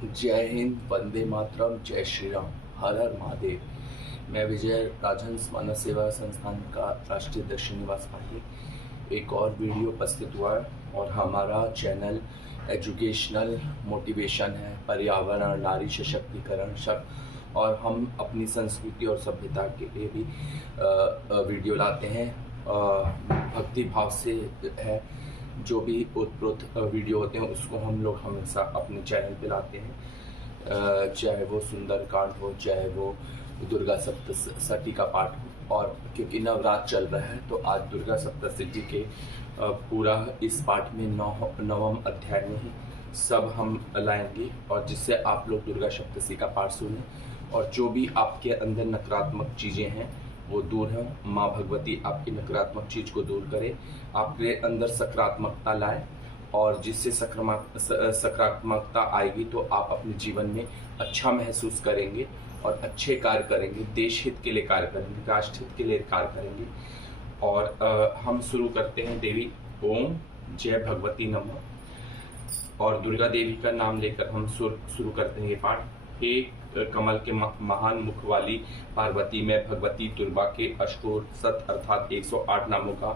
जय हिंद, वंदे मातरम, जय श्री राम, हर हर महादेव। मैं विजय राजहंस मानव सेवा संस्थान का राष्ट्रीय अध्यक्ष निवास पाही एक और वीडियो उपस्थित हुआ है और हमारा चैनल एजुकेशनल मोटिवेशन है, पर्यावरण, नारी सशक्तिकरण सब, और हम अपनी संस्कृति और सभ्यता के लिए भी वीडियो लाते हैं। भक्ति भाव से है, जो भी उत्प्रोत वीडियो होते हैं उसको हम लोग हमेशा अपने चैनल पे लाते हैं, चाहे वो सुंदरकांड हो, चाहे वो दुर्गा सप्तशती का पाठ हो। और क्योंकि नवरात्र चल रहा है तो आज दुर्गा सप्तशती के पूरा इस पाठ में नवम अध्याय में ही सब हम लाएंगे, और जिससे आप लोग दुर्गा सप्तशती का पाठ सुने और जो भी आपके अंदर नकारात्मक चीज़ें हैं वो दूर है। माँ भगवती आपकी नकारात्मक चीज को दूर करे, आपके अंदर सकारात्मकता लाए, और जिससे सकारात्मकता आएगी तो आप अपने जीवन में अच्छा महसूस करेंगे और अच्छे कार्य करेंगे, देश हित के लिए कार्य करेंगे, राष्ट्र हित के लिए कार्य करेंगे। और हम शुरू करते हैं देवी ओम जय भगवती नमः, और दुर्गा देवी का नाम लेकर हम शुरू करते हैं ये पाठ। हे कमल के महान मुख वाली पार्वती, मैं भगवती दुर्गा के अष्टोत्तर अर्थात 108 नामों का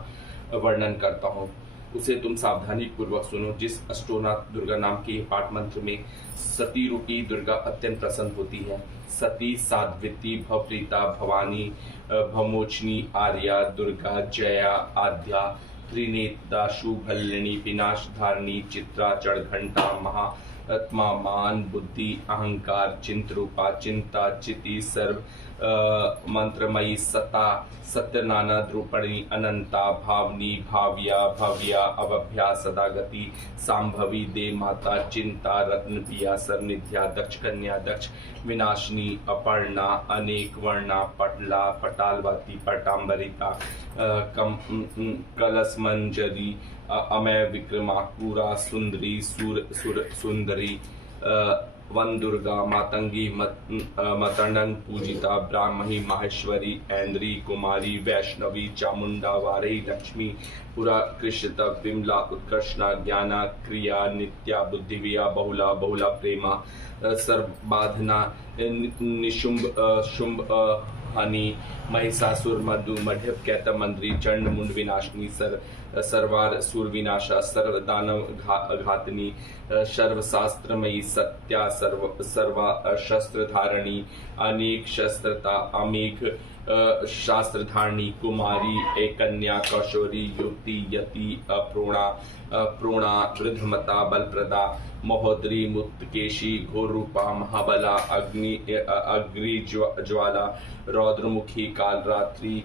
वर्णन करता हूँ, उसे तुम सावधानी पूर्वक सुनो। जिस अष्टोनाथ दुर्गा नाम के पाठ मंत्र में सती रूपी दुर्गा अत्यंत प्रसन्न होती है। सती, साध्विती, भवप्रीता, भवानी, भवमोचनी, आर्या, दुर्गा, जया, आद्या, त्रिनेत्रा, शुभल्लिनी, विनाश धारणी, चित्रा, चढ़घंटा, महात्मा, मान, बुद्धि, अहंकार, चिंतरूपा, चिंता, चिति, सर्व मंत्रमयी, सता, सत्यनाना, द्रुपणी, अनंता, भावनी, भाव्या, भव्या, अवभ्या, सदागति, सांभवी, दे माता, चिंता, रत्न, पिया, सरनिध्या, दक्ष कन्या, दक्ष विनाशिनी, अपर्णा, अनेक वर्णा, पटला, पटालवती, पटाम्बरिता, कलशमंजरी, अमय विक्रमा, पूरा, सुंदरी, सुंदरी, वन दुर्गा, मातंगी, मतंडन पूजिता, ब्राह्मणी, माहेश्वरी, ऐन्द्री, कुमारी, वैष्णवी, चामुंडा, वारही, लक्ष्मी, पुरा, कृष्णता, विमला, उत्कर्षणा, ज्ञाना, क्रिया, नित्या, बुद्धिविया, बहुला, बहुला प्रेमा, सर्वबाधना, निशुंभ, शुंभ, हनी, महिषासुर, मधु, मध्य, कैतमंद्री, चंड मुंड विनाशिनी, सर्वार सुर विनाशा, सर्व दानव घातनी, सर्वशास्त्रमयी, सत्या, सर्वा शस्त्र धारणी, अनेक शस्त्रता, अमेघ शास्त्रधारणी, कुमारी, एक कन्या, कौशोरी, युवती, यति, अप्रोणा, प्रोणा, वृद्धमता, बलप्रदा, महोदरी, मुक्तकेशी, घोर रूपा, महाबला, अग्नि ज्वाला, रौद्रमुखी, कालरात्रि,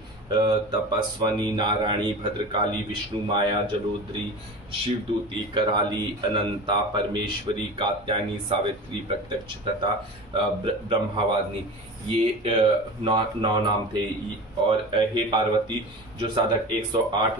तपस्वनी, नारायणी, भद्रकाली, विष्णु माया, जलोद्री, शिवदूती, कराली, अनंता, परमेश्वरी, कात्यायनी, सावित्री, प्रत्यक्ष तथा ब्रह्मावादिनी। ये नौ नाम थे। और हे पार्वती, जो साधक 108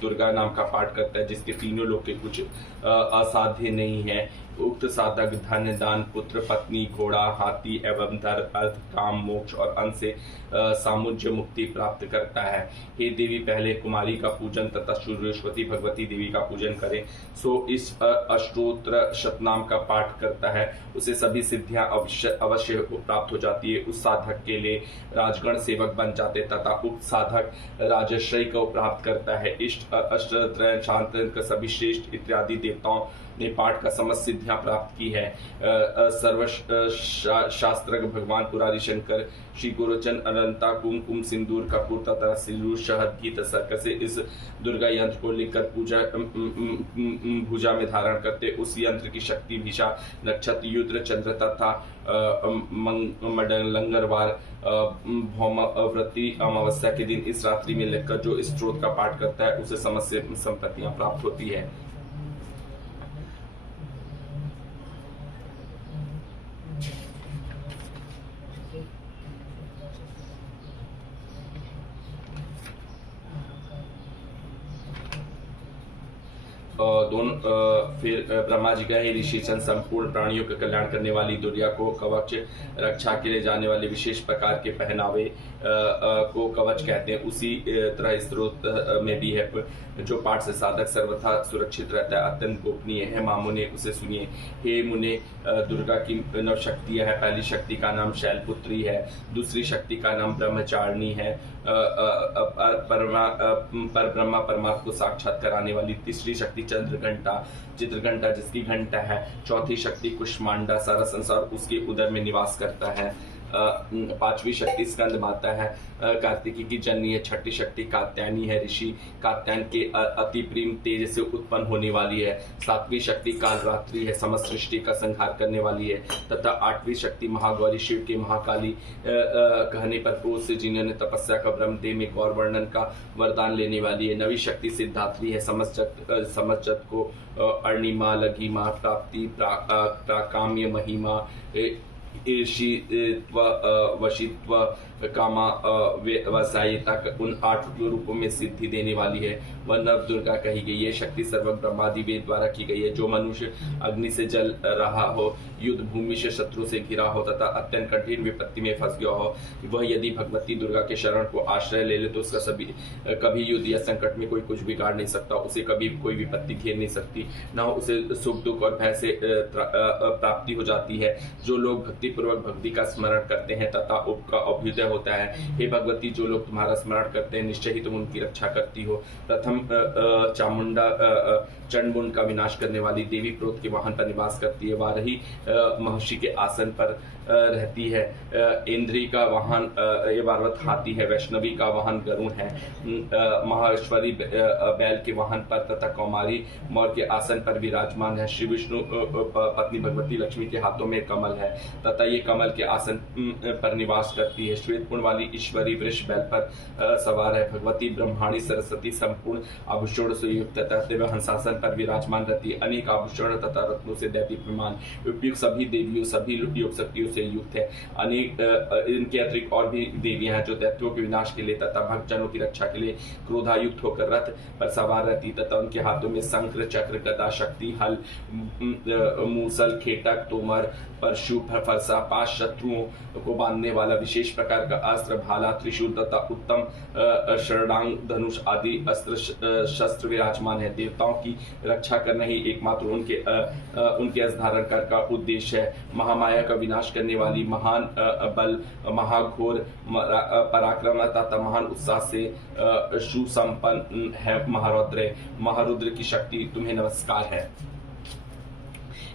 दुर्गा नाम का पाठ करता है, जिसके तीनों लोग के कुछ असाध्य नहीं है, उक्त साधक धन, दान, पुत्र, पत्नी, घोड़ा, हाथी एवं धर, अर्थ, काम, मोक्ष और अंत से सामुज्य मुक्ति प्राप्त करता है। हे देवी, पहले कुमारी का पूजन तथा सूर्यवती भगवती देवी का पूजन करें। सो इस अष्टोत्तर शतनाम का पाठ करता है उसे सभी सिद्धियां अवश्य प्राप्त हो जाती है। उस साधक के लिए राजगण सेवक बन जाते तथा उक्त साधक राजश्रय को प्राप्त करता है। इष्ट, अष्टत्रय, शांत, सभी श्रेष्ठ इत्यादि देवताओं ने पाठ का समस्त सिद्धियां प्राप्त की है। सर्व शास्त्रज्ञ भगवान पुरारी शंकर, श्री गुरुचंद, अनंता, कुमकुम, सिंदूर, कपूर तथा सिंदूर, शहद, घी तथा से इस दुर्गा यंत्र को लेकर भुजा में धारण करते। उस यंत्र की शक्ति भिषा नक्षत्र, युद्र, चंद्र तथा लंगरवार, भौमव्रती अमावस्या के दिन इस रात्रि में लेकर जो इस स्त्रोत का पाठ करता है उसे समस्त संपत्तियां प्राप्त होती है। फिर ब्रह्मा जी का ही ऋषिचंद संपूर्ण प्राणियों का कल्याण करने वाली दुर्गा को कवच रक्षा के लिए जाने वाले विशेष प्रकार के पहनावे को कवच कहते हैं। उसी तरह स्त्रोत में भी है जो पाठ से साधक सर्वथा सुरक्षित रहता है, अत्यंत गोपनीय है। मामुने उसे सुनिए। हे मुने, दुर्गा की 9 शक्तियां है। पहली शक्ति का नाम शैलपुत्री है, दूसरी शक्ति का नाम ब्रह्मचारिणी है, पर ब्रह्मा परमात्मा को साक्षात कराने वाली। तीसरी शक्ति चित्रघंटा जिसकी घंटा है। चौथी शक्ति कुष्मांडा, सारा संसार उसके उदर में निवास करता है। पांचवी शक्ति स्कंद माता है, कार्तिकी की जननी है। छठी शक्ति कात्यायनी है, ऋषि कात्यायन के अति प्रेम तेज से उत्पन्न होने वाली है। सातवीं शक्ति कालरात्रि है, समस्त सृष्टि का संहार करने वाली है। तथा आठवीं शक्ति महागौरी, शिव के महाकाली कहने पर क्रोध से जिन्होंने तपस्या का ब्रह्मदेव में गौर वर्णन का वरदान लेने वाली है। नवी शक्ति सिद्धात्री है, समस्त जगत को अर्णिमा, लघिमा, प्राप्ति, प्राकाम्य, महिमा, ईर्षित्व, वशित्व, कामा, व्यवसायिता उन 8 रूपों में सिद्धि देने वाली है। वह नव दुर्गा कही गई। ये शक्ति सर्व ब्रह्मादि वेद द्वारा की गई है। जो मनुष्य अग्नि से जल रहा हो, युद्ध भूमि से शत्रु से घिरा हो तथा अत्यंत कठिन विपत्ति में फंस गया हो, वह यदि भगवती दुर्गा के शरण को आश्रय ले ले तो उसका कभी युद्ध या संकट में कोई कुछ बिगाड़ नहीं सकता, उसे कभी कोई विपत्ति घेर नहीं सकती, न उसे सुख दुख और भय से प्राप्ति हो जाती है। जो लोग भक्ति पूर्वक भक्ति का स्मरण करते हैं तथा उनका अभ्युदय होता है। हे भगवती, जो लोग तुम्हारा स्मरण करते हैं निश्चय ही तुम उनकी रक्षा करती हो। प्रथम चामुंडा चंडमुंड का विनाश करने वाली देवी क्रोध के वाहन पर निवास करती है। वारही महर्षि के आसन पर रहती है। इंद्री का वाहन वारवत हाथी है। वैष्णवी का वाहन गरुण है। माहेश्वरी बैल के वाहन पर तथा कौमारी मोर के आसन पर विराजमान है। श्री विष्णु पत्नी भगवती लक्ष्मी के हाथों में कमल है तथा ये कमल के आसन पर निवास करती है। श्वेत पुण्य वाली ईश्वरी वृष बैल पर सवार है। भगवती ब्रह्माणी सरस्वती संपूर्ण आभूषण से युक्त तथा दिव्य हंसासन पर विराजमान रहती है। अनेक आभूषण तथा रत्नों से दैदीप्यमान उपयुक्त सभी देवियों सभी योग शक्तियों से युक्त है। अनेक इनके अतिरिक्त और भी देवियां हैं जो दैत्यों के विनाश के लिए तथा भक्तजनों की रक्षा के लिए क्रोधायुक्त होकर रथ पर सवार रहती तथा उनके हाथों में शंख, चक्र, गदा, शक्ति, हल, मूसल, खेटक, तोमर, परशु, फरसा, 5 शत्रुओं को बांधने वाला विशेष प्रकार का अस्त्र, भाला, त्रिशूल तथा उत्तम शरणांग, धनुष आदि अस्त्र शस्त्र विराजमान है। देवताओं की रक्षा करना ही एकमात्र उनके धारण कर का उद्देश्य है। महामाया का विनाश करने वाली महान बल, महाघोर पराक्रम तथा महान उत्साह से सुसंपन्न है महारुद्र की शक्ति तुम्हें नमस्कार है।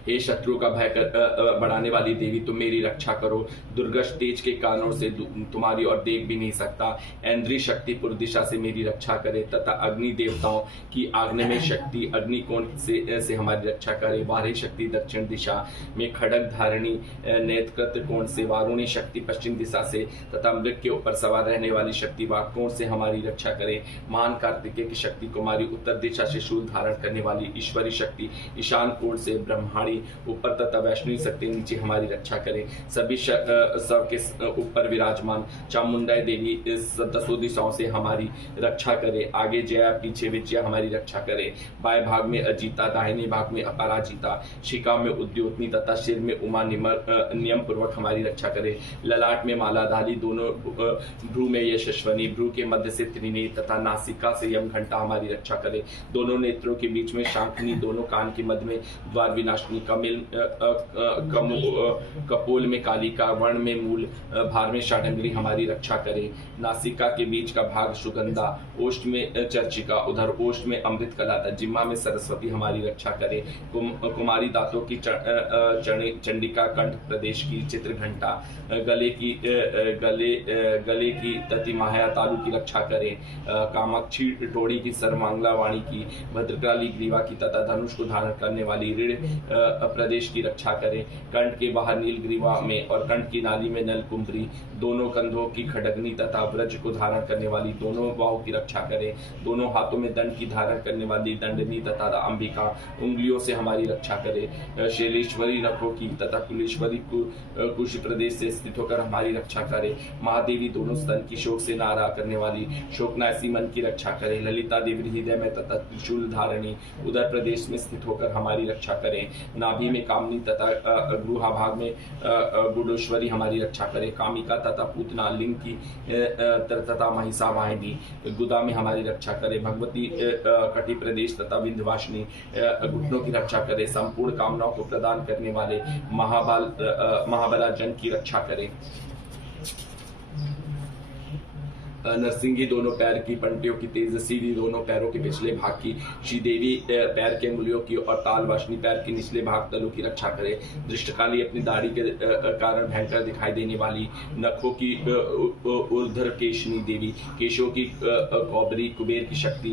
हे शत्रु का भय बढ़ाने वाली देवी, तुम मेरी रक्षा करो। दुर्गश तेज के कारणों से तुम्हारी और देख भी नहीं सकता। ऐन्द्री शक्ति पूर्व दिशा से मेरी रक्षा करे तथा अग्नि देवताओं की आग्नेय शक्ति अग्निकोण से हमारी रक्षा करे। वारी शक्ति दक्षिण दिशा में, खड़ग धारिणी नेत्रकृत कोण से, वारुणी शक्ति पश्चिम दिशा से तथा मृग के ऊपर सवार रहने वाली शक्ति वाकोण से हमारी रक्षा करे। महान कार्तिकेय की शक्ति कुमारी उत्तर दिशा से शूल धारण करने वाली ईश्वरी शक्ति ईशान कोण से, ब्रह्माणी ऊपर तथा वैष्णवी शक्ति नीचे हमारी रक्षा करे। सभी सब के ऊपर विराजमान चामुंडा देवी 10 दिशाओं से हमारी रक्षा करे। आगे जया, पीछे विजया हमारी रक्षा करे। बाएं भाग में अजीता, दाहिने भाग में अपराजिता, शिखा में उद्योतनी तथा सिर में उमा नियम पूर्वक हमारी रक्षा करे। ललाट में मालाधारी, दोनों भ्रू में यशस्वनी, भ्रू के मध्य से त्रिनेत्री तथा नासिका से यम घंटा हमारी रक्षा करे। दोनों नेत्रों के बीच में शांखनी, दोनों कान के मध्य में द्वार विनाशनी, कपोल में कालिका, वर्ण में मूल, भार में षाढंगरी हमारी रक्षा करे। नासिका के बीच का भाग सुगंधा, ओष्ठ में चर्चिका, उधर ओष्ठ में अमृत कला, जिह्वा में सरस्वती हमारी रक्षा करे। कुमारी दांतों की चंडिका, कंठ प्रदेश की चित्रघंटा, गले की ततिमाया तालु की रक्षा करे। कामाक्षी टोड़ी की, सर्वमंगला वाणी की, भद्रकाली ग्रीवा की तथा धनुष को धारण करने वाली ऋण प्रदेश की रक्षा करे। कंठ के बाहर नीलग्रीवा में और कंठ की नाली में नलकुंभरी, दोनों कंधों की खड्गनी तथा व्रज को धारण करने वाली दोनों बाहों की रक्षा करे। दोनों हाथों में दंड की धारण करने वाली दंडनी तथा अंबिका उंगलियों से हमारी रक्षा करे। शैलेश्वरी नखों की तथा कुलेश्वरी कुश प्रदेश से स्थित होकर हमारी रक्षा करे। महादेवी दोनों स्तन की शोक से नारा करने वाली शोकनासी मन की रक्षा करे। ललिता देवी हृदय में तथा त्रिशूल धारणी उदर प्रदेश में स्थित होकर हमारी रक्षा करें। नाभि में कामनी तथा गुहा भाग में गुडेश्वरी हमारी रक्षा करे। कामिका तथा पूतना लिंग की तथा महिषा वाहिनी गुदा में हमारी रक्षा करे। भगवती कटि प्रदेश तथा विंध्यवासिनी घुटनों की रक्षा करे। संपूर्ण कामनाओं को प्रदान करने वाले महाबला जन की रक्षा करे। नरसिंगी दोनों पैर की पंक्तियों की तेजस्वी दोनों पैरों के पिछले भाग की, श्रीदेवी पैर के अंगुलियों की और तालवासिनी पैर के निचले भाग तलों की रक्षा करे। दृष्टकाली अपनी दाढ़ी के कारण भयंकर दिखाई देने वाली, नखों की ऊर्ध्वकेशिनी देवी, केशों की कौबरी कुबेर की शक्ति,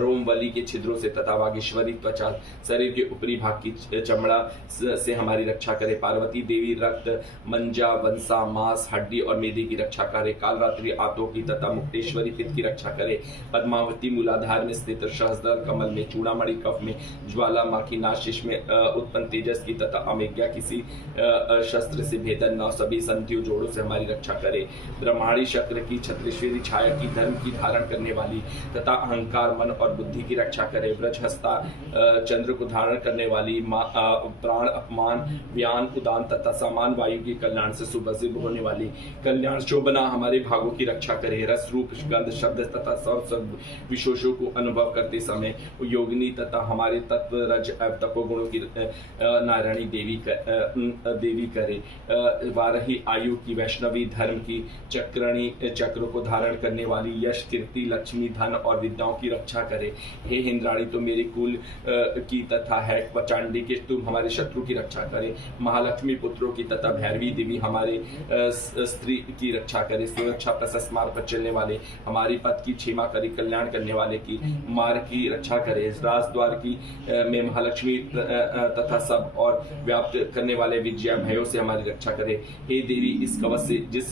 रोमवली के छिद्रों से तथा वागीश्वरी त्वचा शरीर के ऊपरी भाग की चमड़ा से हमारी रक्षा करे। पार्वती देवी रक्त, मंजा, वंसा, मांस, हड्डी और मेदे की रक्षा करे। कालरात्रि आंतों की तथा मुक्तेश्वरी पित्त की रक्षा करे। पद्मावती मूलाधार में स्थित सहस्त्र कमल में, चूड़ामणि कफ में, ज्वाला माखी नाशिश में उत्पन्न तेजस की तथा अमेज्ञा किसी शस्त्र से भेदन न सभी संधियों जोड़ों से हमारी रक्षा करे। ब्रह्माणी चक्र की छत्रेश्वरी छाया की धर्म की धारण करने वाली तथा अहंकार मन और बुद्धि की रक्षा करे। ब्रजहस्ता चंद्र को धारण करने वाली, प्राण अपमान व्यान उदान तथा समान वायु की कल्याण से सुभसिद्ध होने वाली, कल्याण शोभना हमारे भागों की रक्षा करे। रस रूप गंध शब्द तथा सब विशेषों को अनुभव करते समय योगिनी तथा हमारे तत्व रज तपोगुणों की नारायणी देवी करे। वारही आयु की, वैष्णवी धर्म की, चक्रणी चक्र को धारण करने वाली, यश कीर्ति लक्ष्मी धन और विद्याओं की रक्षा करे। हे इंद्राणी तो मेरे कुल की तथा है चांडी के तुम हमारे शत्रु की रक्षा करे। महालक्ष्मी पुत्रों की तथा भैरवी देवी हमारे स्त्री की रक्षा करे। सुरक्षा प्रशस्त मार्ग पर चलने वाले, हमारी पथ की क्षमा करे, कल्याण करने वाले की मार्ग की रक्षा करे। राजद्वार की में महालक्ष्मी तथा सब और व्याप्त करने वाले विजया भयों से हमारी रक्षा करे। हे देवी इस कवच से जिस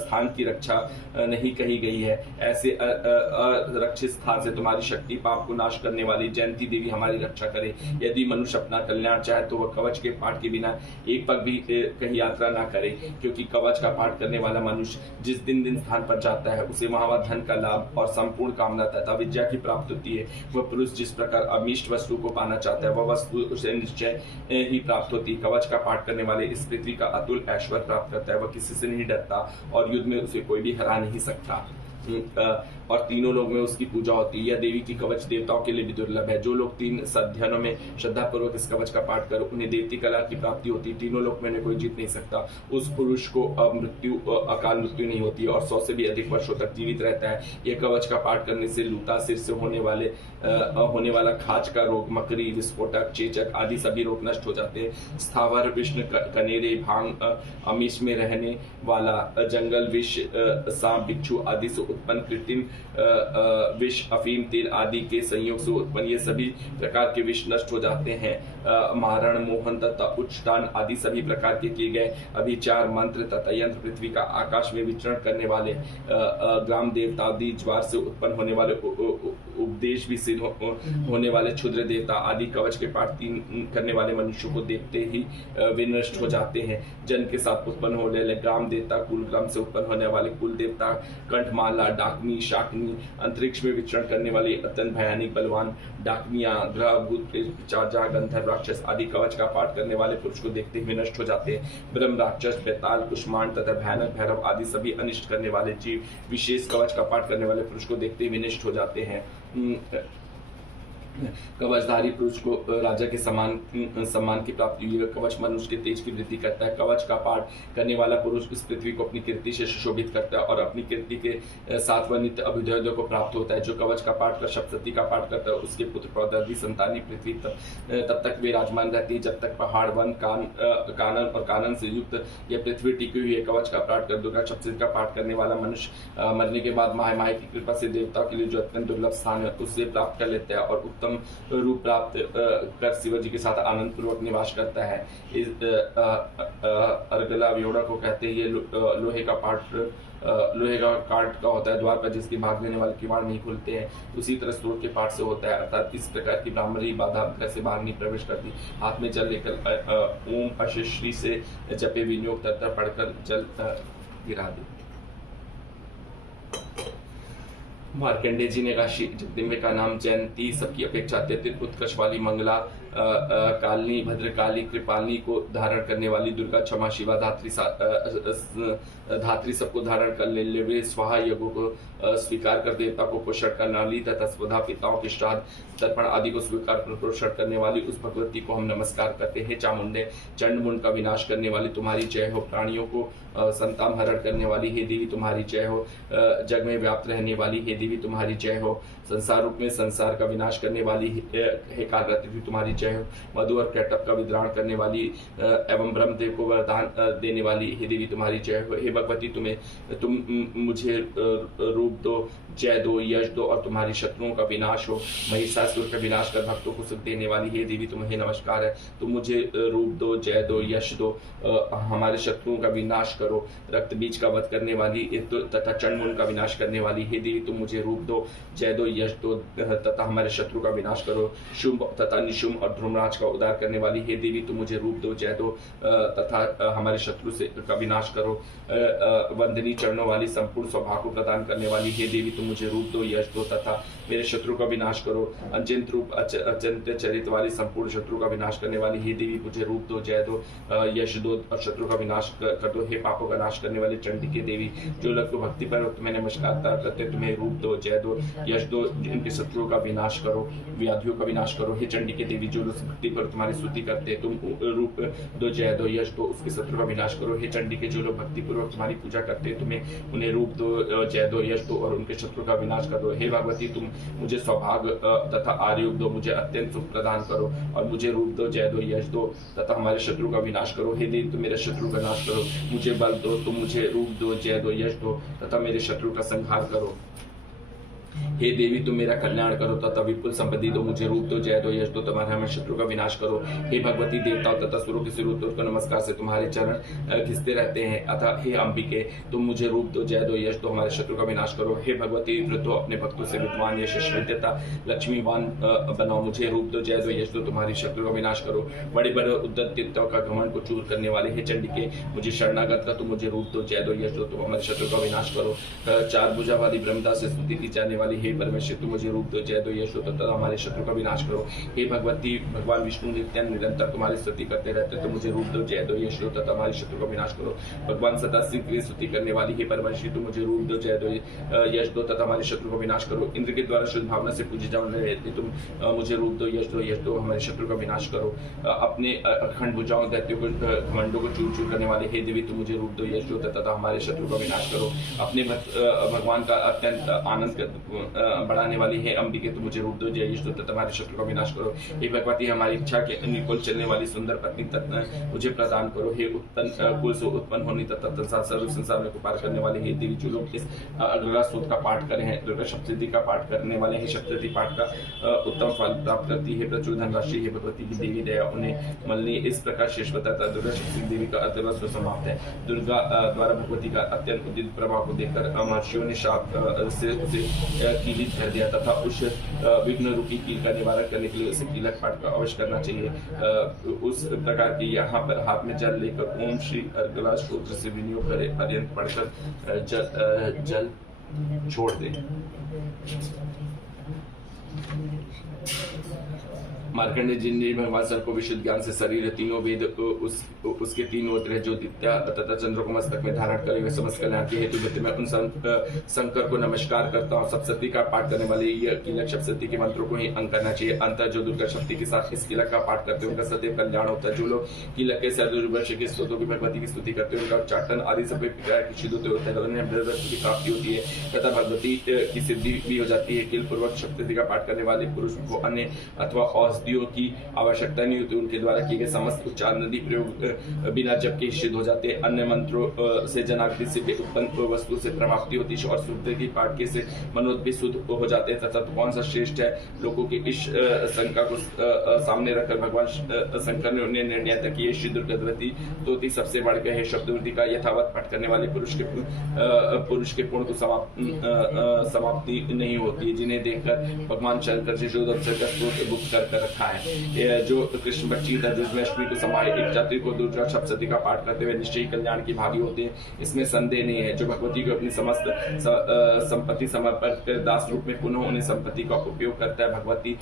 स्थान की रक्षा नहीं कही गई है, ऐसे रक्षित स्थान से तुम्हारी शक्ति पाप को नाश करने वाली जयंती देवी हमारी रक्षा करे। यदि मनुष्य अपना कल्याण चाहे तो वह कवच के पाठ के बिना एक पग भी कहीं यात्रा ना करे, क्योंकि कवच का पाठ करने वाला मनुष्य जिस दिन स्थान पर जाता है उसे वहां धन का लाभ और संपूर्ण कामना तथा विद्या की प्राप्ति होती है। वह पुरुष जिस प्रकार अमीष्ट वस्तु को पाना चाहता है वह वस्तु उसे निश्चय ही प्राप्त होती है। कवच का पाठ करने वाले इस पृथ्वी का अतुल ऐश्वर्य प्राप्त करता है। वह किसी से नहीं डरता और युद्ध में उसे कोई भी हरा नहीं सकता और तीनों लोग में उसकी पूजा होती है। यह देवी की कवच देवताओं के लिए भी दुर्लभ है। जो लोग 3 सध्यनों में श्रद्धा पूर्वक इस कवच का पाठ कर उन्हें देवती कला की प्राप्ति होती है। तीनों लोग में कोई जीत नहीं सकता। उस पुरुष को अकाल मृत्यु नहीं होती और 100 से भी अधिक वर्षों तक जीवित रहता है। यह कवच का पाठ करने से लूता, सिर से होने वाला खाज का रोग, मकरी, विस्फोटक, चेचक आदि सभी रोग नष्ट हो जाते हैं। स्थावर विष्णु, कनेरे, भांग, अमीश में रहने वाला जंगल विष, सांप, बिच्छू आदि से उत्पन्न कृत्रिम विष, अफीम, तेल आदि के संयोग से उत्पन्न ये सभी प्रकार के विष नष्ट हो जाते हैं। मारण, मोहन तथा उच्चाटन आदि सभी प्रकार के किए गए अभिचार, मंत्र तथा यंत्र, पृथ्वी का आकाश में विचरण करने वाले ग्राम देवता आदि, ज्वार से उत्पन्न होने वाले उपदेश भी सिद्ध होने वाले क्षुद्र देवता आदि कवच के पाठ करने वाले मनुष्यों को देखते ही वे नष्ट हो जाते हैं। जन के साथ उत्पन्न होने वाले ग्राम देवता, कुलग्राम से उत्पन्न होने वाले कुल देवता, कंठमाला, डाकनी, शाकनी, अंतरिक्ष में विचरण करने वाले अत्यंत भयानक बलवान डाकनिया, ग्रह, भूत, पिशाच, गंधर्व, राक्षस आदि कवच का पाठ करने वाले पुरुष को देखते हुए नष्ट हो जाते हैं। ब्रह्म, राक्षस, बेताल, कुष्मांड तथा भयानक भैरव आदि सभी अनिष्ट करने वाले जीव विशेष कवच का पाठ करने वाले पुरुष को देखते हुए नष्ट हो जाते हैं। कवचधारी पुरुष को राजा के सम्मान की प्राप्ति हुई है। कवच मनुष्य के तेज की वृद्धि करता है। कवच का पाठ करने वाला पुरुष इस पृथ्वी को अपनी कीर्ति से सुशोभित करता है और अपनी कीर्ति के साथ वह नित्य अभ्युदय को प्राप्त होता है। जो कवच का पाठ कर सप्तशती का पाठ करता है उसके पुत्र प्रौद्योगिकी संतानी पृथ्वी तब तक विराजमान रहती है जब तक पहाड़, वन, कानन और कानन से युक्त यह पृथ्वी टिकी हुई है। कवच का पाठ कर दुर्गा सप्तशती का पाठ करने वाला मनुष्य मरने के बाद माया की कृपा से देवताओं के लिए जो अत्यंत दुर्लभ स्थान है उससे प्राप्त कर लेता है और उत्तम रूप प्राप्त कर शिवाजी के साथ आनंद पूर्वक निवास करता है। इस अर्गला व्योड़ा को कहते हैं। ये लोहे का काट का होता है, द्वार पर जिसकी भाग लेने वाले किवाड़ नहीं खुलते हैं, उसी तरह स्रोत के पाठ से होता है, अर्थात इस प्रकार की ब्राह्मणी बाधा घर से बाहर नहीं प्रवेश करती। हाथ में जल लेकर ओम अशेश्री से जपे विनियोग तथा पढ़कर जल गिरा दे। मार्कंडे जी ने कहा जगदम्बे का नाम जयंती सबकी अपेक्षा अत्यधिक उत्कर्ष वाली, मंगला, कालनी, भद्रकाली, कृपाली को धारण करने वाली, दुर्गा, क्षमा, शिवा, धात्री सबको धारण कर ले वे, स्वाहा यज्ञों को स्वीकार कर देवता को पोषण करने वाली तथा स्वधा पिताओं के श्राद्ध तर्पण आदि को स्वीकार कर पोषण करने वाली उस भगवती को हम नमस्कार करते हैं। चामुंडे, चंड मुंड का विनाश करने वाली तुम्हारी जय हो। प्राणियों को संतान हरण करने वाली हे देवी तुम्हारी जय हो। जग में व्याप्त रहने वाली हे देवी तुम्हारी जय हो। संसार रूप में संसार का विनाश करने वाली हे कालरात्रि तुम्हारी जय हो। मधु और कैटअप का विद्राण करने वाली एवं ब्रह्मदेव को वरदान देने वाली हे देवी तुम्हारी जय हो। हे भगवती तुम मुझे रूप दो, जय दो, यश दो और तुम्हारी शत्रुओं का विनाश हो। महिषासुर का विनाश कर भक्तों को सुख देने वाली हे देवी तुम्हें नमस्कार है। तुम मुझे रूप दो, जय दो, यश दो, हमारे शत्रुओं का विनाश करो। रक्त बीज का वध करने वाली तथा चंडमुंड का विनाश करने वाली हे देवी तुम मुझे रूप दो, जय दो, यश दो तथा हमारे शत्रु का विनाश करो। शुंभ तथा निशुंभ और ध्रुमराज का उद्धार करने वाली हे देवी तुम मुझे रूप दो, जय दो तथा हमारे शत्रु से का विनाश करो। वंदनी चरणों वाली संपूर्ण सौभाग्य को प्रदान करने वाली हे देवी तुम मुझे रूप दो, यश दो तथा मेरे शत्रु का विनाश करो। अचिंत रूप अचिंत्य चरित वाली संपूर्ण शत्रु का विनाश करने वाली हे देवी मुझे रूप दो, जय दो, यश दो और शत्रु का विनाश कर दो। हे पापों का नाश करने वाली चंडी के देवी, जो लोग भक्ति पर तुम्हें नमस्कार करते तुम्हें रूप दो, जय दो, यश दो, जिनके शत्रुओं का विनाश करो, व्याधियों का विनाश करो। हे चंडी के देवी, जो लोग भक्ति पर तुम्हारी स्तुति करते तुम रूप दो, जय दो, यश दो, उसके शत्रु का विनाश करो। हे चंडी के जो लोग भक्ति पूर्वक तुम्हारी पूजा करते तुम्हें उन्हें रूप दो, जय दो, यश दो और उनके शत्रु का विनाश कर दो। हे भगवती तुम मुझे सौभाग्य तथा आयुर्योग दो, मुझे अत्यंत सुख प्रदान करो और मुझे रूप दो, जय दो, यश दो तथा हमारे शत्रु का विनाश करो। हे देवी तुम मेरे शत्रु का नाश करो, मुझे बल दो, तुम मुझे रूप दो, जय दो, यश दो तथा मेरे शत्रु का संहार करो। हे देवी तुम मेरा कल्याण करो तथा विपुल संपत्ति दो, मुझे रूप दो, जय दो, यश दो, तुम्हारे हमें शत्रु का विनाश करो। हे भगवती देवताओं तथा सुरों के सिरों को नमस्कार से तुम्हारे चरण घिसते रहते हैं। अतः हे अंबिके तुम मुझे रूप दो, जय दो, यश दो, हमारे शत्रु का विनाश करो। हे भगवती वृद्धो अपने भक्तों से विद्वान यशस्वी तथा लक्ष्मीवान बनाओ, मुझे रूप दो, जय दो, यश दो, तुम्हारी शत्रु का विनाश करो। बड़े बड़े उद्दतियों का घमंड को चूर करने वाले हे चंडिके मुझे शरणागत का तुम मुझे रूप दो, जय दो, यश दो, तुम हमारे शत्रु का विनाश करो। चार भुजा वाली ब्रह्मदा से स्तुति की जाने वाली हे परमेश्वर तुम मुझे रूप दो, जय दो, यश दो तथा हमारे शत्रु का विनाश करो। हे भगवती भगवान विष्णु नित्य निरंतर तुम्हारी स्तुति करते रहते, तो मुझे रूप दो, जय दो, यश दो तथा हमारे शत्रु का विनाश करो। भगवान सदाशिव की स्तुति करने वाली हे परमेश्वर तुम मुझे रूप दो, जय दो, यश दो तथा हमारे शत्रु का विनाश करो। इंद्र के द्वारा शुद्ध भावना से पूजे जाने वाले तुम मुझे रूप दो, यश दो, हमारे शत्रु का विनाश करो। अपने अखंड भुजाओं दैत्यों को घमंडों को चूर चूर करने वाले हे देवी तुम मुझे रूप दो, यश दो तथा हमारे शत्रु का विनाश करो। अपने भगवान का अत्यंत आनंद बढ़ाने वाली है अंबिके तुम मुझे रूप दो, जय यश दो तथा हमारे शत्रु का विनाश करो। हे भगवती हमारी इच्छा के अनुकूल चलने वाली सुंदर पत्नी मुझे प्रदान करो। हे उत्पन्न कुल से उत्पन्न होनी तथा सर्व संसार में पार करने वाले हे देवी, जो लोग इस दुर्गा स्तोत्र का पाठ करे हैं, दुर्गा सप्तशती का पाठ करने वाले हैं, सप्तशती पाठ का उत्तम फल प्राप्त करती है। प्रचुर धनराशि हे भगवती की देवी दया उन्हें मलनी। इस प्रकार शेष बताता दुर्गा सप्तशती देवी का अतिवस्त्र समाप्त है। दुर्गा द्वारा भगवती का अत्यंत उदित प्रभाव को देखकर महर्षियों ने शाप से उसे कीलित कर दिया तथा उस विघ्न रूपी कील का निवारण करने के लिए उसे कीलक पाठ का अवश्य करना चाहिए। उस प्रकार की यहाँ पर हाथ में जल लेकर ओम श्री अर्गला स्त्रोत्र से विनियोग करे पर्यंत पढ़कर जल छोड़ दे। मार्कंडेय जी ने भगवान सर को विशुद्ध ज्ञान से शरीर तीनों वेद उसके तीनों उत्तर ज्योतित्या तथा चंद्र को मस्तक में धारण करे हुए समस्त कल्याण के हेतु व्यक्ति मैं उन शंकर को नमस्कार करता हूँ। सप्तशती का पाठ करने वाले यह कीलक सप्तशती के मंत्रों को ही अंक करना चाहिए। अंतर जो दुर्गा शक्ति के साथ इस कीलक का पाठ करते हैं उनका सदैव कल्याण होता है। जो लोग कीलक के सर्ववर्ष के स्तोत्रों की भगवती की स्तुति करते हैं उनका उच्चाटन आदि सभी प्रकार की सिद्ध होते हैं, उन्हें की प्राप्ति होती है तथा भगवती की सिद्धि भी हो जाती है। कील पूर्वक सप्तशती का पाठ करने वाले पुरुष को अन्य अथवा औषधियों की आवश्यकता नहीं होती। उनके द्वारा किए गए समस्त उच्चारण नदी प्रयोग बिना जप के सिद्ध हो जाते हैं। अन्य मंत्रों से जनाकृति से उत्पन्न वस्तु से प्राप्ति होती है और सूत्र की पाठ के से मनोद भी शुद्ध हो जाते हैं। तथा तो कौन सा श्रेष्ठ है? लोगों की इस शंका को सामने रखकर भगवान शंकर ने उन्हें निर्णय तक ये श्री दुर्गति तो सबसे बढ़ गए है। शब्दवृद्धि का यथावत पाठ करने वाले पुरुष के पूर्ण को समाप्ति नहीं होती है, जिन्हें देखकर भगवान शंकर से शुद्ध अक्षर का स्रोत गुप्त कर रखा है। जो कृष्ण बच्ची दुर्गाष्टमी को समाये एक जाति को दुर्गा सप्तशती का पाठ करते हुए निश्चय कल्याण की भागी होते हैं, इसमें संदेह नहीं है। जो भगवती को अपनी समस्त संपत्ति समर्पित कर दास रूप में पुनः उन्हें संपत्ति का उपयोग करता है, भगवती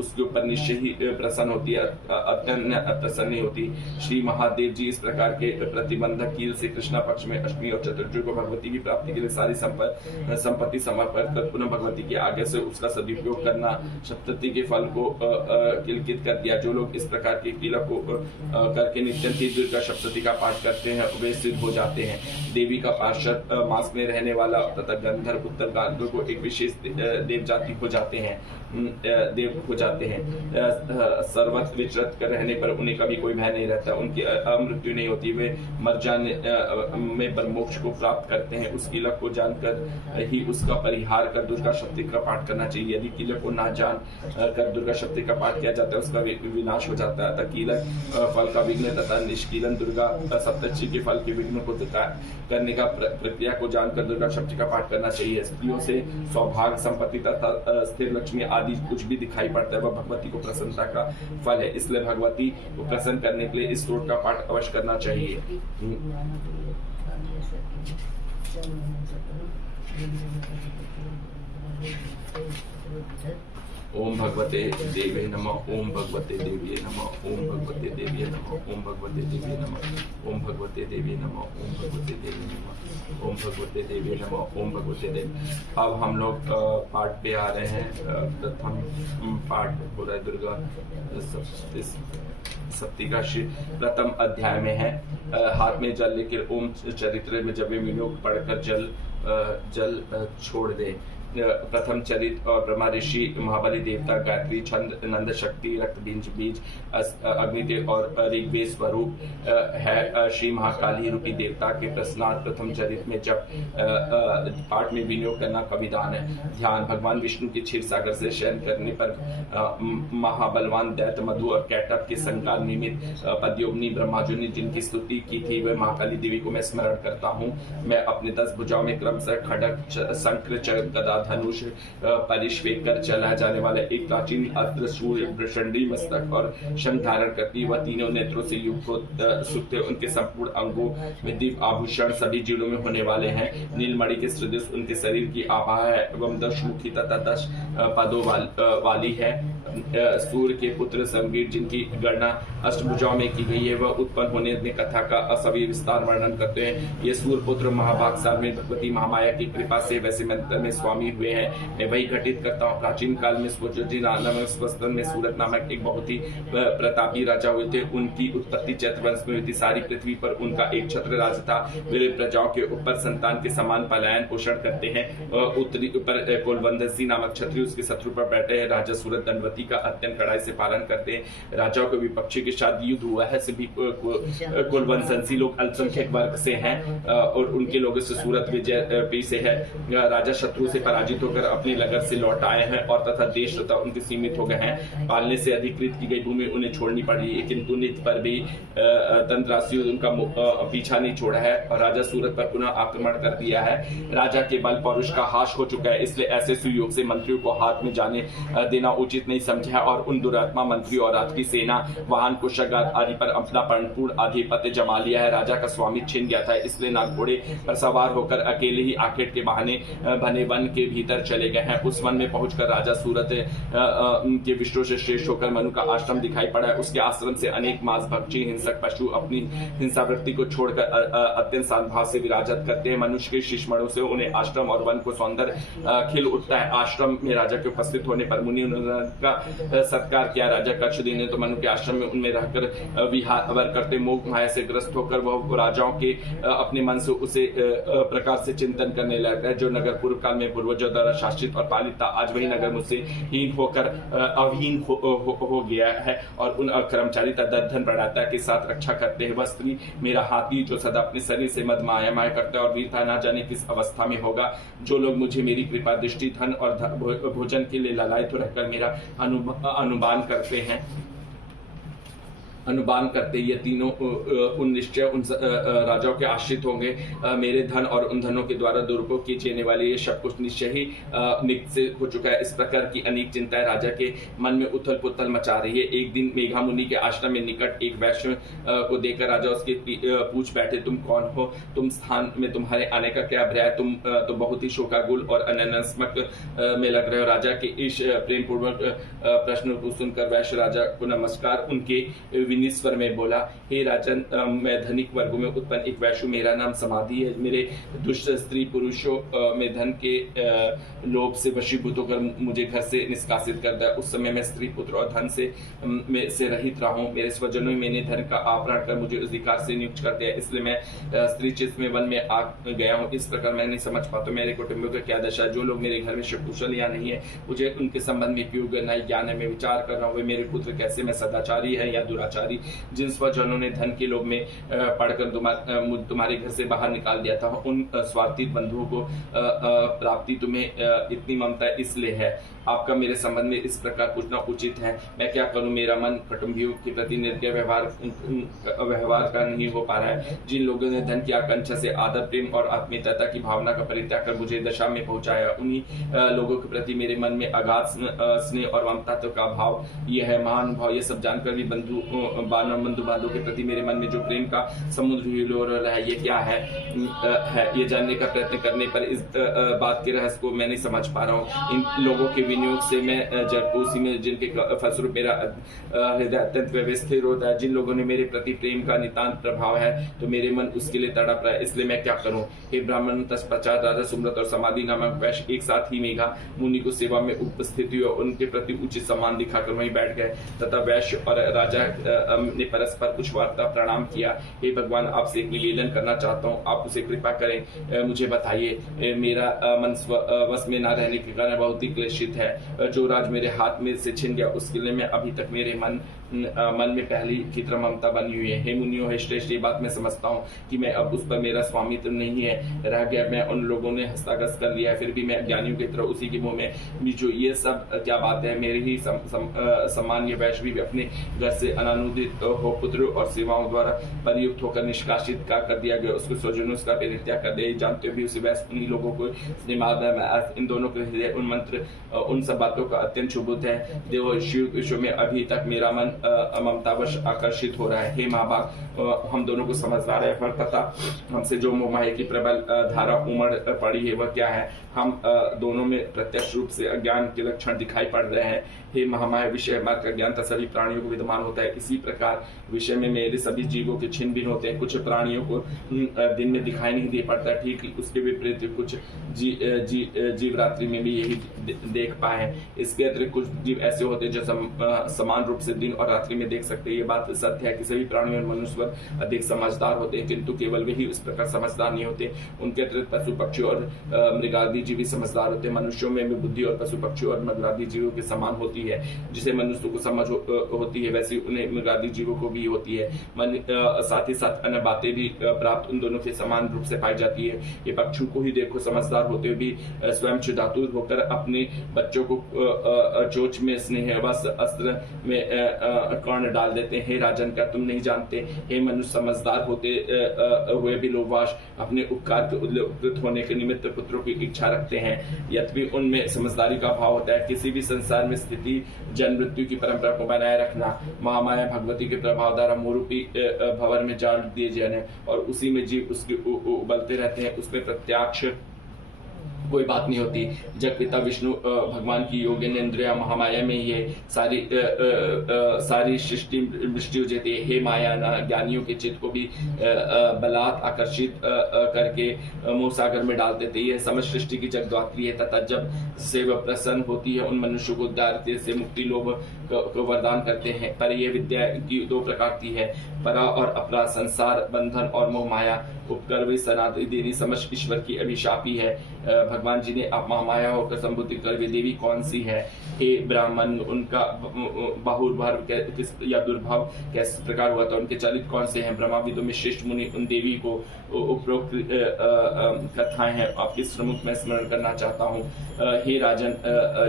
उसके ऊपर निश्चय ही प्रसन्न होती है, अत्यंत प्रसन्न नहीं होती। श्री महादेव जी इस प्रकार के प्रतिबंधक कील से कृष्णा पक्ष में अष्टमी और चतुर्थी को भगवती की प्राप्ति के लिए सारी संपत्ति समर्पित कर पुनः भगवती के आगे से उसका सदुपयोग करना सप्तती के फल को किलकित कर दिया। जो लोग इस प्रकार के कीला को करके नित्यंत ही दुर्गा सप्तती का पाठ करते हैं वे सिद्ध हो जाते हैं। देवी का पार्षद मास में रहने वाला तथा गंधर्व उत्तर गांधर्व को एक विशेष देव जाति हो जाते हैं, देव हो जाते हैं। सर्वत्र विचरत कर रहने पर उन्हें कभी कोई भय नहीं रहता, उनकी मृत्यु नहीं होती, वे मर जाने में पर मोक्ष को प्राप्त करते हैं। उस कीलक को जानकर ही उसका परिहार कर दुर्गा सप्तती का पाठ करना चाहिए। यदि कीलक को ना जान कर दुर्गा सप्तती का पाठ किया जाता है उसका विनाश हो जाता है। अतः कीलक फल का विघ्न तथा निष्कीलन दुर्गा सप्तशती के फल के विघ्न को करने का प्रक्रिया को जानकर दुर्गा सप्तती का पाठ करना चाहिए। स्त्रियों से सौभाग्य संपत्ति तथा स्थिर लक्ष्मी आदि कुछ भी दिखाई पड़ता है वह भगवती को प्रसन्नता का फल है, इसलिए भगवती को प्रसन्न करने के लिए इस स्तोत्र का पाठ अवश्य करना चाहिए। ओम भगवते देवे नमः, ओम भगवते देवी नमः, ओम भगवते देवी नमः, ओम भगवते देवी नमः, ओम भगवते देवी नमः, ओम भगवते देवी नमः, ओम भगवते देवी नमः, ओम भगवते देवी। अब हम लोग पाठ पे आ रहे हैं। प्रथम पाठ पूरा दुर्गा सप्तती का प्रथम अध्याय में है। हाथ में जल लेकर ओम चरित्र में जब विनियोग पढ़कर जल छोड़ दे। प्रथम चरित और ब्रह्मा ऋषि महाबली देवता गायत्री छंद नंद शक्ति रक्त बीज अग्निदेव और ऋग्वेद स्वरूप है। श्री महाकाली रूपी देवता के प्रश्नार्थ प्रथम चरित में जब पाठ में विनियोग करना का विधान है। ध्यान भगवान विष्णु के क्षीर सागर से शयन करने पर महाबलवान दैत्य मधु और कैटभ के संकार निमित्त पद्योग्नि ब्रह्माजुनि जिनकी स्तुति की थी वह महाकाली देवी को मैं स्मरण करता हूँ। मैं अपने 10 भुजाओं में क्रमशः खड्ग शंख गदा धनुष परिष्वेक कर चला जाने वाला एक प्राचीन अस्त्र सूर्य प्रचंडी मस्तक और शंख धारण करती वह तीनों नेत्रों से युक्त सुप्त उनके संपूर्ण अंगों में दिव्य आभूषण सभी जीवों में होने वाले हैं। नीलमणि के सदृश उनके शरीर की आभा है एवं 10 मुखी तथा 10 पदों वाली है। सूर्य के पुत्र संगीत जिनकी गणना अष्टभुजाओं में की गई है वह उत्पन्न होने में कथा का असभी विस्तार वर्णन करते हैं। ये सूर्य पुत्र महाभागसार में भगवती महामाया की कृपा से वैसे मंत्र में स्वामी हुए हैं। मैं वही घटित करता हूँ। प्राचीन काल में स्वजोजी नामक स्वस्तन में सूरत नामक एक बहुत ही प्रतापी राजा हुए थे। उनकी उत्पत्ति चैत्र वंश में हुई थी। सारी पृथ्वी पर उनका एक छत्र राज था। वे प्रजाओं के ऊपर संतान के समान पलायन पोषण करते हैं। उत्तरी ऊपर कुलवंदसी नामक क्षत्रिय उसके शत्रु पर बैठे हैं। राजा सूरत दंडवती का अत्यंत कड़ाई से पालन करते हैं। राजाओं के विपक्षी के साथ युद्ध हुआ है। सभी कुलवंशी लोग अल्पसंख्यक वर्ग से हैं और उनके लोगों से सूरत विजय से है। राजा शत्रु से पराजित होकर अपनी लगन से लौट आए हैं और तथा देश तथा उनके सीमित हो गए हैं। पालने से अधिकृत की गई भूमि उन्हें छोड़नी पड़ी, किंतु नित्य पर भी तंत्रासियों उनका पीछा नहीं छोड़ा है और राजा सूरत पर पुनः आक्रमण कर दिया है। राजा के बल पौरुष का हाश हो चुका है, इसलिए ऐसे सुयोग से मंत्रियों को हाथ में जाने देना उचित नहीं समझा और उन दुरात्मा मंत्रियों और राज की सेना वाहन कुशगार आदि पर अपना पूर्ण आधिपत्य जमा लिया है। राजा का स्वामी छिन गया था, इसलिए नाग घोड़े पर सवार होकर अकेले ही आखेट के बहाने बने वन के भीतर चले गए हैं। उस वन में पहुंचकर राजा सूरत के विष्णु से श्रेष्ठ होकर मनु का आश्रम दिखाई पड़ा है। उसके आश्रम से अनेक मांस भक्षी हिंसक पशु अपनी हिंसावृत्ति को छोड़कर अत्यंत शांत भाव से विराजत करते हैं। मनुष्य के शिष्मणों से उन्हें आश्रम और वन को सौंदर्य खिल उठता है। आश्रम में राजा के उपस्थित होने पर मुनि का सत्कार किया। राजा कक्ष देने तो मनु के आश्रम में उनमें रहकर विहार करते मोह माया से ग्रस्त होकर वह राजाओं के अपने मन से उसे प्रकार से चिंतन करने लगता है। जो नगर पूर्व काल में पूर्वजों पूर्वजों द्वारा शासित और पालित था, आज वही नगर मुझसे हीन होकर अवहीन हो गया है और उन कर्मचारी तथा धन प्रदाता के साथ रक्षा करते हैं। वह स्त्री मेरा हाथी जो सदा अपने शरीर से मद माया करता है और वीरता ना जाने किस अवस्था में होगा। जो लोग मुझे मेरी कृपा दृष्टि धन और भोजन के लिए लालायित रहकर मेरा अनुमान करते ये तीनों उन निश्चय उन राजाओं के आश्रित होंगे। मेरे धन और उन धनों के द्वारा दुरुपयोग किए जाने वाले ये सब कुछ निश्चय ही नित्य से हो चुका है। इस प्रकार की अनेक चिंताएं राजा के मन में उथल पुथल मचा रही है। एक दिन मेघा मुनि के आश्रम में निकट एक वैश्य को देखकर राजा उसके पूछ बैठे, तुम कौन हो? तुम स्थान में तुम्हारे आने का क्या भय है? तुम तो बहुत ही शोकाकुल और अनन्यात्मक में लग रहे हो। राजा के इस प्रेम पूर्वक प्रश्न को सुनकर वैश्य राजा को नमस्कार उनके विनिस्वर में बोला, हे राजन, मैं धनिक वर्गों में उत्पन्न एक वैश्य, मेरा नाम समाधि है। मेरे दुष्ट स्त्री पुरुषों में धन के लोभ से वशीभूत होकर मुझे घर से निष्कासित कर दिया। उस समय मैं स्त्री पुत्र और धन से रहित रहा हूँ। मेरे स्वजनों में मैंने धन का अपहरण कर मुझे अधिकार से नियुक्त कर दिया, इसलिए मैं स्त्री चित्त में वन में आ गया हूँ। इस प्रकार मैं नहीं समझ पाता मेरे कुटुंबियों का क्या दशा। जो लोग मेरे घर में कुशल या नहीं है, मुझे उनके संबंध में उपयोग नहीं ज्ञान है। मैं विचार कर रहा हूँ वे मेरे पुत्र कैसे में सदाचारी है या दुराचारी। जिन स्वजनों ने धन के लोभ में पढ़कर तुम्हारे घर से बाहर निकाल दिया था, उन स्वार्थी बंधुओं को प्राप्ति तुम्हें इतनी ममता इसलिए है। आपका मेरे संबंध में इस प्रकार पूछना उचित है। मैं क्या करूं? मेरा मन कुटुंबियों के प्रति निर्दय व्यवहार का नहीं हो पा रहा है। जिन लोगों ने धन की आकांक्षा से आदर प्रेम और आत्मीयता की भावना का परित्याग कर मुझे दशा में पहुंचाया, उन्हीं लोगों के प्रति मेरे मन में अगाध स्नेह और ममता का भाव यह है। महानुभाव ये सब जानकर भी बंधु बांधव के प्रति मेरे मन में जो प्रेम का समुद्र हिलो रहा है, ये क्या है? ये जानने का प्रयत्न करने पर इस बात के रहस्य को मैं नहीं समझ पा रहा हूँ। इन लोगों के विनियोग से मैं उसी में जिनके फलस्वरूप मेरा हृदय अत्यंत व्यवस्थित होता है। जिन लोगों ने मेरे प्रति प्रेम का नितांत प्रभाव है, तो मेरे मन उसके लिए तड़प रहा है। इसलिए मैं क्या करूं? हे ब्राह्मण, तत्पश्चात राजा सुम्रत और समाधि नामक वैश्य एक साथ ही मेघा मुनि को सेवा में उपस्थित हुए और उनके प्रति उचित सम्मान दिखाकर वहीं बैठ गए तथा वैश्य और राजा ने परस्पर कुछ वार्ता प्रणाम किया। हे भगवान, आपसे एक निवेदन करना चाहता हूँ, आप उसे कृपा करें, मुझे बताइए। मेरा मन वश में न रहने के कारण बहुत ही क्लेशित है। जो राज मेरे हाथ में से छिन गया, उसके लिए मैं अभी तक मेरे मन में पहली की तरह ममता बनी हुई है। हे मुनियों, हे श्रेष्ठ, ये बात मैं समझता हूँ कि मैं अब उस पर मेरा स्वामित्व नहीं है रह गया। मैं उन लोगों ने हस्तगत कर लिया है, फिर भी मैं ज्ञानियों की तरह उसी के मुंह में बीचो। ये सब क्या बात है? मेरे ही सामान्य वैश्य भी अपने घर से अनानुदित हो पुत्र और सेवाओं द्वारा परियुक्त होकर निष्कासित कर दिया गया, उसको स्वजनों का परित्याग कर दिया। जानते हो भी उसी वैश्य उन्हीं लोगों को इन दोनों के हृदय उन मंत्र उन सब बातों का अत्यंत शुभुत है। देव शिव में अभी तक मेरा मन ममतावश आकर्षित हो रहा है। हे महाभाग, हम दोनों को समझदार है, पर तथा हमसे जो मोहमाया की प्रबल धारा उमड़ पड़ी है, वह क्या है? हम दोनों में प्रत्यक्ष रूप से अज्ञान के लक्षण दिखाई पड़ रहे हैं। हे महामाया, विषय मार्ग का ज्ञान सभी प्राणियों को विद्यमान होता है। इसी प्रकार विषय में मेरे सभी जीवों के छिन्न भिन्न होते हैं। कुछ प्राणियों को दिन में दिखाई नहीं दे पड़ता, ठीक उसके विपरीत कुछ जीव रात्रि में भी यही देख पाए। इसके अतिरिक्त कुछ जीव ऐसे होते हैं जो समान रूप से दिन और रात्रि में देख सकते हैं। ये बात सत्य है कि सभी प्राणियों और मनुष्य अधिक समझदार होते हैं, किंतु केवल वही उस प्रकार समझदार नहीं होते। उनके अतिरिक्त पशु पक्षी और मृगादि जीव समझदार होते हैं। मनुष्यों में बुद्धि और पशु पक्षी और मृगादि जीवों के समान होती है। जिसे मनुष्य को समझ होती है, वैसे उन्हें मृगादि जीवों को भी होती है। साथ ही साथ अन्य बातें भी प्राप्त उन दोनों के समान रूप से पाई जाती है। ये पक्षियों को ही देखो, समझदार होते हुए भी स्वयं क्षुधातुर होकर अपने बच्चों को चोंच में स्नेहवश अस्त्र में कर्ण डाल देते हैं। हे राजन, क्या तुम नहीं जानते? हे मनुष्य, समझदार होते हुए भी लोभवश अपने उपकार के उपकृत होने के निमित्त पुत्रों की इच्छा रखते हैं। यद्यपि उनमें समझदारी का भाव होता है। किसी भी संसार में स्थिति जन्म मृत्यु की परंपरा को बनाए रखना, महामाया भगवती के प्रभाव द्वारा मोरूपी भंवर में डाल दिए जाने और उसी में जीव उसके उबलते रहते हैं, उसमें प्रत्यक्ष कोई बात नहीं होती। जब पिता विष्णु भगवान की योगेंद्रिया महामाया में ये सारी सृष्टि मृष्टि हो जाती है। हे माया, ज्ञानियों के चित्त को भी बलात् आकर्षित करके मोह सागर में डाल देते। यह समस्त सृष्टि की जगद्धात्री है तथा जब से वह प्रसन्न होती है, उन मनुष्यों को दारिद्र्य से मुक्ति लोभ को वरदान करते हैं। पर यह विद्या की दो प्रकार की है, परा और अपरा, संसार बंधन और मोह माया। उपकर व सनातनी देवी समस्त ईश्वर की अभिशापी है। भगवान जी ने आप महामाया होकर संबोधित कर वे देवी कौन सी है, हे ब्राह्मण, उनका बाहुर्भाव किस या दुर्भाव किस प्रकार हुआ था, उनके चरित्र कौन से हैं। ब्रह्माविदों में श्रेष्ठ मुनि उन देवी को उपरोक्त कथाएं हैं आपके श्रमुख में स्मरण करना चाहता हूँ। हे राजन,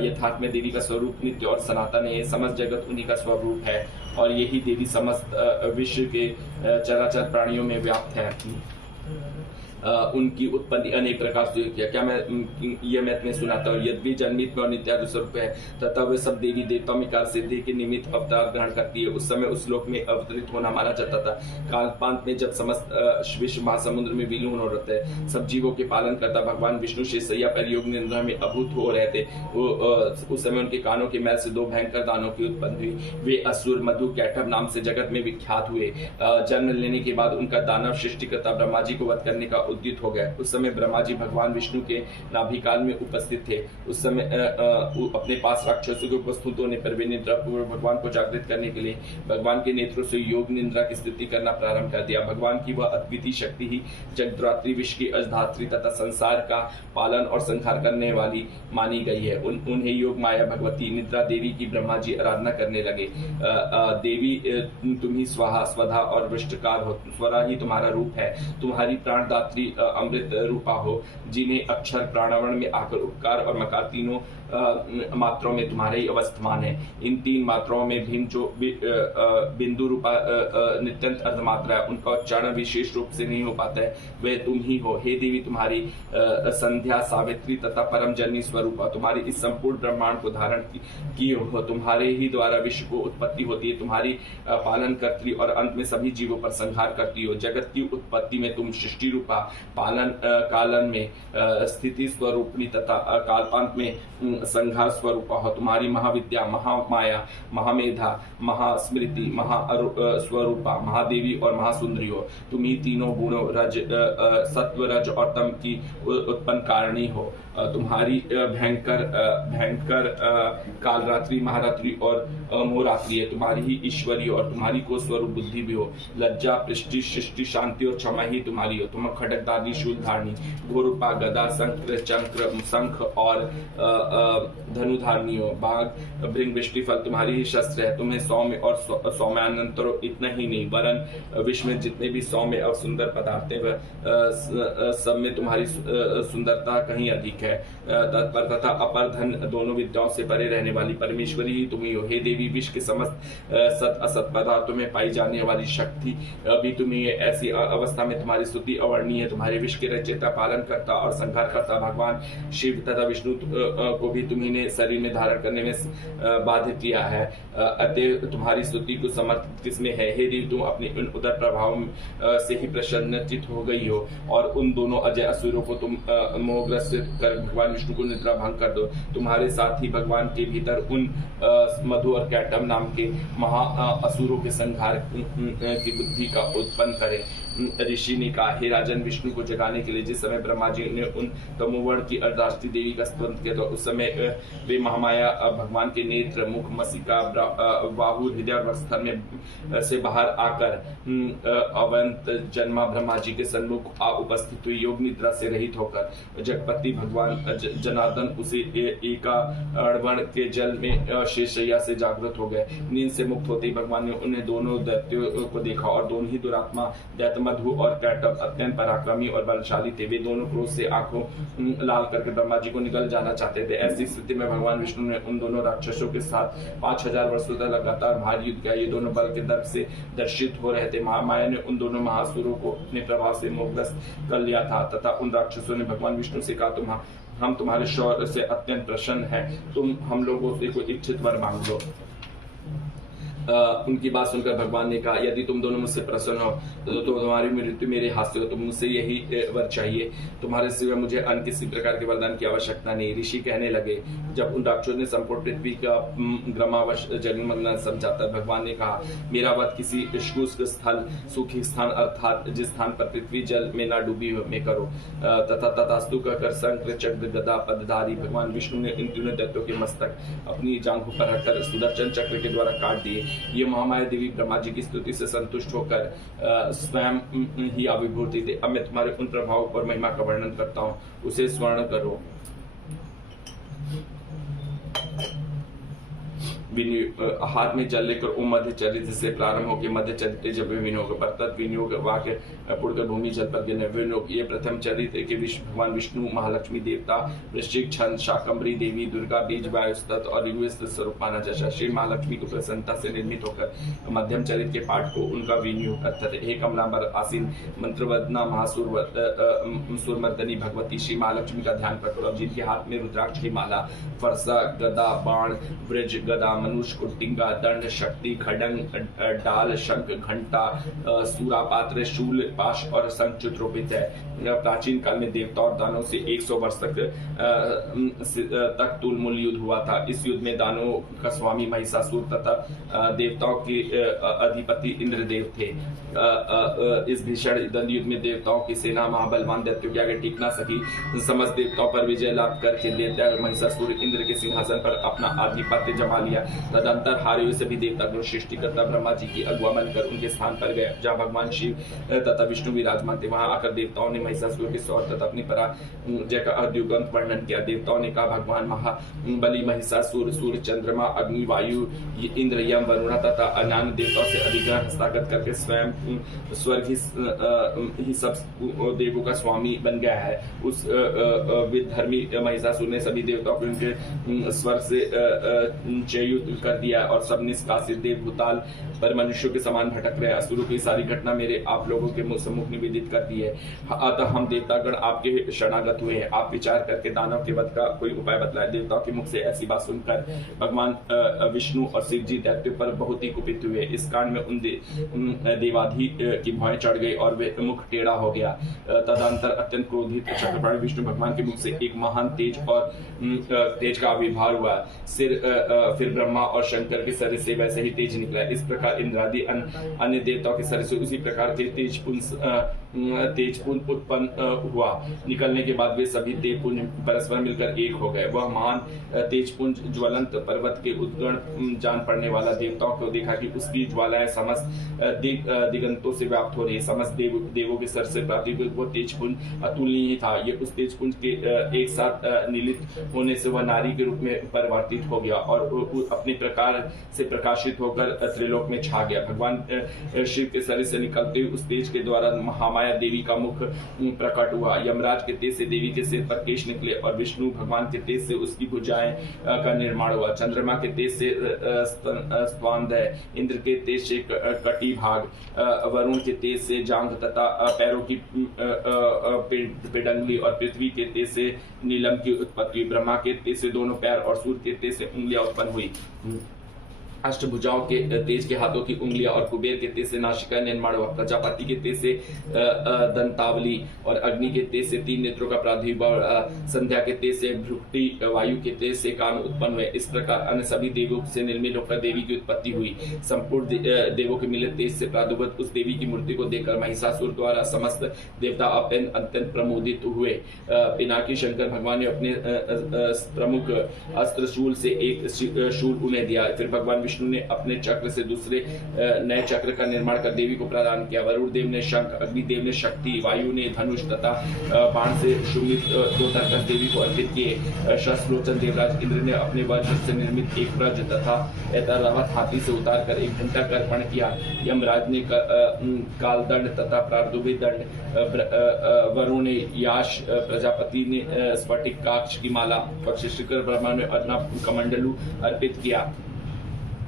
यथार्थ में देवी का स्वरूप नित्य और सनातन है, समस्त जगत उन्हीं का स्वरूप है और यही देवी समस्त विश्व के चराचर प्राणियों में व्याप्त है। उनकी उत्पत्ति अनेक प्रकार से किया। क्या मैं सुनाता हूँ। यद्यपि जन्मित में और नित्यादि स्वरूप है तथा वे सब देवी देवताओं में काल सिद्धि के निमित्त अवतार ग्रहण करती है। उस समय उस लोक में अवतरित होना माना जाता था। कालपांत में जब समस्त विश्व महासमुद्र में विलीन हो रहते हैं, सब जीवों के पालन करता भगवान विष्णु शेषैया पर योग निद्रा में अभूत हो रहे थे। उस समय उनके कानों के मैल से दो भयंकर दानों की उत्पन्न हुई। वे असुर मधु कैटभ नाम से जगत में विख्यात हुए। जन्म लेने के बाद उनका दानव सृष्टिकर्ता ब्रह्मा जी को वध करने का उद्यत हो गया। उस समय ब्रह्मा जी भगवान विष्णु के नाभि काल में उपस्थित थे। उस समय अपने पास राक्षसों के उपस्थित होने पर वे निद्रा पूर्वक भगवान को जागृत करने के लिए भगवान के नेत्रों से योग निद्रा की स्थिति करना प्रारंभ कर दिया। भगवान की वह अद्वितीय शक्ति ही जगद्धात्री, विश्व की अजधात्री तथा संसार का पालन और संहार करने वाली मानी गई है। उन्हें योग माया भगवती निद्रा देवी की ब्रह्मा जी आराधना करने लगे। देवी तुम ही स्वाहा स्वधा और वृष्टकार हो, स्वरा ही तुम्हारा रूप है। तुम्हारी प्राणदात्री अमृत रूपा हो, जिन्हें अक्षर प्राणावरण में आकर उपकार और मकार तीनों मात्राओं में तुम्हारे ही अवस्थमान है। इन तीन मात्राओं में भीम जो बिंदु रूपा नित्यंत अर्धमात्रा है, उनका उच्चारण विशेष रूप से नहीं हो पाता है, वह तुम ही हो। हे देवी, तुम्हारी संध्या सावित्री तथा परम जननी स्वरूपा, तुम्हारी इस संपूर्ण ब्रह्मांड को धारण किए हो। तुम्हारे ही द्वारा विश्व को उत्पत्ति होती है। तुम्हारी पालन करती और अंत में सभी जीवों पर संहार करती हो। जगत की उत्पत्ति में तुम सृष्टि रूपा, पालन कालन में स्थिति स्वरूपणी तथा कालपांत में संहार स्वरूपा हो। तुम्हारी महाविद्या, महामाया, महामेधा, महास्मृति, स्वरूपा, महादेवी और महासुंदरी हो। तुम ही तीनों गुणों रज, सत्व, रज और तम की उत्पन्न कारणी हो। तुम्हारी भयंकर कालरात्रि, महारात्रि और मोहरात्रि है। तुम्हारी ही ईश्वरी और तुम्हारी को स्वरूप बुद्धि भी हो। लज्जा, पृष्टि, सृष्टि, शांति और क्षमा ही तुम्हारी हो। तुम खड्गधारी, शूलधारणी, घोरूपा, गदा, शंख और धनुधारणी हो। बाघ, भृंग, वृष्टिफल तुम्हारी ही शस्त्र है। तुम्हें सौम्य और सौम्यानंतर इतना ही नहीं, वरन विश्व में जितने भी सौम्य और सुंदर पदार्थ है सब में तुम्हारी सुंदरता कहीं अधिक है। तत्पर तथा अपर धन दोनों विद्याओं से परे रहने वाली परमेश्वरी ही तुम ही हो। हे देवी, विश्व के समस्त सत असत पदार्थों में पाई जाने वाली शक्ति भी तुम ही है। ऐसी अवस्था में तुम्हारी स्तुति अवर्णनीय है। तुम्हारे विश्व के रचयिता, पालन करता और संहार करता भगवान शिव तथा विष्णु को भी तुम्ही ने शरीर में धारण करने में बाधित किया है। अतः तुम्हारी स्तुति को समर्थ किसमें है। हे देवी, तुम अपने उन उदर प्रभाव से ही प्रसन्नचित हो गई हो और उन दोनों अजय असुरों को तुम मोहग्रस्त कर भगवान विष्णु को निद्रा भंग कर दो। तुम्हारे साथ ही भगवान के भीतर उन मधु और कैटम नाम के महा असुरों के संहार की बुद्धि का उत्पन्न करे। ऋषि ने कहा, हे राजन, विष्णु को जगाने के लिए जिस समय ब्रह्मा जी ने उन तमोवर्ण की अर्धराष्ट्री देवी का स्तुति किया, तो उस समय वे महामाया भगवान के नेत्र, मुख, मसिका, बाहु, हृदय और वक्षस्थल में से बाहर आकर अवंत जन्मा ब्रह्मा जी के सन्मुख उपस्थित हुई। योग निद्रा से रहित होकर जगपति भगवान जनार्दन उसे एका अड़वण के जल में शेषैया से जागृत हो गए। नींद से मुक्त होते ही भगवान ने उन्हें दोनों दैत्यों को देखा और दोनों ही दुरात्मा दैत्य मधु और कैटभ अत्यंत पराक्रमी और बलशाली थे। वे दोनों क्रोध से आंखों लाल करके ब्रह्मा जी को निगल जाना चाहते थे। ऐसी स्थिति में भगवान विष्णु ने उन दोनों राक्षसों के साथ 5000 वर्षों तक लगातार भारी युद्ध किया। ये दोनों बल के दर्प से दर्शित हो रहे थे। महामाया ने उन दोनों महासुरों को अपने प्रभाव से मोहग्रस्त कर लिया था तथा उन राक्षसों ने भगवान विष्णु से कहा, हम तुम्हारे शौर्य से अत्यंत प्रसन्न हैं, तुम हम लोगों से कोई इच्छित वर मांग लो। उनकी बात सुनकर भगवान ने कहा, यदि तुम दोनों मुझसे प्रसन्न हो तो तुम्हारी मृत्यु मेरे हाथ से हो। तुम मुझसे यही वर चाहिए, तुम्हारे सिवा मुझे अन्य किसी प्रकार के वरदान की आवश्यकता नहीं। ऋषि कहने लगे, जब उन राक्षसों ने संपूर्ण पृथ्वी का ग्रामावश जगमग्न समझा तब भगवान ने कहा, मेरा वध किसी शुष्क स्थल, सुखी स्थान अर्थात जिस स्थान पर पृथ्वी जल में न डूबी हो में करो। तथा तथास्तु कहकर शंख, चक्र, गदा पदधारी भगवान विष्णु ने इन तीनों दैत्यों के मस्तक अपनी जांघों पर रखकर सुदर्शन चक्र के द्वारा काट दिए। ये महामाया देवी ब्रह्मा जी की स्तुति से संतुष्ट होकर स्वयं ही आविर्भूत थे। अब मैं तुम्हारे उन प्रभाव और महिमा का वर्णन करता हूँ, उसे स्मरण करो। हाथ में जल लेकर ओम मध्य चरित्र से प्रारंभ होकर मध्य चरित्र जब विनियोग बर्तक विनियोग वाक्य पुड़कर भूमि जल पर विनियोग। ये प्रथम चरित्र के भगवान विष्णु, महालक्ष्मी देवता, वृश्चिक छंद, शाकंभरी देवी, दुर्गा, बीज, वायुस्तत्व और ऋग्वेद स्वरूप माना जाता है। श्री महालक्ष्मी को प्रसन्नता से निर्मित होकर मध्यम चरित्र के पाठ को उनका विनियोग अर्थात हे कमलांबर आसीन मंत्रवदना महासुरमर्दनी भगवती श्री महालक्ष्मी का ध्यान करो। अब जिनके हाथ में रुद्राक्ष की माला, फरसा, गदा, बाण, ब्रज, गदा, मनुष्य, कुटिंगा, दंड, शक्ति, खडंग, डाल, शंख, घंटा, सूरापात्र, शूल, पाश और शंख चित्रोपित है। प्राचीन काल में देवता और दानवों से 100 वर्ष तक तुलमुल युद्ध हुआ था। इस युद्ध में दानवों का स्वामी महिषासुर तथा देवताओं के अधिपति इंद्रदेव थे। इस भीषण द्वंद्व युद्ध में देवताओं की सेना महाबलवान दैत्यों के आगे टिक ना सकी। समस्त देवताओं पर विजय लाभ करके दैत्य महिषासुर इंद्र के सिंहासन पर अपना आधिपत्य जमा लिया। तदंतर हारे हुए सभी देवता सृष्टिकर्ता ब्रह्मा जी की अगुआ बनकर उनके स्थान पर गए। जहाँ भगवान शिव तथा विष्णु विराजमान थे, वहां आकर देवताओं ने महिषासुर के सौर तथा अपनी पराजय का अद्युगंत वर्णन किया। देवताओं ने कहा, भगवान महाबली महिषासुर सूर्य, चंद्रमा, अग्नि, वायु, इंद्र, यम, वरुण तथा अन्य देवताओं से अधिग्रहण हस्तागत करके स्वयं स्वर्ग ही सब देवों का स्वामी बन गया है। उस विधर्मी महिषासुर ने सभी देवताओं को उनके स्वर्ग से च्युत कर दिया और सब निष्कासित देव भूताल पर मनुष्यों के समान भटक रहे। असुरों की सारी घटना मेरे आप लोगों के सम्मुख निवेदित कर दी है। अतः हम देवतागण आपके शरणागत हुए हैं। आप विचार करके दानव के वध का कोई उपाय बतलाए। देवताओं के मुख से ऐसी बात सुनकर भगवान विष्णु और शिव जी दैत्यों पर बहुत ही कुपित हुए। इस कांड में उन देवाधि की भौएं चढ़ गई और वे मुख टेढ़ा हो गया। तदंतर अत्यंत क्रोधित चक्रपाणी विष्णु भगवान के मुख से एक महान तेज का आविर्भाव हुआ। फिर ब्रह्मा और शंकर के शरीर से वैसे ही तेज निकला। इस प्रकार इंद्रादि अन्य देवताओं के शरीर से उसी प्रकार के तेजपुंज उत्पन्न हुआ। निकलने के बाद वे सभी तेजपुंज परस्पर मिलकर एक हो गए। वह महान तेजपुंज ज्वलंत पर्वत के उद्गण जान पड़ने वाला देवताओं को देखा कि उसकी ज्वालाएं समस्त दिगंतों से व्याप्त हो रही है। समस्त देवों के सर से प्राप्त वो तेजपुंज अतुलनीय था। ये उस तेजपुंज के एक साथ नीलित होने से वह नारी के रूप में परिवर्तित हो गया और अपने प्रकार से प्रकाशित होकर त्रिलोक में छा गया। भगवान शिव के शरीर से निकलते हुए उस तेज के द्वारा महामाया देवी का मुख प्रकट हुआ। यमराज के तेज से देवी के सिर पर केश निकले और विष्णु भगवान के तेज से उसकी भुजाएं का निर्माण हुआ। चंद्रमा के तेज से स्तनदय, इंद्र के तेज से कटी भाग, वरुण के तेज से जांघ तथा पैरों की पेडंगली और पृथ्वी के तेज से नीलम की उत्पत्ति। ब्रह्मा के तेज से दोनों पैर और सूर्य के तेज से उंगलियां उत्पन्न हुई। अष्टभुजाओं के तेज के हाथों की उंगलियां और कुबेर के तेज से नासिका निर्माण हुआ। प्रजापति के तेज से दंतावली और अग्नि के तेज से 3 नेत्रों का प्रादुर्भाव। संध्या के तेज से भ्रुकुटी, वायु के तेज से कान उत्पन्न हुए। इस प्रकार अन्य सभी देवों से निर्मित होकर देवी की उत्पत्ति हुई। संपूर्ण देवों के मिलित तेज से प्रादुर्भूत उस देवी की मूर्ति को देखकर महिषासुर द्वारा समस्त देवता अत्यंत प्रमोदित हुए। पिनाकी शंकर भगवान ने अपने प्रमुख अस्त्र शूल से एक शूल उन्हें दिया। फिर भगवान विष्णु ने अपने चक्र से दूसरे नए चक्र का निर्माण कर देवी को प्रदान किया। वरुण देव ने शंख, अग्निदेव ने शक्ति, वायु ने धनुष तथा बाण से शोभित 2 तरकस देवी को अर्पित किए। शस्त्रोचन देवराज इंद्र ने अपने वज्र से निर्मित एक ब्रज तथा ऐरावत हाथी से उतार कर एक घंटा का अर्पण किया। यमराज ने कालदंड तथा प्रारदुभि दंड, वरुण ने याश, प्रजापति ने स्फटिकाक्ष की माला और शिष्कर ब्रह्मा ने अर्णव कमंडलू अर्पित किया।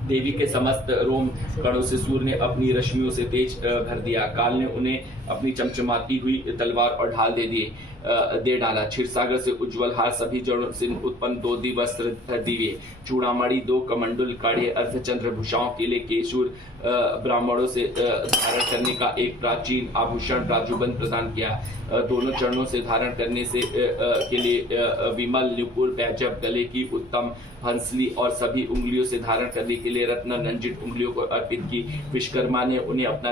देवी के समस्त रोम कणों से सूर्य ने अपनी रश्मियों से तेज भर दिया। काल ने उन्हें अपनी चमचमाती हुई तलवार और ढाल दे डाला। क्षीरसागर से उज्जवल हार, सभी जड़ों से उत्पन्न 2 दिवस्त्र दिव्य, चूड़ामणि, 2 कमंडल, काढ़े, अर्धचंद्र, भूषाओं के लिए केशूर, ब्राह्मणों से धारण करने का एक प्राचीन आभूषण राजूबंद प्रदान किया। दोनों चरणों से धारण करने से के लिए विमल, नुपुर, बैजब, गले की उत्तम हंसली और सभी उंगलियों से धारण करने के लिए रत्न रंजित उंगलियों को अर्पित की। विश्वकर्मा ने उन्हें अपना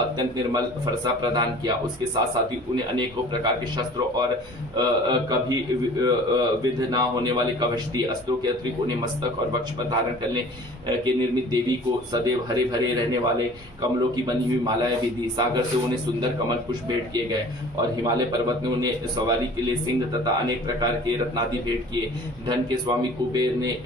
अत्यंत निर्मल फरसा प्रदान प्रदान किया। उसके साथ साथ ही उन्हें अनेकों प्रकार के शस्त्रों और कभी विध ना होने वाले कवचती अस्त्रों के अतिरिक्त उन्हें मस्तक और वक्ष पर धारण करने के निर्मित देवी को सदैव हरे भरे रहने वाले कमलों की बनी हुई मालाएं भी दी। सागर से उन्हें सुंदर कमल पुष्प भेंट किए गए और हिमालय पर्वत ने उन्हें सवारी के लिए सिंह तथा अनेक प्रकार के रत्नादि भेंट किए। धन के स्वामी कुबेर ने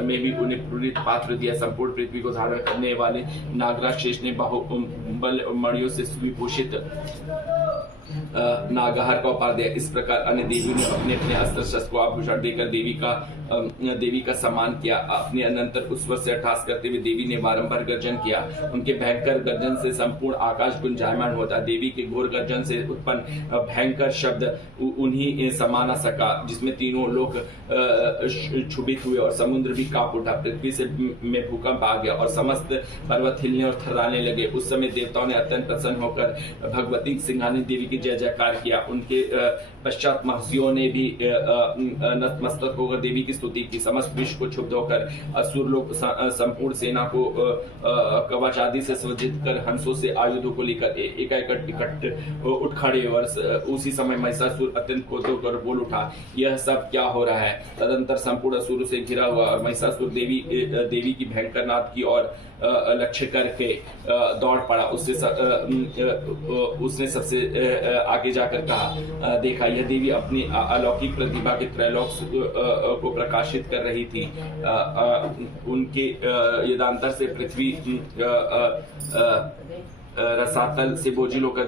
में भी उन्हें पूरित पात्र दिया। संपूर्ण पृथ्वी को धारण करने वाले नागराज शेष ने बाहुबल मणियों से विभूषित नागहार का उपहार दिया। इस प्रकार अन्य देवी ने अपने अपने अस्त्र शस्त्र को आभूषण देकर देवी का सम्मान किया। अपने अनंतर उस से अट्ठास करते हुए देवी ने बारंबार गर्जन किया। उनके भयंकर गर्जन से संपूर्ण आकाश गुंजायमान होता। देवी के घोर गर्जन से उत्पन्न भयंकर शब्द उन्हीं समा न सका, जिसमें तीनों लोग क्षुभित हुए और समुद्र भी कांप उठा। पृथ्वी से में भूकंप आ गया और समस्त पर्वत हिलने और थर्राने लगे। उस समय देवताओं ने अत्यंत प्रसन्न होकर भगवती सिंहानी देवी की जय जयकार किया। उनके पश्चात महर्षियों ने भी नतमस्तक होकर देवी की स्तुति की। समस्त विश्व को क्षुब्ध होकर असुर लोग संपूर्ण सेना को कवच आदि से सज्जित कर हंसों से आयुधों को लेकर इकट्ठ उठ खड़े। उसी समय महिषासुर अत्यंत क्रोध होकर बोल उठा, यह सब क्या हो रहा है? तदंतर संपूर्ण असुरों से घिरा हुआ और महिषासुर देवी की भयंकर नाद की ओर लक्ष्य करके दौड़ पड़ा। उसने सबसे आगे जाकर कहा, देखा यह देवी अपनी अलौकिक प्रतिभा के त्रैलोक को प्रकाशित कर रही थी। उनके यदांतर से पृथ्वी रसातल से बोझिल होकर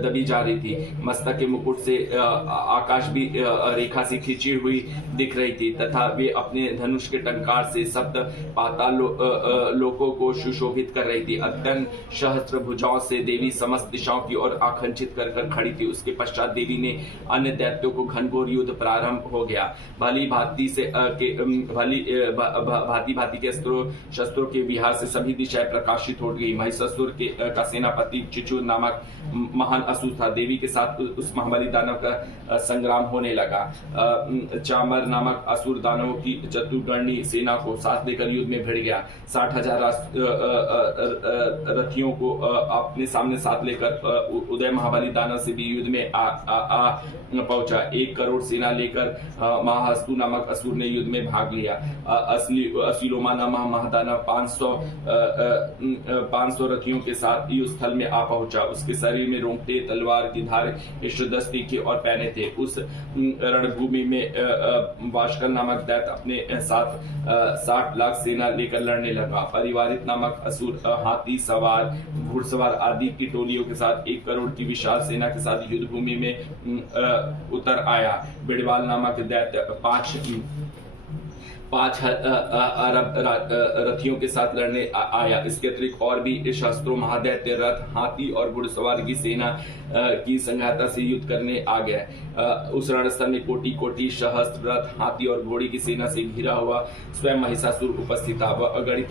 दबी जा रही थी। मस्तक के मुकुट से आकाश भी रेखा से खींची हुई दिख रही थी तथा वे अपने धनुष के टंकार से सप्त पाताल लोकों को सुशोभित कर रही थी। अत्यंत सहस्त्र भुजाओं से देवी समस्त दिशाओं की ओर आकांक्षित कर खड़ी थी। उसके पश्चात देवी ने अन्य दैत्यों को घनघोर युद्ध प्रारंभ हो गया। भांति भांति के शस्त्रों के विहार से सभी दिशाएं प्रकाशित हो गई। महिषासुर का सेनापति चिचुर नामक महान असुर था। देवी के साथ उस महाबली दानव का संग्राम होने लगा। चामर नामक असुर दानवों की चतुर्गणी सेना को साथ लेकर युद्ध में भिड़ गया। 60,000 रथियों को अपने सामने साथ लेकर उदय महाबली दानव से भी युद्ध में पहुंचा। 1 करोड़ सेना लेकर महाहस्तु नामक असुर ने युद्ध में भाग लिया। असिलोमा नामक महादानव 500 रथियों के साथ युद्ध स्थल में आ पहुंचा। उसके शरीर में रोंगटे, तलवार की धार, 110 तीखे और पैने थे। उस रणभूमि में वाशकर नामक दैत्य अपने साथ 60 लाख सेना लेकर लड़ने लगा। परिवारित नामक असुर हाथी सवार, घुड़सवार आदि की टोलियों के साथ 1 करोड़ की विशाल सेना के साथ युद्ध भूमि में उतर आया। बिड़वाल नामक दैत्य 5 अरब रथियों के साथ लड़ने आया। इसके अतिरिक्त और भी शस्त्रों, महादैत्य, रथ, हाथी और घुड़सवार की सेना की संघाता से युद्ध करने आ गया। उस रणस्थल में कोटि कोटि सहस्त्र रथ, हाथी और घोड़ी की सेना से घिरा हुआ स्वयं महिषासुर उपस्थित था। वह अगणित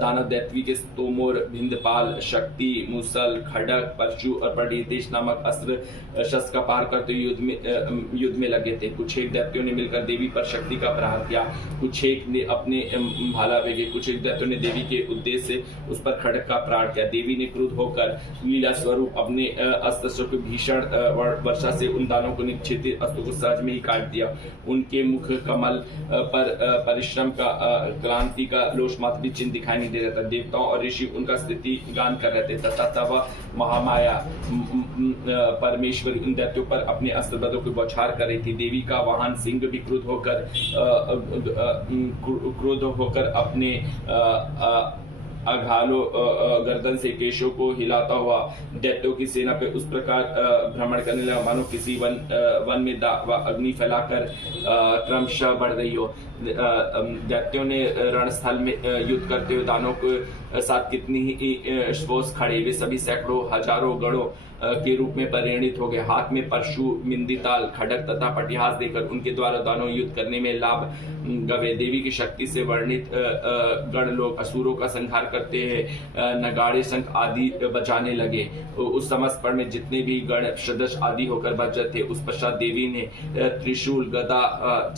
दानव दैत्वी के तोमर, भिंदपाल, शक्ति, मुसल, खड़ग, परशु और प्रदेश नामक अस्त्र शस्त्र का पार करते युद्ध में लगे थे। कुछ एक दैत्यों ने मिलकर देवी पर शक्ति का प्रहार किया। कुछ एक ने अपने भाला भेजे। कुछ एक दैत्यों ने देवी के उद्देश्य से उस पर खड़ग का प्रहार किया। देवी ने क्रुद्ध होकर लीला स्वरूप अपने अस्त्र की भीषण वर्षा से उन दानों को निक्षेपित अस्त्र को सहज में ही काट दिया। उनके मुख कमल पर परिश्रम का क्रांति का लोष मात्र भी चिन्ह दिखाई नहीं दे रहा था। देवताओं और ऋषि उनका स्तुति गान कर रहे थे तथा तब महामाया परमेश्वरी उन दैत्यों पर अपने अस्त्रबद्धों की बौछार कर रही थी। देवी का वाहन सिंह भी क्रुद्ध होकर अपने अघालो गर्दन से केशों को हिलाता हुआ दैत्यों की सेना पे उस प्रकार भ्रमण करने लगा मानो किसी वन में अग्नि फैलाकर क्रमशः बढ़ रही हो। दैत्यों ने रणस्थल में युद्ध करते हुए दानों के साथ कितनी ही श्वास खड़े, वे सभी सैकड़ों हजारों गणों के रूप में परिणित हो गए। हाथ में परशु, मिंदिताल, खड़ग तथा पटिहास देकर उनके द्वारा दानव युद्ध करने में लाभ गवे। देवी की शक्ति से वर्णित गण लोग असुरों का संहार करते हैं नगाड़े, शंख आदि बजाने लगे। उस समस्त पड़ में जितने भी गण सदस्य आदि होकर बच थे, उस पश्चात देवी ने त्रिशूल, गदा,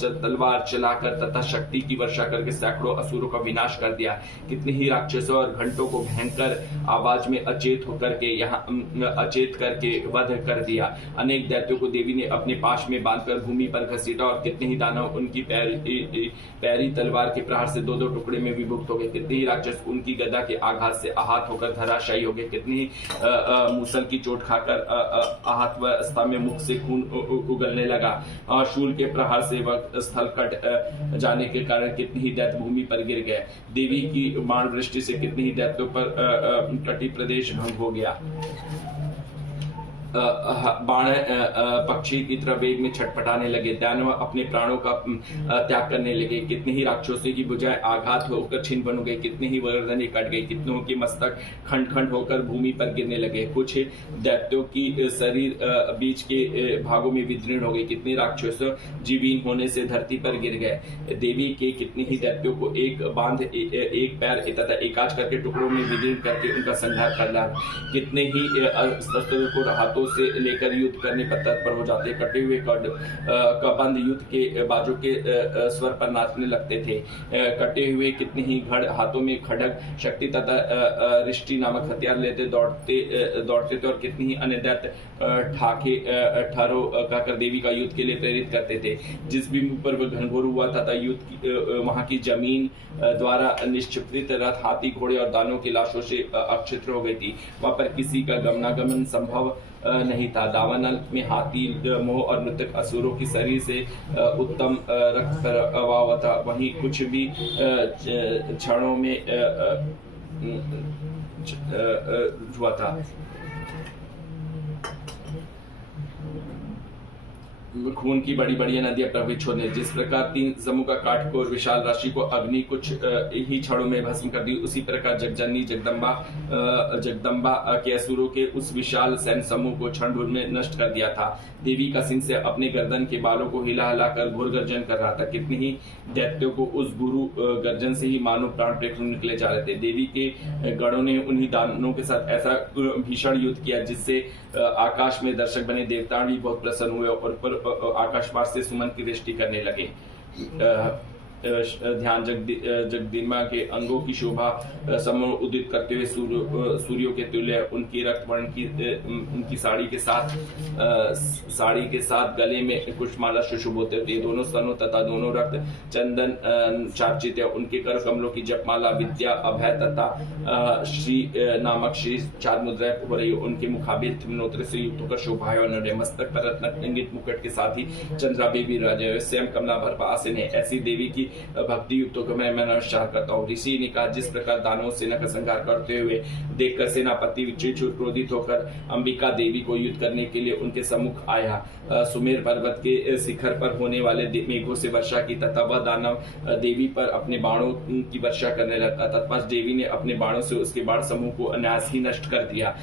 तलवार चलाकर तथा तथा शक्ति की वर्षा करके सैकड़ों असुरों का विनाश कर दिया। कितने ही राक्षसों और घंटों को भयंकर आवाज में अचेत होकर के अचेत करके वध कर दिया। अनेक दैत्यों को देवी ने अपने पाश में बांधकर भूमि पर घसीटा और कितने ही दानव उनकी पैरी तलवार के प्रहार से दो दो टुकड़े में विभक्त हो गए। कितने ही राक्षस उनकी गदा के आघात से आहत होकर धराशायी हो गए। कितने ही मूसल की चोट खाकर आहत अवस्था में मुख से खून उगलने लगा। शूल के प्रहार से वह स्थल कट जाने के कारण कितने ही दैत्य भूमि पर गिर गए। देवी की बाण वृष्टि से कितने ही दैत्यों पर तटी प्रदेश भंग हो गया। बाण पक्षी की तरह वेग में छटपटाने लगे। दानव अपने प्राणों का त्याग करने लगे। कितने ही राक्षसों की भुजाएं आघात होकर छिन्न बन गई। कितने ही गर्दनें कट गई। कितनों के मस्तक खंड खंड होकर भूमि पर गिरने लगे। कुछ दैत्यों की शरीर बीच के भागों में विदीर्ण हो गई। कितने राक्षस जीवहीन होने से धरती पर गिर गए। देवी के कितने ही दैत्यों को एक बांध एक पैर तथा एकाज करके टुकड़ों में विदीर्ण करके उनका संहार कर डाला। कितने ही शस्त्र को हाथों से लेकर युद्ध करने पर तत्पर हो जाते। कटे हुए कबंध युद्ध के बाजों के स्वर पर नाचने लगते थे। कटे हुए कितने ही घड़ हाथों में खड्ग शक्ति तथा रिष्टि नामक हथियार लेते दौड़ते थे और कितनी ही अन्य दैत्य ठाके ठहरो कहकर देवी का युद्ध के लिए प्रेरित करते थे। जिस भी मुख पर वह घनघोर हुआ था युद्ध वहां की जमीन द्वारा निश्चित रथ हाथी घोड़े और दानों की लाशों से अक्षित्र हो गई थी। वहां पर किसी का गमनागमन संभव नहीं था। दावानल में हाथी मोह और मृतक असुरों की शरीर से उत्तम रक्त प्रवाह हुआ था। वहीं कुछ भी क्षणों में हुआ था। खून की बड़ी बड़ी नदियां प्रवहित छोड़ने। जिस प्रकार 3 समूह का काटकोर विशाल राशि को अग्नि कुछ ही क्षणों में भस्म कर दी, उसी प्रकार जगजननी जगदम्बा के असुरों के उस विशाल सैन्य समूह को क्षण भर में नष्ट कर दिया था। देवी का सिंह से अपने गर्दन के बालों को हिला हिलाकर घोर गर्जन कर रहा था। कितने ही दैत्यों को उस गुरु गर्जन से ही मानव प्राण प्रेत निकले जा रहे थे। देवी के गणों ने उन्हीं दानवों के साथ ऐसा भीषण युद्ध किया जिससे आकाश में दर्शक बने देवता भी बहुत प्रसन्न हुए और आकाशवास से सुमन की दृष्टि करने लगे। ध्यान जगदम्बा के अंगों की शोभा समूह उदित करते हुए सूर्यों के तुल्य उनकी रक्त वर्ण की उनकी साड़ी के साथ गले में कुशमाला सुशुभ होते थे। दोनों स्तनों तथा दोनों रक्त चंदन चार्चित है। उनके कर कमलों की जपमाला विद्या अभय तथा श्री नामक श्री 4 मुद्राएं हो रही। उनके मुखाबिल त्रिनोत्र से युक्त होकर शोभा है। मस्तक पर रत्न इंगित मुकुट के साथ ही चंद्रा बेबी राजा स्वयं कमला भर आसन है। ऐसी देवी की भक्ति युक्तों को मैं नमस्कार करता हूँ। ऋषि ने कहा, जिस प्रकार दानवों सेना का संहार करते हुए देखकर सेनापति चिचुर क्रोधित होकर अंबिका देवी को युद्ध करने के लिए उनके सम्मुख आया। सुमेर पर्वत के शिखर पर होने वाले मेघों से वर्षा की तथा वह दानव देवी पर अपने बाणों की वर्षा करने लगा। तत्पश्चात देवी ने अपने बाणों से उसके बाण समूह को अनायास ही नष्ट कर दिया।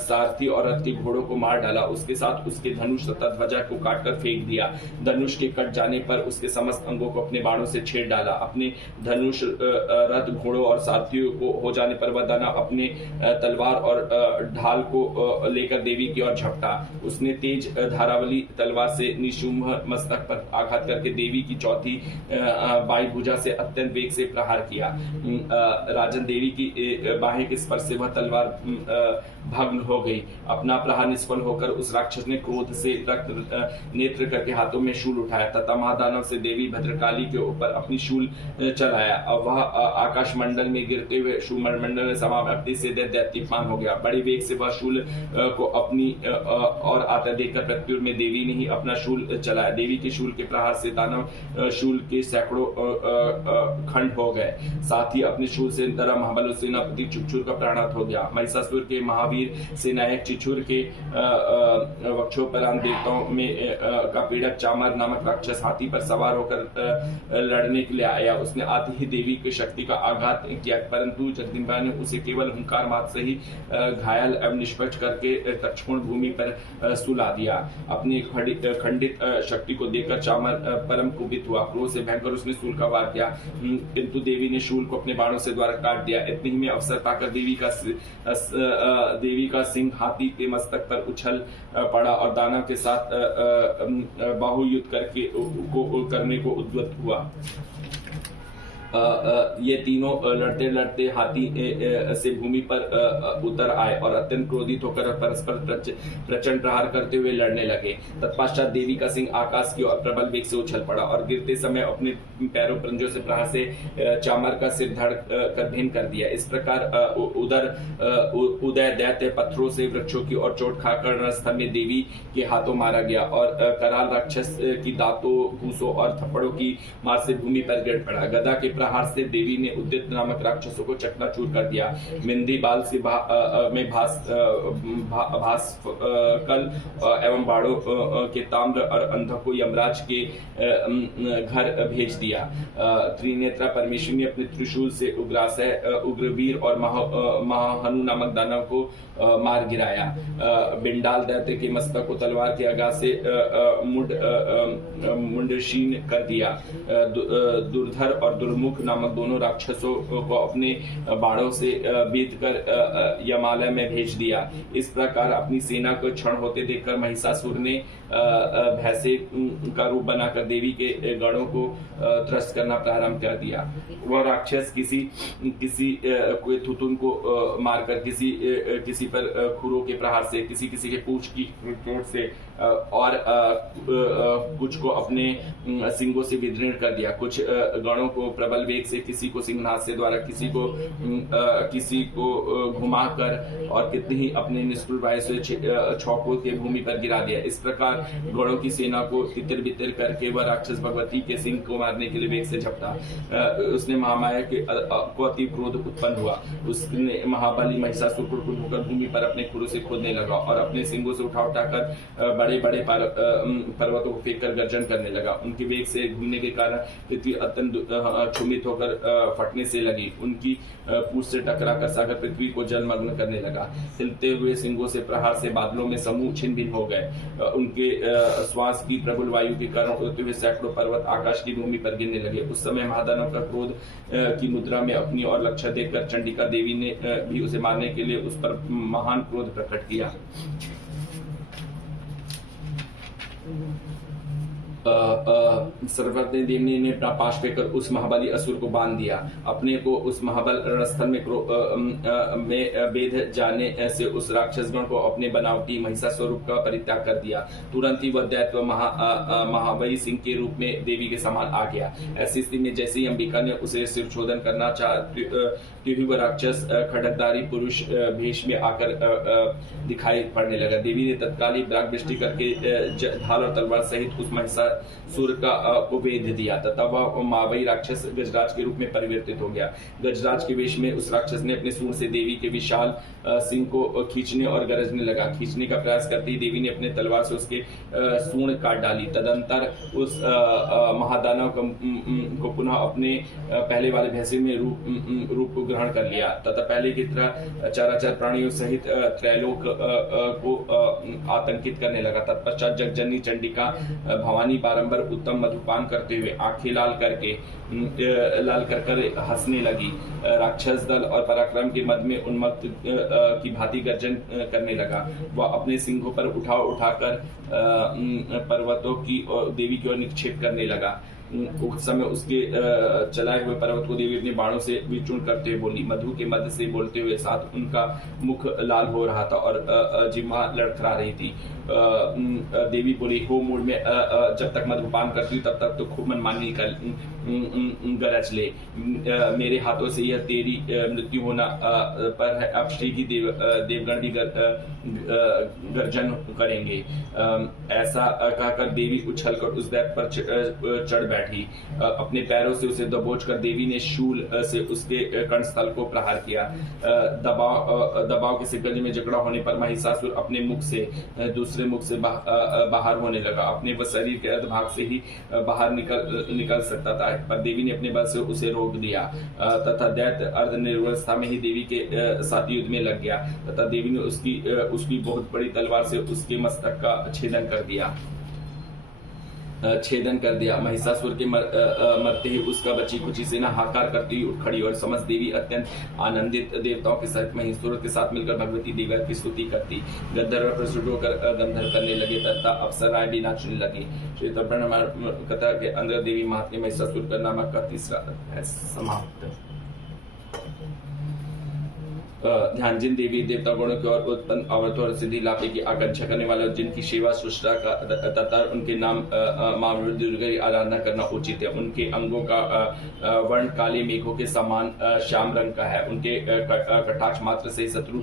सारथी और रथ के घोड़ों को मार डाला। उसके साथ उसके धनुष तथा ध्वजा को काटकर फेंक दिया। धनुष के कट जाने पर उसके समस्त अंगों को अपने बाणों से छेड़ डाला। अपने धनुष रथ घोड़ों और सारथियों को हो जाने पर वह दानव अपने तलवार और ढाल को लेकर देवी की ओर झपटा। उसने तेज धारावली तलवार से निशुंभ मस्तक पर आघात करके देवी की चौथी बाई भुजा से अत्यंत वेग से प्रहार किया। राजन देवी की बाहें के स्पर्श से वह तलवार भग्न हो गई। अपना प्रहार निष्फल होकर उस राक्षस ने क्रोध से रक्त नेत्र करके हाथों में शूल उठाया तथा महादानव से देवी भद्रकाली के ऊपर अपनी शूल चलाया। अब वह आकाश मंडल में गिरते हुए शूल मंडल में समाप्ति से दैत्यमान हो गया। बड़ी वेग से वह शूल को अपनी और आता देखकर प्रत्युर में देवी ने ही अपना शूल चलाया। देवी के शूल के प्रहार से दानव शूल के सैकड़ों खंड हो गए। साथ ही अपने शूल से तरह महाबल सेनापति चिचुर का प्राणात हो गया। महिषासुर के महावीर सेनायक चिचुर के वक्षोपरांत देवताओं में का पीड़क चामर नामक राक्षस हाथी पर सवार होकर लड़ने के लिए आया। उसने आते ही देवी की शक्ति का आघात किया, परंतु जगदम्बा ने उसे केवल हुंकार मात्र से ही घायल एवं निष्पक्ष करके तक्षण भूमि पर सुला दिया। अपनी खंडित शक्ति को देखकर चामर परम कुपित हुआ। क्रोध से भयंकर उसने शूल का वार किया, किंतु देवी ने शूल को अपने बाणों से द्वारा काट दिया। इतने ही में अवसर पाकर देवी का सिंह हाथी के मस्तक पर उछल पड़ा और दानव के साथ बाहु युद्ध करने को उद्यत हुआ। ये तीनों लड़ते लड़ते हाथी से भूमि पर उतर आए और अत्यंत क्रोधित होकर परस्पर प्रचंड प्रहार करते हुए लड़ने लगे। तत्पश्चात देवी का सिंह आकाश की ओर प्रबल वेग से उछल पड़ा और गिरते समय अपने पैरों पंजों से प्रहार से चामर का सिर धड़ कर भिन्न कर दिया। इस प्रकार उदय दैत्य पत्थरों से वृक्षों की ओर चोट खाकर रणस्थल में देवी के हाथों मारा गया और कराल राक्षस की दांतों घूसों और थप्पड़ों की मार से भूमि पर गिर पड़ा। गदा के प्रहार से देवी ने उद्यत नामक राक्षसों को चकनाचूर कर दिया। मेहंदी बाल से में भास कल एवं बाड़ों के ताम्र और अंधों को यमराज के घर भेज दिया। त्रिनेत्रा परमेश्वरी ने अपने त्रिशूल से उग्रवीर और महाहनु नामक दानव को मार गिराया। बिंडाल दैत्य के मस्तक को तलवार के आघात से मुंडशीन कर दिया। दुर्धर और दुर्मुख नामक दोनों राक्षसों को अपने बाणों से बीत कर यमालय में भेज दिया। इस प्रकार अपनी सेना को क्षण होते देखकर महिषासुर ने भैंसे का रूप बनाकर देवी के गणों को त्रस्त करना प्रारंभ कर दिया। वह राक्षस किसी थुतुन को मारकर किसी पर खुरों के प्रहार से, किसी के पूंछ की चोट से और कुछ को अपने सिंगों से विदीर्ण कर दिया। कुछ गणों को प्रबल वेग से, किसी को सिंहनाद से द्वारा, किसी को घुमाकर और कितनी ही अपने निष्ठुर वायु से छौकों के भूमि पर गिरा दिया। इस प्रकार गणों की सेना को तितर बितर करके वह राक्षस भगवती के सिंह को मारने के लिए वेग से झपटा। उसने महामाया के को अति क्रोध उत्पन्न हुआ। उसने महाबली महिषासुर को होकर भूमि पर अपने खुरों से खोदने लगा और अपने सिंगों से उठाकर बड़े बड़े पर्वतों को फेंक कर गर्जन करने लगा। उनके वेग से घूमने के कारण पृथ्वी अत्यंत क्षुमित होकर फटने से लगी। उनकी पूंछ से टकराकर सागर पृथ्वी को जलमग्न करने लगा। हिलते हुए सिंगों से प्रहार से बादलों में समूह छिन्न भिन्न हो गए। उनके श्वास की प्रबल वायु के कारण उड़ते हुए सैकड़ों पर्वत आकाश की भूमि पर गिरने लगे। उस समय महादानव का क्रोध की मुद्रा में अपनी ओर लक्ष्य देखकर चंडिका देवी ने भी उसे मारने के लिए उस पर महान क्रोध प्रकट किया। सर्वज्ञ देवी ने अपना पाश फेंकर उस महाबली असुर को बांध दिया। अपने को उस महाबल रणस्थल में बेध जाने से उस राक्षसगण को अपने बनावटी महिषा स्वरूप का परित्याग कर दिया। तुरंत ही वह दैत्य महाबली सिंह के रूप में देवी के समान आ गया। ऐसी स्थिति में जैसे ही अंबिका ने उसे सिरछोदन करना चाहा, वह राक्षस खड्गधारी पुरुष भेष में आकर दिखाई पड़ने लगा। देवी ने तत्काल ही ब्राग करके ढाल और तलवार सहित उस महिषासुर को वेध दिया तथा वह महाबली राक्षस गजराज के रूप में परिवर्तित हो गया। गजराज के वेश में उस राक्षस ने अपने सूंड से देवी के विशाल सिंह को खींचने और गरजने लगा। खींचने का प्रयास करते ही देवी ने अपने तलवार से उसके सूंड काट डाली। तदंतर उस महादानव को पुनः अपने पहले वाले भैंसे में रूप को ग्रहण कर लिया तथा पहले की तरह चराचर प्राणियों सहित त्रैलोक को आतंकित करने लगा। तत्पश्चात जगजननी चंडिका भवानी बारंबार उत्तम मधुपान करते हुए आंखें लाल कर हंसने लगी। राक्षस दल और पराक्रम के मद में उन्मत्त की भांति गर्जन करने लगा। वह अपने सिंहों पर उठाकर पर्वतों की देवी की ओर निक्षेप करने लगा। उस समय उसके चलाए हुए पर्वत को देवी अपने बाणों से विचूर्ण करते हुए बोली। मधु के मध्य से बोलते हुए साथ उनका मुख लाल हो रहा था और जिह्वा लड़खड़ा रही थी। देवी बोली, हो मूड में जब तक मधुपान करती हूँ तब तक तो खूब मनमानी गरज ले। मेरे हाथों से यह तेरी मृत्यु होना पर है। अब श्री की देवगण भी गर्जन करेंगे। ऐसा कहकर देवी उछलकर उस दैत्य पर चढ़ बैठी। अपने पैरों से उसे दबोचकर देवी ने शूल से उसके कंठस्थल को प्रहार किया। दबाव के सिकंजे में जकड़ा होने पर महिषासुर अपने मुख से दूसरे मुख से बाहर होने लगा। अपने वह शरीर के अर्धभाग से ही बाहर निकल सकता था, पर देवी ने अपने बल से उसे रोक दिया तथा दैत्य अर्ध निर्वस्था में ही देवी के साथ युद्ध में लग गया तथा देवी ने उसकी बहुत बड़ी तलवार से उसके मस्तक का छेदन कर दिया। छेदन कर दिया। महिषासुर के मरते ही उसका बची कुची सेना हाहाकार करती हुई उठ खड़ी और समस्त देवी अत्यंत आनंदित देवताओं के साथ महिषासुर के साथ मिलकर भगवती देवी की स्तुति करती। गंधर्व प्रसन्न होकर गंधर्व करने लगे तथा अप्सराएं भी नाचने लगी। श्री तर्पण कथा के अंदर देवी महात्म्य महिषासुर का नामक का तीसरा अध्याय समाप्त। ध्यान जिन देवी देवता गुणों की ओर उत्पन्न अवर्थ और सिद्धि लाभे की आकांक्षा करने वाले और जिनकी सेवा सुष्टा का तथा उनके नाम मां दुर्गा की आराधना करना उचित है। उनके अंगों का वर्ण काले मेघों के समान श्याम रंग का है। उनके कटाक्ष मात्र से शत्रु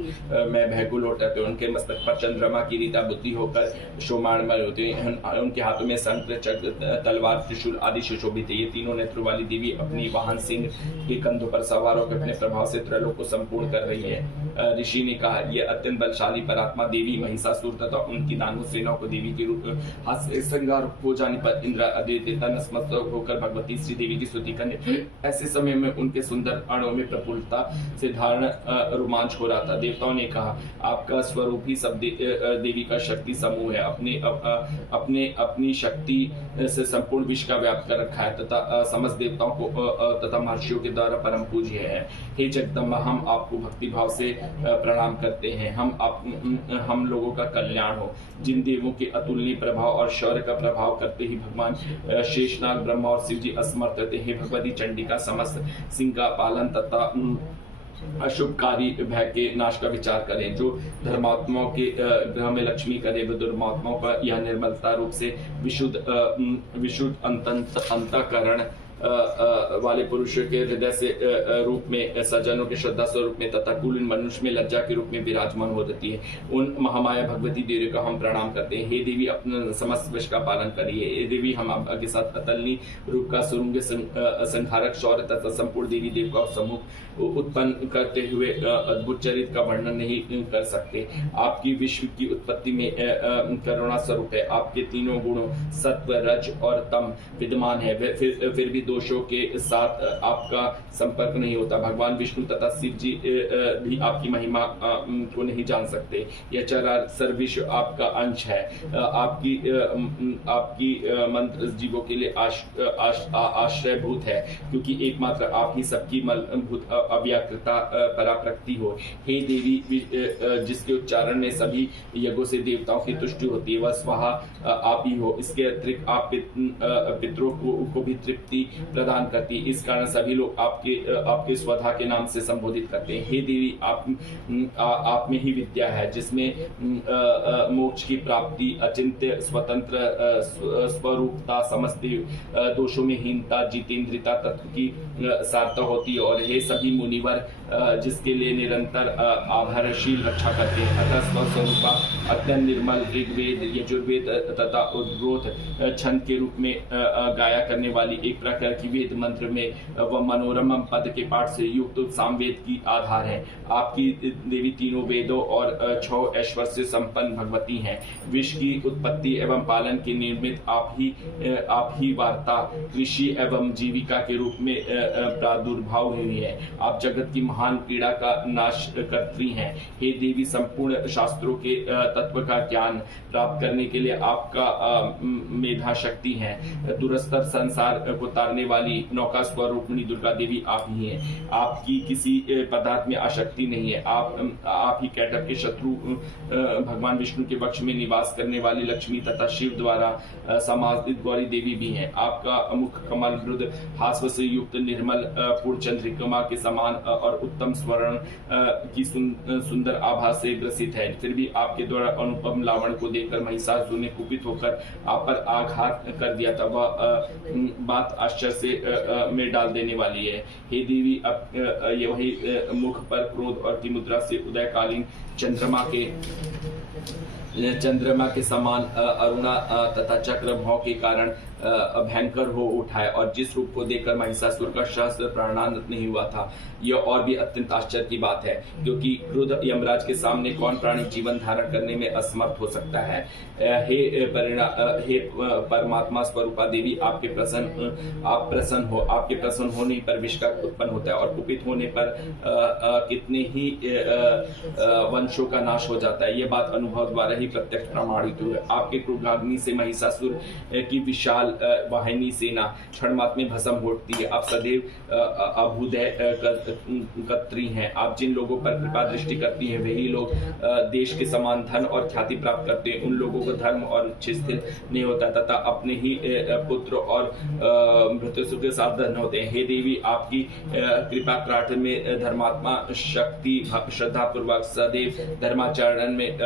में भय को लौटाते। उनके मस्तक पर चंद्रमा की रीता बुद्धि होकर शोभायमान होते हैं। उनके हाथों में शंख चक्र तलवार त्रिशूल आदि सुशोभित है। ये तीनों नेत्रों वाली देवी अपनी वाहन सिंह के कंधों पर सवार होकर अपने प्रभाव से त्रैलोक को संपूर्ण कर रही है। ऋषि ने कहा, यह अत्यंत बलशाली परात्मा देवी महिषासुर तथा उनकी दानव सेनाओं को देवी के रूप श्रृंगार हो जाने पर इंद्र आदित्य नतमस्तक होकर भगवती श्री देवी की स्तुति करने। ऐसे समय में उनके सुंदर अणों में प्रफुल्लता से धारण रोमांच हो रहा था। देवताओं ने कहा, आपका स्वरूप ही सब देवी का शक्ति समूह है। अपनी शक्ति से संपूर्ण विश्व का व्याप्त कर रखा है तथा समस्त देवताओं को तथा महर्षियों के द्वारा परम पूज्य है। हे जगदम्बा, हम आपको भक्ति भाव से प्रणाम करते हैं। हम लोगों का कल्याण हो। जिन देवों के अतुलनीय प्रभाव और शौर्य का प्रभाव करते ही भगवान शेषनाग ब्रह्मा और शिव जी असमर्थ रहते हैं। भगवती चंडी का समस्त सिंह का पालन तथा अशुभकारी भय के नाश का विचार करें। जो धर्मात्माओं के ग्रह में लक्ष्मी करे, वह दुर्मात्माओं का यह निर्मलता रूप से विशुद्ध अंतःकरण वाले पुरुषों के हृदय से रूप में, सज्जनों के श्रद्धा स्वरूप में तथा कुलीन मनुष्य में लज्जा के रूप में विराजमान हो रहती है। उन महामाया भगवती देवी का हम प्रणाम करते हैं। हे देवी, अपने समस्त विश्व का पालन करिए। हे देवी, हम आपके साथ अतुलनीय रूप का सुरुंग संहारक शौर्य तथा संपूर्ण देवी देव का समूह उत्पन्न करते हुए अद्भुत चरित्र का वर्णन नहीं कर सकते। आपकी विश्व की उत्पत्ति में करुणा स्वरूप है। आपके तीनों गुणों सत्व, रज और तम विद्यमान है। फिर भी दोषों के साथ आपका संपर्क नहीं होता। भगवान विष्णु तथा शिव जी भी आपकी महिमा को नहीं जान सकते। यह चराचर विश्व आपका अंश है। आपकी मंत्र जीवों के लिए आश्रयभूत है, क्योंकि एकमात्र आप ही सबकी मूलभूत अव्याकृता पराप्रकृति हो। हे देवी, जिसके उच्चारण में सभी यज्ञों से देवताओं की तुष्टि होती है, वह स्वाहा आप ही हो। इसके अतिरिक्त आप पितरों को भी तृप्ति प्रदान करती है। इस कारण सभी लोग आपके स्वधा के नाम से संबोधित करते हैं। हे देवी, आप में ही विद्या है, जिसमें मोक्ष की प्राप्ति, अचिंत्य स्वतंत्र स्वरूपता, समस्त दोषों में हीनता, जितेंद्रियता तत्व की सारता होती है। और हे सभी मुनिवर, जिसके लिए निरंतर आभारशील रक्षा करते हैं। अतः स्वस्वरूपा अत्यंत निर्मल ऋग्वेद, यजुर्वेद तथा उद्ग्रोथ छंद के रूप में गाया करने वाली एक प्रकार की वेद मंत्र में वह मनोरम पद के पाठ से युक्त सामवेद की आधार है। आपकी देवी तीनों वेदों और 6 ऐश्वर्य से संपन्न भगवती हैं। विश्व की उत्पत्ति एवं पालन के निमित्त आप ही वार्ता, कृषि एवं जीविका के रूप में प्रादुर्भाव हुई है। आप जगत की महान पीड़ा का नाश करती हैं। हे देवी, संपूर्ण शास्त्रों के तत्व का ज्ञान प्राप्त करने के लिए आपका मेधा शक्ति है। दूरस्तर संसार को तारने वाली नौका स्वरूपिणी दुर्गा देवी आप ही हैं। आपकी किसी पदार्थ में आसक्ति नहीं है। आप ही कैटभ के शत्रु भगवान विष्णु के वक्ष में निवास करने वाली लक्ष्मी तथा शिव द्वारा समादित गौरी देवी भी हैं। आपका मुख कमल मृद हास्य से युक्त निर्मल पूर्ण चंद्रिका के समान और उत्तम स्वर्ण की सुंदर आभा से ग्रसित है। फिर भी आपके द्वारा अनुपम लावण को देखकर महिषासुर ने कुपित होकर आप पर आघात कर दिया था। वह बात आश्चर्य से में डाल देने वाली है। हे देवी, अब ये वही मुख पर क्रोध और की मुद्रा से उदयकालीन चंद्रमा के समान अरुणा तथा चक्र भाव के कारण भयंकर हो उठा है, और जिस रूप को देखकर महिषासुर का सहस्त्र प्राणांत नहीं हुआ था। यह और भी अत्यंत आश्चर्य की बात है, क्योंकि क्रुद्ध यमराज के सामने कौन प्राणी जीवन धारण करने में असमर्थ हो सकता है। हे परमात्मा स्वरूपा देवी, आप प्रसन्न हो। आपके प्रसन्न होने पर विश्व का उत्पन्न होता है, और कुपित होने पर कितने ही वंशों का नाश हो जाता है। यह बात अनुभव द्वारा ही प्रत्यक्ष प्रमाणित हुई है। आपके क्रोधाग्नि से महिषासुर की विशाल विशाल वाहिनी सेना क्षणमात्र में भस्म होती है। आप सदैव अभुदय कत्री हैं। आप जिन लोगों पर कृपा दृष्टि करती हैं वही लोग देश के समान धन और ख्याति प्राप्त करते हैं। उन लोगों को धर्म और स्थिर नहीं होता तथा अपने ही पुत्र और भृत्यसु के साथ धन होते हैं। हे देवी, आपकी कृपा प्रार्थना में धर्मात्मा शक्ति श्रद्धा पूर्वक सदैव धर्माचरण में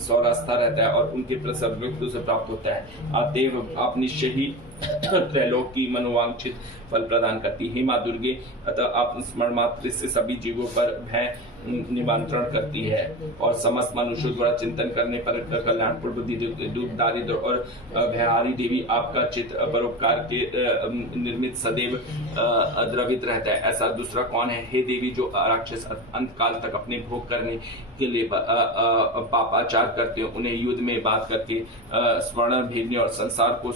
सौरास्था रहता है और उनके प्रसन्न से प्राप्त होता है। अतएव आप निश्चय ही त्रैलोक की मनोवांछित फल प्रदान करती है। माँ दुर्गे, अतः आप स्मरण मात्र से सभी जीवों पर भय निमंत्रण करती है और समस्त मनुष्यों द्वारा चिंतन करने पर कल्याणपूर्ण बुद्धि दुख दारिद्र और भयहारी देवी, आपका चित्त परोपकार के निर्मित सदैव द्रवित रहता है। ऐसा दूसरा कौन है? हे देवी, जो राक्षस अंत काल तक अपने भोग करने के लिए पापाचार करते हैं, उन्हें युद्ध में बात करके स्वर्ण भेजने और संसार को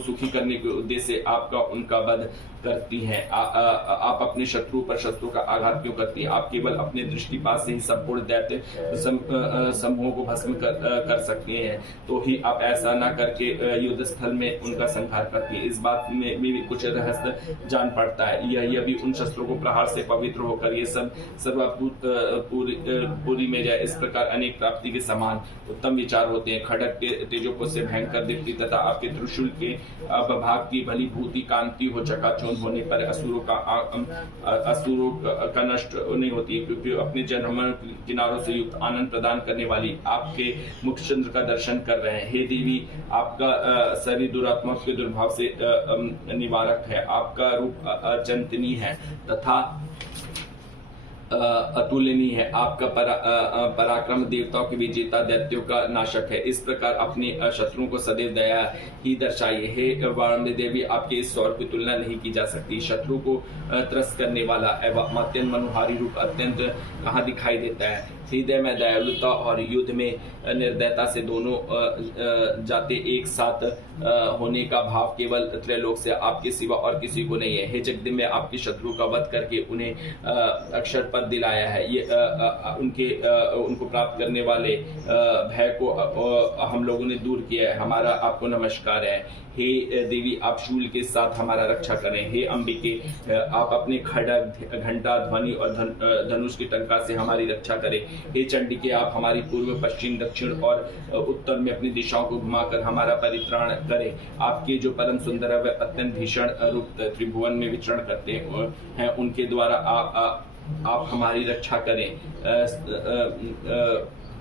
सुखी करने के उद्देश्य से आपका उनका वध करती हैं। आप अपने शत्रु पर शत्रु का आघात क्यों करती हैं? आप केवल अपने दृष्टिपात से ही संपूर्ण दैत्य समूहों को भस्म कर सकती हैं, तो ही आप ऐसा न करके युद्ध स्थल में उनका संहार करती हैं। इस बात में भी कुछ रहस्य जान पड़ता है। यह भी उन शस्त्रों को प्रहार से पवित्र होकर ये सब सर्वभूत पूरी में जाए, इस प्रकार अनेक प्राप्ति के समान उत्तम विचार होते हैं। खड़ग के तेजों से भयंकर दीप्ति तथा आपके त्रिशूल के भाग की भली भूति कांति हो चकाचौंध होने पर असुरों का नष्ट नहीं होती, क्योंकि अपने जन्म किनारों से युक्त आनंद प्रदान करने वाली आपके मुख चंद्र का दर्शन कर रहे हैं। हे देवी, आपका शरीर दुरात्मा के दुर्भाव से निवारक है। आपका रूप अचिंतनीय है तथा अतुलनीय है। आपका पराक्रम देवताओं के विजेता दैत्यों का नाशक है। इस प्रकार अपने शत्रुओं को सदैव दया ही दर्शाइए। हे वाराणसी देवी, आपके इस स्वरूप की तुलना नहीं की जा सकती। शत्रु को त्रस्त करने वाला एवं अत्यंत मनोहारी रूप अत्यंत कहाँ दिखाई देता है। हृदय में दयालुता और युद्ध में निर्दयता से दोनों जाते एक साथ होने का भाव केवल त्रैलोक से आपके सिवा और किसी को नहीं है। हे जगदम्बे, आपके शत्रु का वध करके उन्हें अक्षर पद दिलाया है। ये उनको प्राप्त करने वाले भय को हम लोगों ने दूर किया है। हमारा आपको नमस्कार है। हे देवी, आप शूल के साथ हमारा रक्षा करें। हे अंबिके, आप अपने खड्ग घंटा ध्वनि और धनुष की टंका से हमारी रक्षा करें। हे चंडिके, आप हमारी पूर्व पश्चिम दक्षिण और उत्तर में अपनी दिशाओं को घुमाकर हमारा परित्राण करें। आपके जो परम सुंदर व अत्यंत भीषण रूप त्रिभुवन में विचरण करते हैं, उनके द्वारा आप हमारी रक्षा करें,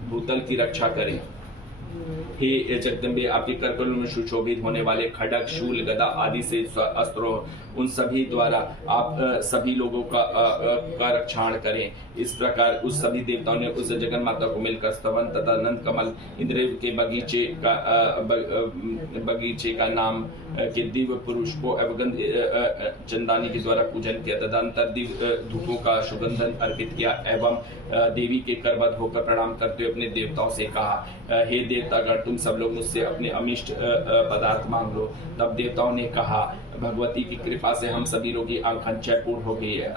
भूतल की रक्षा करें। हे जगदम्बे, आपके करकलों में सुशोभित होने वाले खड्ग शूल गदा आदि से अस्त्रों उन सभी द्वारा आप सभी लोगों का रक्षण करें। इस प्रकार उस सभी देवताओं ने उस जगन माता को मिलकर स्तवन तथा नंद कमल इंद्र के बगीचे का नाम के दिव्य पुरुष को अवगंध चंदानी के द्वारा पूजन किया। तदंतर दिव्य धूपों का सुगंधन अर्पित किया एवं देवी के करबद्ध होकर प्रणाम करते हुए अपने देवताओं से कहा, हे देवतागण, तुम सब लोग मुझसे अपने अमिष्ट पदार्थ मांग लो। तब देवताओं ने कहा, भगवती की कृपा से हम सभी लोगों की आकांक्षा पूर्ण हो गई है।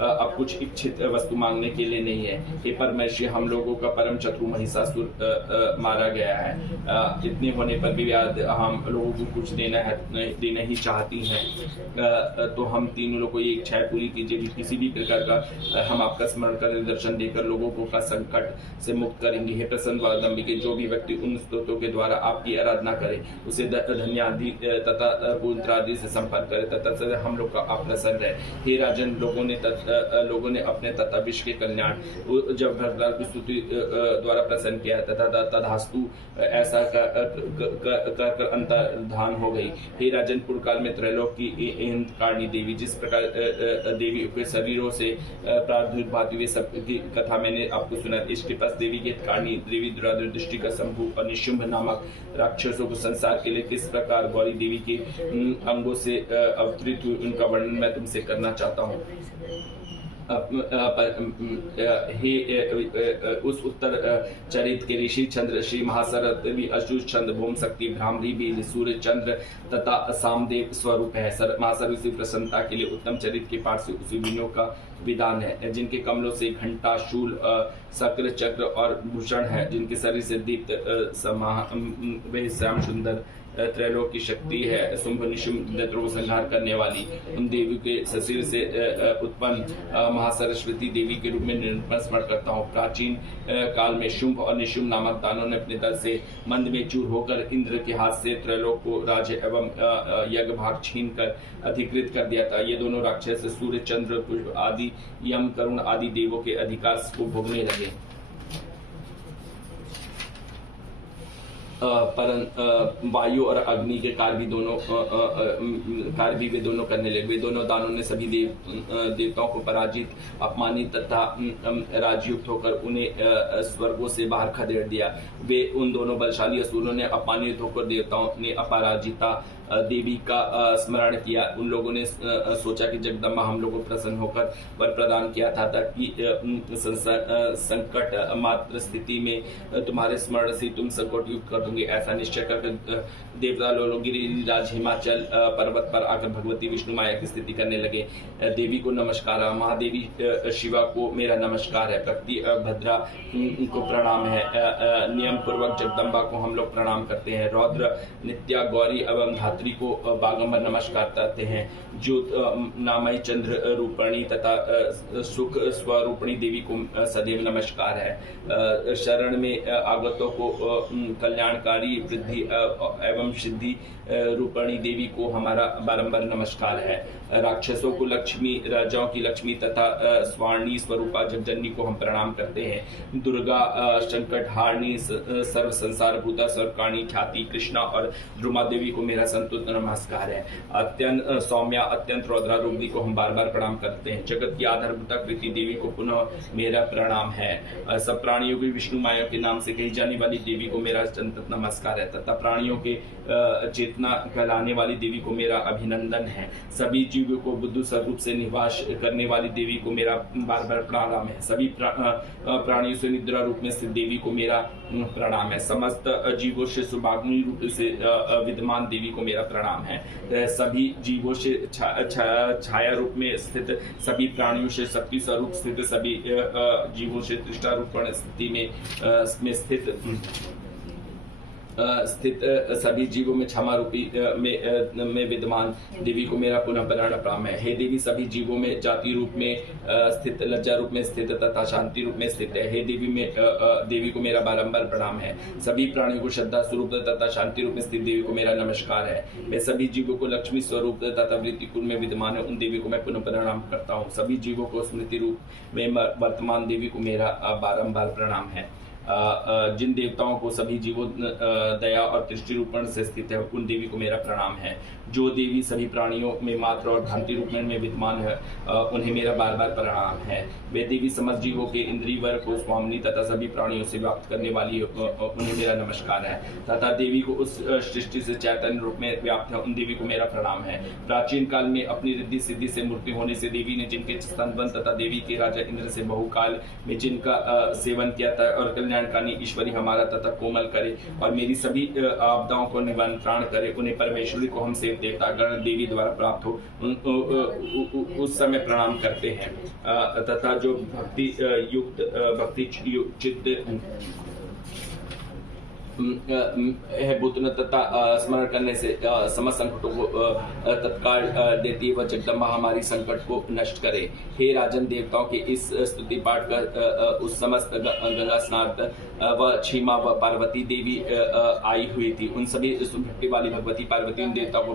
अब कुछ इच्छित वस्तु मांगने के लिए नहीं है। हे परमेश्वर, हम लोगों का परम शत्रु महिषासुर मारा गया है। इतने होने पर भी हम लोगों को कुछ देना ही चाहती हैं, तो हम तीनों लोगों को ये इच्छा पूरी कीजिए कि किसी भी प्रकार का हम आपका स्मरण कर दर्शन देकर लोगों को का संकट से मुक्त करेंगे। हे प्रसन्न वादम्बिके, जो भी व्यक्ति उन स्तोत्रों के द्वारा आपकी आराधना करे उसे धन्यादि तथा पुत्रादि से संपर्क करे तथा हम लोग का आप प्रसन्न रहे। हे राजन, लोगों ने अपने तथा विश्व के कल्याण जब भगवान की स्तुति द्वारा प्रसन्न किया तथा तथास्तु ऐसा कर अंतर्धान हो गई। हे राजन, पूर्वकाल में त्रैलोक की हिंदकारणी देवी, जिस प्रकार देवी के शरीरों से प्रादुर्भाव हुए सब की कथा मैंने आपको सुना। इसके पास देवी की हितकारणी देवी दुरादृष्टि का शंभु और निशुंभ नामक राक्षसों को संसार के लिए किस प्रकार गौरी देवी के अंगों से अवतरित हुई, उनका वर्णन मैं तुमसे करना चाहता हूँ। उस उत्तर चरित के ऋषि चंद्र श्री महासरस्वती अशुष चंद्र भूम शक्ति भ्रामरी भी सूर्य चंद्र तथा सामदेव स्वरूप है। महासरस्वती प्रसन्नता के लिए उत्तम चरित के पाठ से उसी विनयों का विधान है, जिनके कमलों से घंटा शूल शक्र चक्र और भूषण है, जिनके शरीर से दीप्त वे श्याम सुंदर त्रैलोक की शक्ति है। शुंभ निशुंभ दैत्यों को संहार करने वाली उन देवी के शरीर से उत्पन्न महासरस्वती देवी के रूप में स्मरण करता हूँ। प्राचीन काल में शुंभ और निशुंभ नामक दानों ने अपने दल से मंद में चूर होकर इंद्र के हाथ से त्रैलोक को राज्य एवं यज्ञ भाग छीन कर अधिकृत कर दिया था। ये दोनों राक्षस सूर्य चंद्र पुष्प आदि यम करुण आदि देवों के अधिकार को भोगने लगे। पर वायु और अग्नि के कार्य भी वे दोनों करने लगे। वे दोनों दानों ने सभी देवताओं को पराजित अपमानित तथा राजयुक्त होकर उन्हें स्वर्गों से बाहर खदेड़ दिया। वे उन दोनों बलशाली असुरों ने अपमानित होकर देवताओं ने अपराजिता देवी का स्मरण किया। उन लोगों ने सोचा कि जगदम्बा हम लोगों को प्रसन्न होकर वर प्रदान किया था ताकि संकट मात्र स्थिति में तुम्हारे स्मरण से तुम संकट युक्त कर दूंगे। ऐसा निश्चय कर देवता लोग गिरिराज हिमाचल पर्वत पर आकर भगवती विष्णु माया की स्थिति करने लगे। देवी को नमस्कार, महादेवी शिवा को मेरा नमस्कार है, प्रकृति भद्रा को प्रणाम है, नियम पूर्वक जगदम्बा को हम लोग प्रणाम करते हैं, रौद्र नित्या गौरी एवं धात्री को बागंबर नमस्कार करते हैं, जो नामय चंद्र रूपणी तथा सुख स्वरूपणी देवी को सदैव नमस्कार है। शरण में आगतों को कल्याणकारी वृद्धि एवं सिद्धि रूपणी देवी को हमारा बारंबार नमस्कार है। राक्षसों को लक्ष्मी, राजाओं की लक्ष्मी तथा स्वाणी स्वरूपा जगजननी को हम प्रणाम करते हैं। दुर्गा, संकट हारणी, सर्व संसार भूता सर्वकाणी ख्याति कृष्णा और ध्रुमा देवी को मेरा संतुष्ट नमस्कार है। अत्यंत सौम्या, अत्यंत रौद्रारूपी को हम बार बार प्रणाम करते हैं। जगत की आधारभूता कृति देवी को पुनः मेरा प्रणाम है। सब प्राणियों की विष्णु माया के नाम से कही जाने वाली देवी को मेरा संतत नमस्कार है तथा प्राणियों के चेतना कहलाने वाली देवी को मेरा अभिनंदन है। सभी जीवों को बुद्ध स्वरूप से निवास करने वाली देवी को मेरा बार बार प्रणाम है। सभी प्राणियों से निद्रा रूप में स्थित देवी को मेरा प्रणाम है। समस्त जीवों से सुभाग्नि रूप से विद्यमान देवी को मेरा प्रणाम है। सभी जीवों से छाया रूप में स्थित, सभी प्राणियों से शक्ति स्वरूप स्थित, सभी जीवों से तृष्णा रूपण स्थिति में स्थित सभी जीवों में क्षमा रूपी में विद्यमान देवी को मेरा पुनः प्रणाम है। हे देवी, सभी जीवों में जाति रूप में स्थित, लज्जा रूप में स्थित तथा शांति रूप में स्थित है। हे देवी को मेरा बारंबार प्रणाम है। सभी प्राणियों को श्रद्धा स्वरूप तथा शांति रूप में स्थित देवी को मेरा नमस्कार है। मैं सभी जीवों को लक्ष्मी स्वरूप तथा वृत्ति कुल में विद्यमान है उन देवी को मैं पुनः प्रणाम करता हूँ। सभी जीवों को स्मृति रूप में वर्तमान देवी को मेरा बारंबार प्रणाम है। जिन देवताओं को सभी जीवों दया और दृष्टि रूपण से स्थित है उन देवी को मेरा प्रणाम है। जो देवी सभी प्राणियों में मात्र और भ्रांति रूप में विद्यमान है उन्हें मेरा बार बार प्रणाम है। वे देवी समस्त जीवों के इंद्रियवर को स्वामिनी तथा सभी प्राणियों से व्याप्त करने वाली उन्हें मेरा नमस्कार है तथा देवी को उस सृष्टि से चैतन्य रूप में व्याप्त है उन देवी को मेरा प्रणाम है। प्राचीन काल में अपनी रिद्धि सिद्धि से मूर्ति होने से देवी ने जिनके स्तनवन तथा देवी के राजा इंद्र से बहुकाल में जिनका सेवन किया था और कल्याणकारी ईश्वरी हमारा तथा कोमल करे और मेरी सभी आपदाओं को निवारण करे, उन्हें परमेश्वरी को हम से देवतागण देवी द्वारा प्राप्त हो उस समय प्रणाम करते हैं तथा जो भक्ति चित्त है भूतन तथा स्मरण करने से समस्त संकटों को तत्काल देती है। वह जगदम्बा हमारी संकट को नष्ट करे। हे राजन, देवताओं के इस स्तुति पाठ कर उस समस्त गंगा स्नान व क्षीमा व पार्वती देवी आई हुई थी। उन सभी भक्ति वाली भगवती पार्वती उन देवताओं को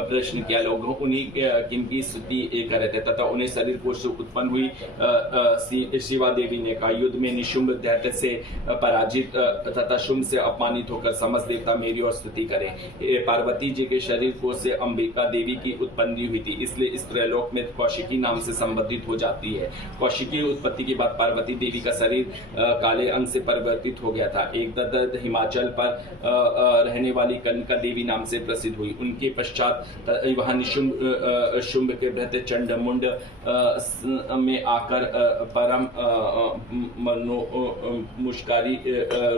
प्रश्न किया। लोग उन्हीं किनकी स्तुति कर रहे थे तथा उन्हें शरीर को उत्पन्न हुई शिवा देवी ने कहा, युद्ध में निशुंभ दैत्य से पराजित तथा शुंभ से अपमानित होकर समस्त देवता मेरी और स्तुति करें। पार्वती जी के शरीर को से अंबिका देवी की उत्पत्ति हुई थी, इसलिए इस त्रैलोक में कौशिकी नाम से संबोधित हो जाती है। कौशिकी उत्पत्ति के बाद पार्वती देवी का शरीर काले अंग से परिवर्तित हो गया था। एक दत्त हिमाचल पर रहने वाली कनिका देवी नाम से प्रसिद्ध हुई। उनके पश्चात वहां निशुंभ शुंभ के भ्रत चंडमुंड में आकर परम मुश्कारी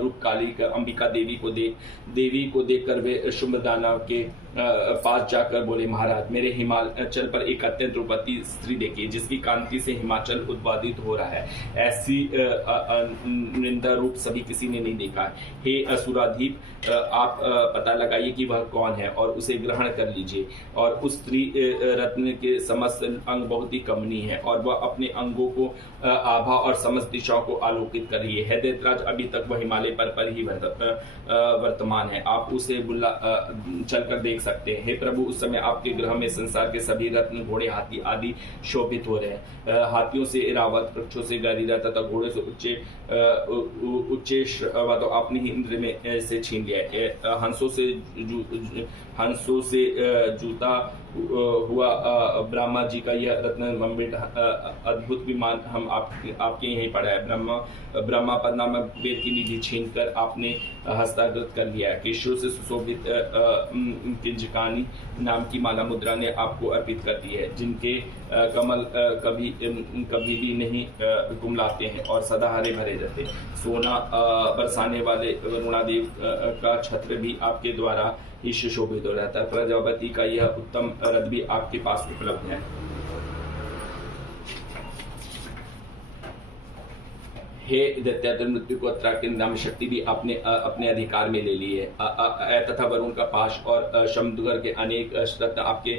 रूपकाली अंबिका देवी को देखकर वे शुंभ दानव के पास जाकर बोले, महाराज मेरे हिमाचल पर एक अत्यंत रूपवती स्त्री देखी जिसकी कांति से हिमाचल उद्वादित हो रहा है। ऐसी निंदा रूप सभी किसी ने नहीं देखा। हे असुराधीप, आप पता लगाइए कि वह कौन है और उसे ग्रहण कर लीजिए। और उस स्त्री रत्न के समस्त अंग बहुत ही कमनीय है और वह अपने अंगों को आभा और समस्त दिशाओं को आलोकित कर रही है। दैत्यराज, अभी तक वह हिमालय पर ही वर्तमान है, आप उसे चलकर देख सकते हैं। हे प्रभु, उस समय आपके ग्रह में संसार के सभी रत्न, घोड़े, हाथी आदि शोभित हो रहे हैं। हाथियों से इरावत, वृक्षों से गरीरा तथा घोड़े से उच्चे तो आपने ही इंद्र में से छीन लिया। हंसों से जूता हुआ ब्रह्मा जी का यह रत्न मंडित अद्भुत विमान हम आपके यहीं पड़ा है। ब्रह्मा पद नामक वेद की निधि छीनकर आपने हस्तागत कर लिया है। केशों से सुशोभित किंजकानी नाम की माला मुद्रा ने आपको अर्पित कर दी है, जिनके कमल कभी भी नहीं कुमलाते हैं और सदा हरे भरे रहते। सोना बरसाने वाले वरुणादेव का छत्र भी आपके द्वारा ही सुशोभित हो रहता है। प्रजापति का यह उत्तम रथ भी आपके पास उपलब्ध है। हे दैत्यादि, मृत्यु को अत्राक्य नाम शक्ति भी आपने अपने अधिकार में ले ली है तथा वरुण का पाश और शमदुगर के अनेक रत्न आपके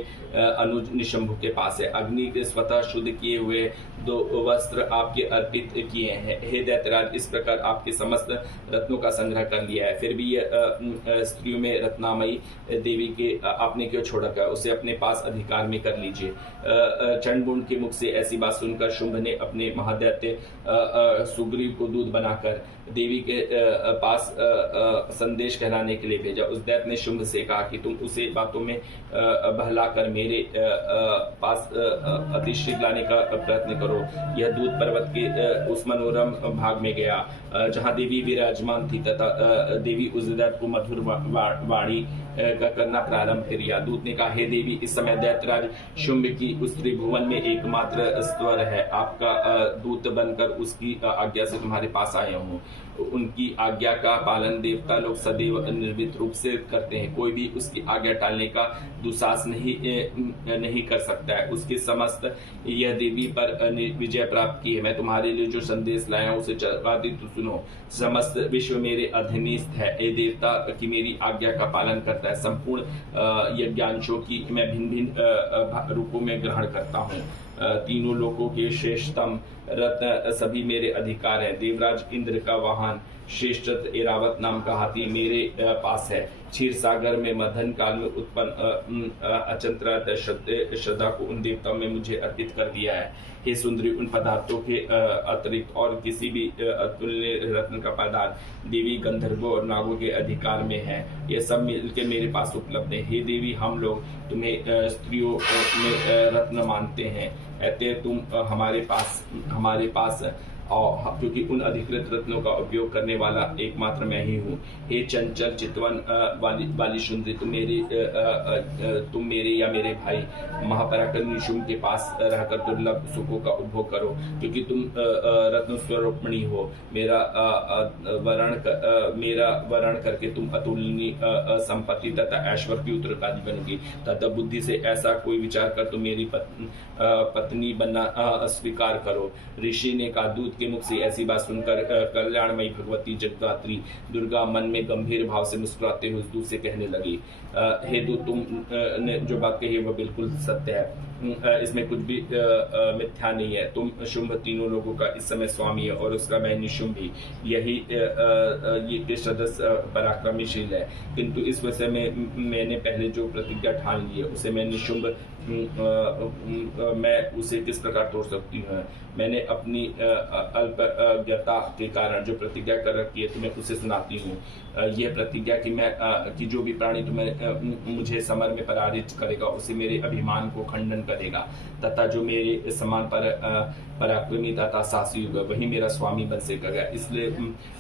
अनुज निशंभु के पास है। अग्नि के स्वतः शुद्ध किए हुए 2 वस्त्र आपके अर्पित किए हैं। हे दैत्यराज, इस प्रकार आपके समस्त रत्नों का संग्रह कर लिया है, फिर भी यह स्त्रियों में रत्नामयी देवी के आपने क्यों छोड़ रखा है? उसे अपने पास अधिकार में कर लीजिए। चंडमुंड के मुख से ऐसी बात सुनकर शुंभ ने अपने महादैत्य सुग्रीव को दूध बनाकर देवी के पास संदेश कहलाने के लिए भेजा। उस दैत्य ने शुंभ से कहा कि तुम उसे बातों में बहलाकर मेरे पास अतिशीघ्र लाने का प्रयत्न करो। यह दूध पर्वत के उस मनोरम भाग में गया जहां देवी विराजमान थी तथा देवी उस दैत्य को मधुर वाणी करना प्रारंभ किया। दूत ने कहा, हे देवी, इस समय दैत्यराज शुंभ की उस त्रिभुवन में एकमात्र स्वर है। आपका दूत बनकर उसकी आज्ञा से तुम्हारे पास आया हूँ। उनकी आज्ञा का पालन देवता लोग सदैव निर्भीक रूप से करते हैं। कोई भी उसकी आज्ञा टालने का दुस्साहस नहीं कर सकता है। उसके समस्त यह देवी पर विजय प्राप्त की है। मैं तुम्हारे लिए जो संदेश लाया हूं उसे चलवा दी तो सुनो। समस्त विश्व मेरे अधीनस्थ है। ये देवता की मेरी आज्ञा का पालन करता है। संपूर्ण यज्ञांशों की मैं भिन्न भिन्न रूपों में ग्रहण करता हूँ। तीनों लोगों के श्रेष्ठतम रत्न सभी मेरे अधिकार है। देवराज इंद्र का वाहन श्रेष्ठ एरावत नाम का हाथी मेरे पास है। क्षीर सागर में मथन काल में उत्पन्न अचंत्रा श्रद्धा को उन देवताओं में मुझे अर्पित कर दिया है। हे सुंदरी, उन पदार्थों के अतिरिक्त और किसी भी अतुल्य रत्न का पदार्थ देवी, गंधर्वों और नागों के अधिकार में है। यह सब मिलकर मेरे पास उपलब्ध है। हे देवी, हम लोग तुम्हें स्त्रियों में रत्न मानते हैं, अतः तुम हमारे पास और क्योंकि उन अधिकृत रत्नों का उपयोग करने वाला एकमात्र मैं ही हूँ। हे चंचल चितवन वाली सुंदरी, तुम मेरे या मेरे भाई महापराक्रमी शुंभ के पास रहकर दुर्लभ सुखों का उपभोग करो, क्योंकि तुम रत्न स्वरूपणी हो। मेरा वरण करके तुम अतुलनीय संपत्ति तथा ऐश्वर्य की उत्तराधिकारी बनोगी। तथा बुद्धि से ऐसा कोई विचार कर तुम मेरी पत्नी बनना स्वीकार करो। ऋषि ने कहा, दूत के मुख से ऐसी बात सुनकर कल्याणमयी भगवती जगदात्री दुर्गा मन में गंभीर भाव से मुस्कुराते हुए उस दूत से कहने लगी, हे दूत, तुम ने जो बात कही है वह बिल्कुल सत्य है, इसमें कुछ भी मिथ्या नहीं है। तुम शुंभ तीनों लोगों का इस समय स्वामी है और उसका बहन निशुंभ भी। यही ये सदस्य पराक्रमीशील है, किंतु इस विषय में मैंने पहले जो प्रतिज्ञा ठान ली है उसे मैं निशुंभ मैं उसे किस प्रकार तोड़ सकती हूँ। मैंने अपनी अल्पज्ञता के कारण जो प्रतिज्ञा कर रखी है तुम्हें उसे सुनाती हूँ। यह प्रतिज्ञा कि जो भी प्राणी तुम्हें मुझे समर में पराजित करेगा उसे मेरे अभिमान को खंडन करेगा, तथा जो मेरे समान पराक्रमी तथा साहसी होगा वही मेरा स्वामी बन सकेगा। इसलिए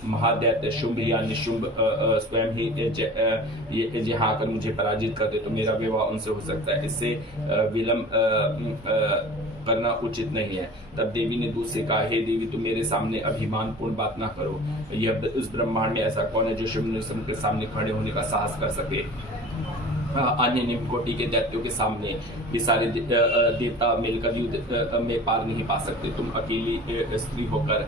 महादैत्य शुंभ या निशुंभ स्वयं ही यहाँ आकर मुझे पराजित कर दे तो मेरा विवाह उनसे हो सकता है। इससे विलंब करना उचित नहीं है। तब देवी ने दूत से कहा, हे देवी, तुम मेरे सामने अभिमान पूर्ण बात ना करो। यह उस ब्रह्मांड में ऐसा कौन है जो शुंभ निशुंभ के सामने खड़े होने का साहस कर सके। अन्य निम्न कोटि के दैत्यों के सामने ये सारे देवता मिलकर युद्ध में पार नहीं पा सकते। तुम अकेली स्त्री होकर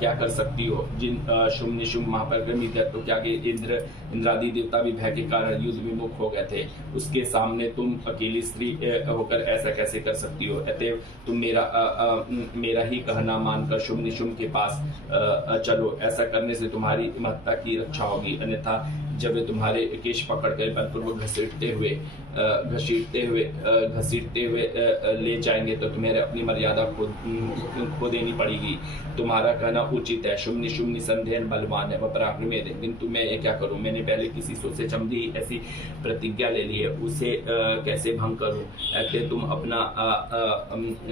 क्या कर सकती हो। जिन शुंभ निशुंभ महापराक्रमी दैत्यों के आगे इंद्रादि देवता भी भय के कारण युद्ध विमुख हो गए थे, उसके सामने तुम अकेली स्त्री होकर ऐसा कैसे कर सकती हो। अतएव तुम मेरा ही कहना मानकर शुंभ निशुंभ के पास चलो। ऐसा करने से तुम्हारी महत्ता की रक्षा होगी, अन्यथा जब वे तुम्हारे केश पकड़कर बलपूर्वक घसीटते हुए ले जाएंगे तो तुम्हें अपनी मर्यादा खो देनी पड़ेगी। तुम्हारा कहना उचित है। शुंभ निशुंभ निसंदेह बलवान है, वह पराक्रमी है, किंतु मैं ये क्या करूं। मैंने पहले किसी सोचे समझी ऐसी प्रतिज्ञा ले ली है, उसे कैसे भंग करूं। ऐसे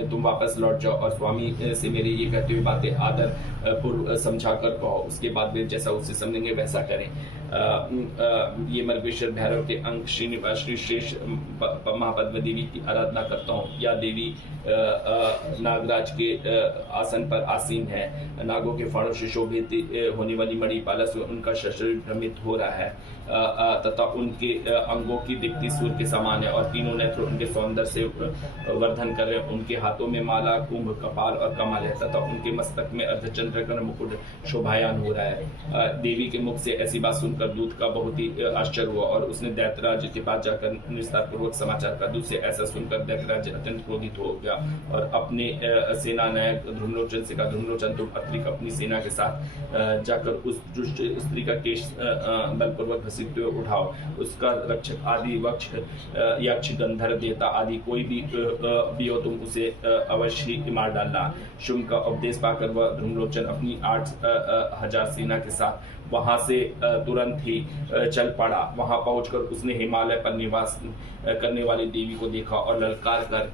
तुम वापस लौट जाओ और स्वामी से मेरे ये कहते हुए बातें आदर पूर्व समझा कर कहो। उसके बाद वे जैसा उसे समझेंगे वैसा करें। ये मर्गेश्वर भैरव के अंग श्रीनिवास श्री शेष महापद्म देवी की आराधना करता हूँ। या देवी नागराज के आसन पर आसीन है। नागों के फाड़ों से शोभित होने वाली मणिमाला से उनका शरीर भ्रमित हो रहा है, तथा उनके अंगों की दीप्ति सूर्य के समान है और तीनों नेत्र उनके सौंदर्य से वर्धन कर रहे हैं। उनके हाथों में माला, कुंभ, कपाल और कमल है, तथा उनके मस्तक में अर्धचंद्र का मुकुट शोभायान हो रहा है। देवी के मुख से ऐसी बात सुनकर दूत का बहुत ही आश्चर्य हुआ और उसने दैत्यराज के पास जाकर निस्तार पूर्वक समाचार का। दूत से ऐसा सुनकर दैत्यराज अत्यंत क्रोधित हो गया और अपने सेना नायक ध्रुमलोचन से कहा, ध्रुमलोचन, तुम अतिरिक्त अपनी सेना के साथ जाकर उस दुष्ट स्त्री का केश बलपूर्वक घसीटते हुए उठाओ। उसका रक्षक आदि यक्ष, गंधर्व, देवता आदि कोई भी हो तुम उसे अवश्य ही मार डालना। शुंभ का उपदेश पाकर वह ध्रुमलोचन अपनी 8,000 सेना के साथ वहां से तुरंत ही चल पड़ा। वहां पहुंचकर उसने हिमालय पर निवास करने वाली देवी को देखा और ललकार कर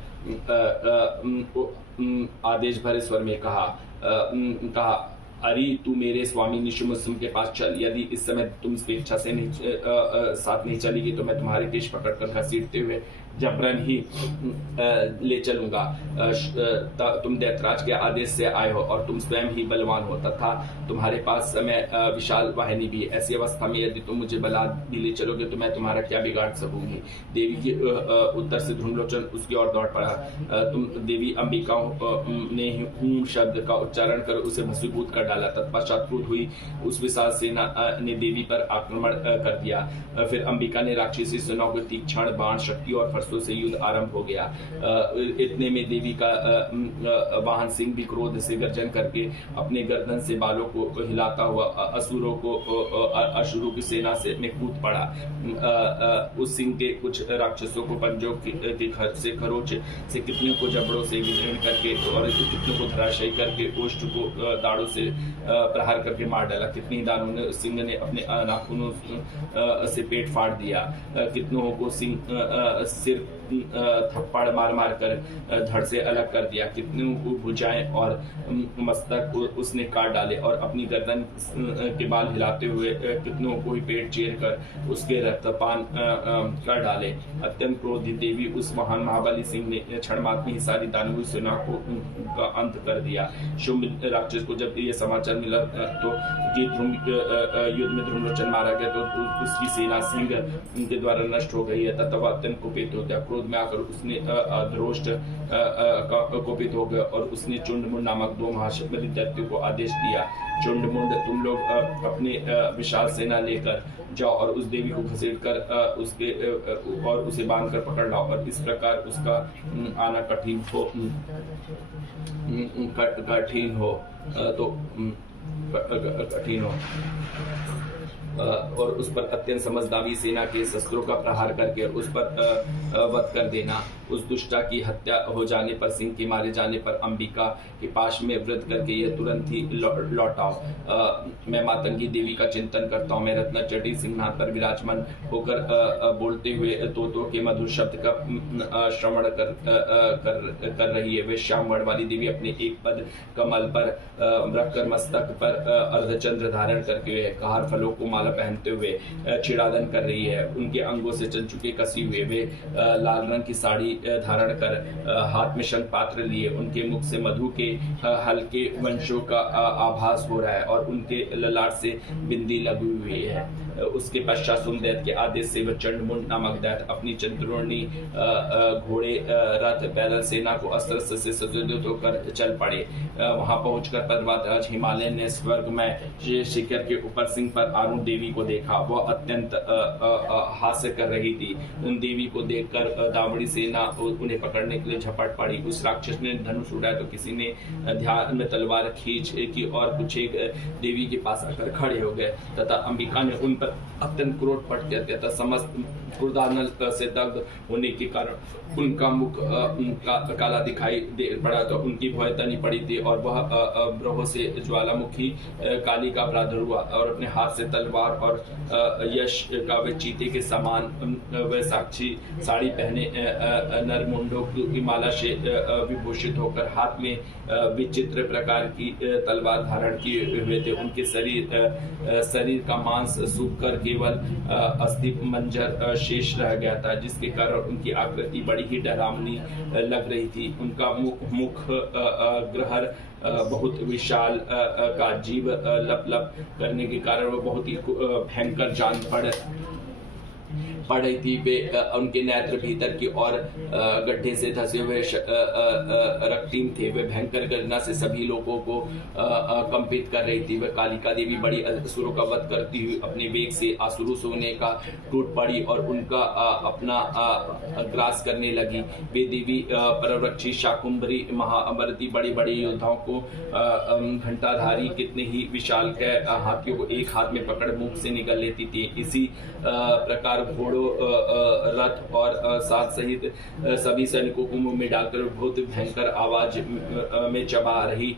आदेश भरे स्वर में कहा, अरे तू मेरे स्वामी निशुम्भ के पास चल। यदि इस समय तुम स्वेच्छा से साथ नहीं चलेगी तो मैं तुम्हारे केश पकड़कर घसीटते हुए जबरन ही ले चलूंगा। तुम दैत्यराज के आदेश से आए हो और तुम स्वयं ही बलवान हो, तथा तुम्हारे पास समय विशाल वाहिनी भी। ऐसी अवस्था में यदि तुम मुझे बला भी ले चलोगे तो मैं तुम्हारा क्या बिगाड़ सकूंगी। देवी के उत्तर से ध्रुमलोचन उसकी ओर दौड़ पड़ा। तुम देवी अंबिका ने हूं शब्द का उच्चारण कर उसे भस्मीभूत कर डाला। तत्पश्चात क्रुद्ध हुई उस विशाल सेना ने देवी पर आक्रमण कर दिया। फिर अंबिका ने राक्षसी सेनाओं को तीक्ष्ण बाण, शक्ति और फरसों से युद्ध आरंभ हो गया। इतने में देवी का वाहन सिंह भी क्रोध से गर्जन करके अपने गर्दन से बालों को हिलाता हुआ असुरों की सेना में कूद पड़ा। उस सिंह के कुछ राक्षसों को पंजों से खरोच से कितने को जबड़ों से विदीर्ण करके और कितने को धराशायी करके ओष्ठ को दाड़ों से प्रहार करके मार डाला। कितनी दानों ने सिंह ने अपने नाखूनों से पेट फाड़ दिया। कितनों को सिर थप्पड़ मार मार कर धड़ से अलग कर दिया। कितनों को भुजाएं और मस्तक उसने काट डाले और अपनी गर्दन के बाल हिलाते हुए कितनों को ही पेट चीर कर उसके रक्तपान कर डाले। अत्यंत क्रोधित देवी उस महान महाबली सिंह ने क्षण मात्र में ही सारी दानवी सेना का अंत कर दिया। शुंभ राक्षस को जब ये समाचार मिला तो युद्ध में ध्रुमलोचन मारा गया तो उसकी सेना सिंह के द्वारा नष्ट हो गई है, तथा वह अत्यंत कुपित हो गया। क्रोध में आकर उसने ध्रोष्ट कुपित हो गया और उसने चुंडमुंड नामक 2 महाशक्तिशाली दैत्यों को आदेश दिया, चुंडमुंड, तुम लोग अपने विशाल सेना लेकर जाओ और उस देवी को घसीट कर और उसे बांध कर पकड़ लाओ और इस प्रकार उसका आना कठिन हो। तो कठिन हो और उस पर अत्यंत समझदारी सेना के शस्त्रों का प्रहार करके उस पर वध कर देना। उस दुष्टा की हत्या हो जाने पर, सिंह के मारे जाने पर अंबिका के पास में व्रत करके यह तुरंत ही लौट आओ। मैं मातंगी देवी का चिंतन करता हूँ। मैं रत्नचटी सिंहासन पर विराजमान होकर बोलते हुए तोतों के मधुर शब्द का श्रवण कर रही है। वे श्याम वर्ण वाली देवी अपने एक पद कमल पर रखकर मस्तक पर अर्धचंद्र धारण करके कहार फलों को माला पहनते हुए छिड़ादन कर रही है। उनके अंगों से चंचुके कसी हुए वे लाल रंग की साड़ी धारण कर हाथ में शंख पात्र लिए उनके मुख से मधु के हल्के वंशों का आभास हो रहा है और उनके ललाट से बिंदी लगी हुई है। उसके पश्चात सुमदैत के आदेश से वह चंडमुंड नामक दैत्य अपनी चंद्रोणी घोड़े रथ पैदल सेना को अस्त्र से सज्जित होकर चल पड़े। वहां पहुंचकर पर्वतराज हिमालय ने स्वर्ग में शिखर के ऊपर सिंह पर आरूढ़ देवी को देखा। वह अत्यंत हास्य कर रही थी। उन देवी को देखकर दावड़ी सेना उन्हें पकड़ने के लिए झपट पड़ी। उस राक्षस ने धनुष उड़ाया तो किसी ने ध्यान में तलवार खींच की और कुछ एक देवी के पास आकर खड़े हो गए तथा अंबिका ने उन पर अत्यंत क्रोध पट गया था। समस्त क्रोधानल से दग्ध होने के कारण उनका मुख काला दिखाई दे पड़ा तो उनकी भय तनी पड़ी थी और वह ब्रह्म से ज्वालामुखी काली का प्रादुर्भाव हुआ और अपने हाथ से तलवार और यश का वे चीते के समान वे साक्षी साड़ी पहने नरमुंडों की माला से विभूषित होकर हाथ में विचित्र प्रकार की तलवार धारण किए हुए थे। उनके शरीर का मांस सूख कर केवल अस्थि मंजर शेष रह गया था, जिसके कारण उनकी आकृति बड़ी ही डरावनी लग रही थी। उनका मुख ग्रहर बहुत विशाल का जीव लप लप करने के कारण वो बहुत ही भयंकर जान पड़ रही थी। वे उनके नेत्र भीतर की और गड्ढे से धसे हुए रक्तीम थे। वे भयंकर गर्जना से सभी लोगों को कंपित कर रही थी। वह कालिका देवी बड़ी असुरों का वध करती हुई अपने वेग से असुरु सोने का टूट पड़ी और उनका अपना ग्रास करने लगी। वे देवी परवृक्षी शाकुंभरी महाअमरती बड़ी बड़ी योद्धाओं को घंटाधारी कितने ही विशाल के हाथियों को एक हाथ में पकड़ मुख से निकल लेती थी। इसी प्रकार घोड़ों रथ और साथ सहित सभी सैनिकों को मुंह में डालकर बहुत भयंकर आवाज में चबा रही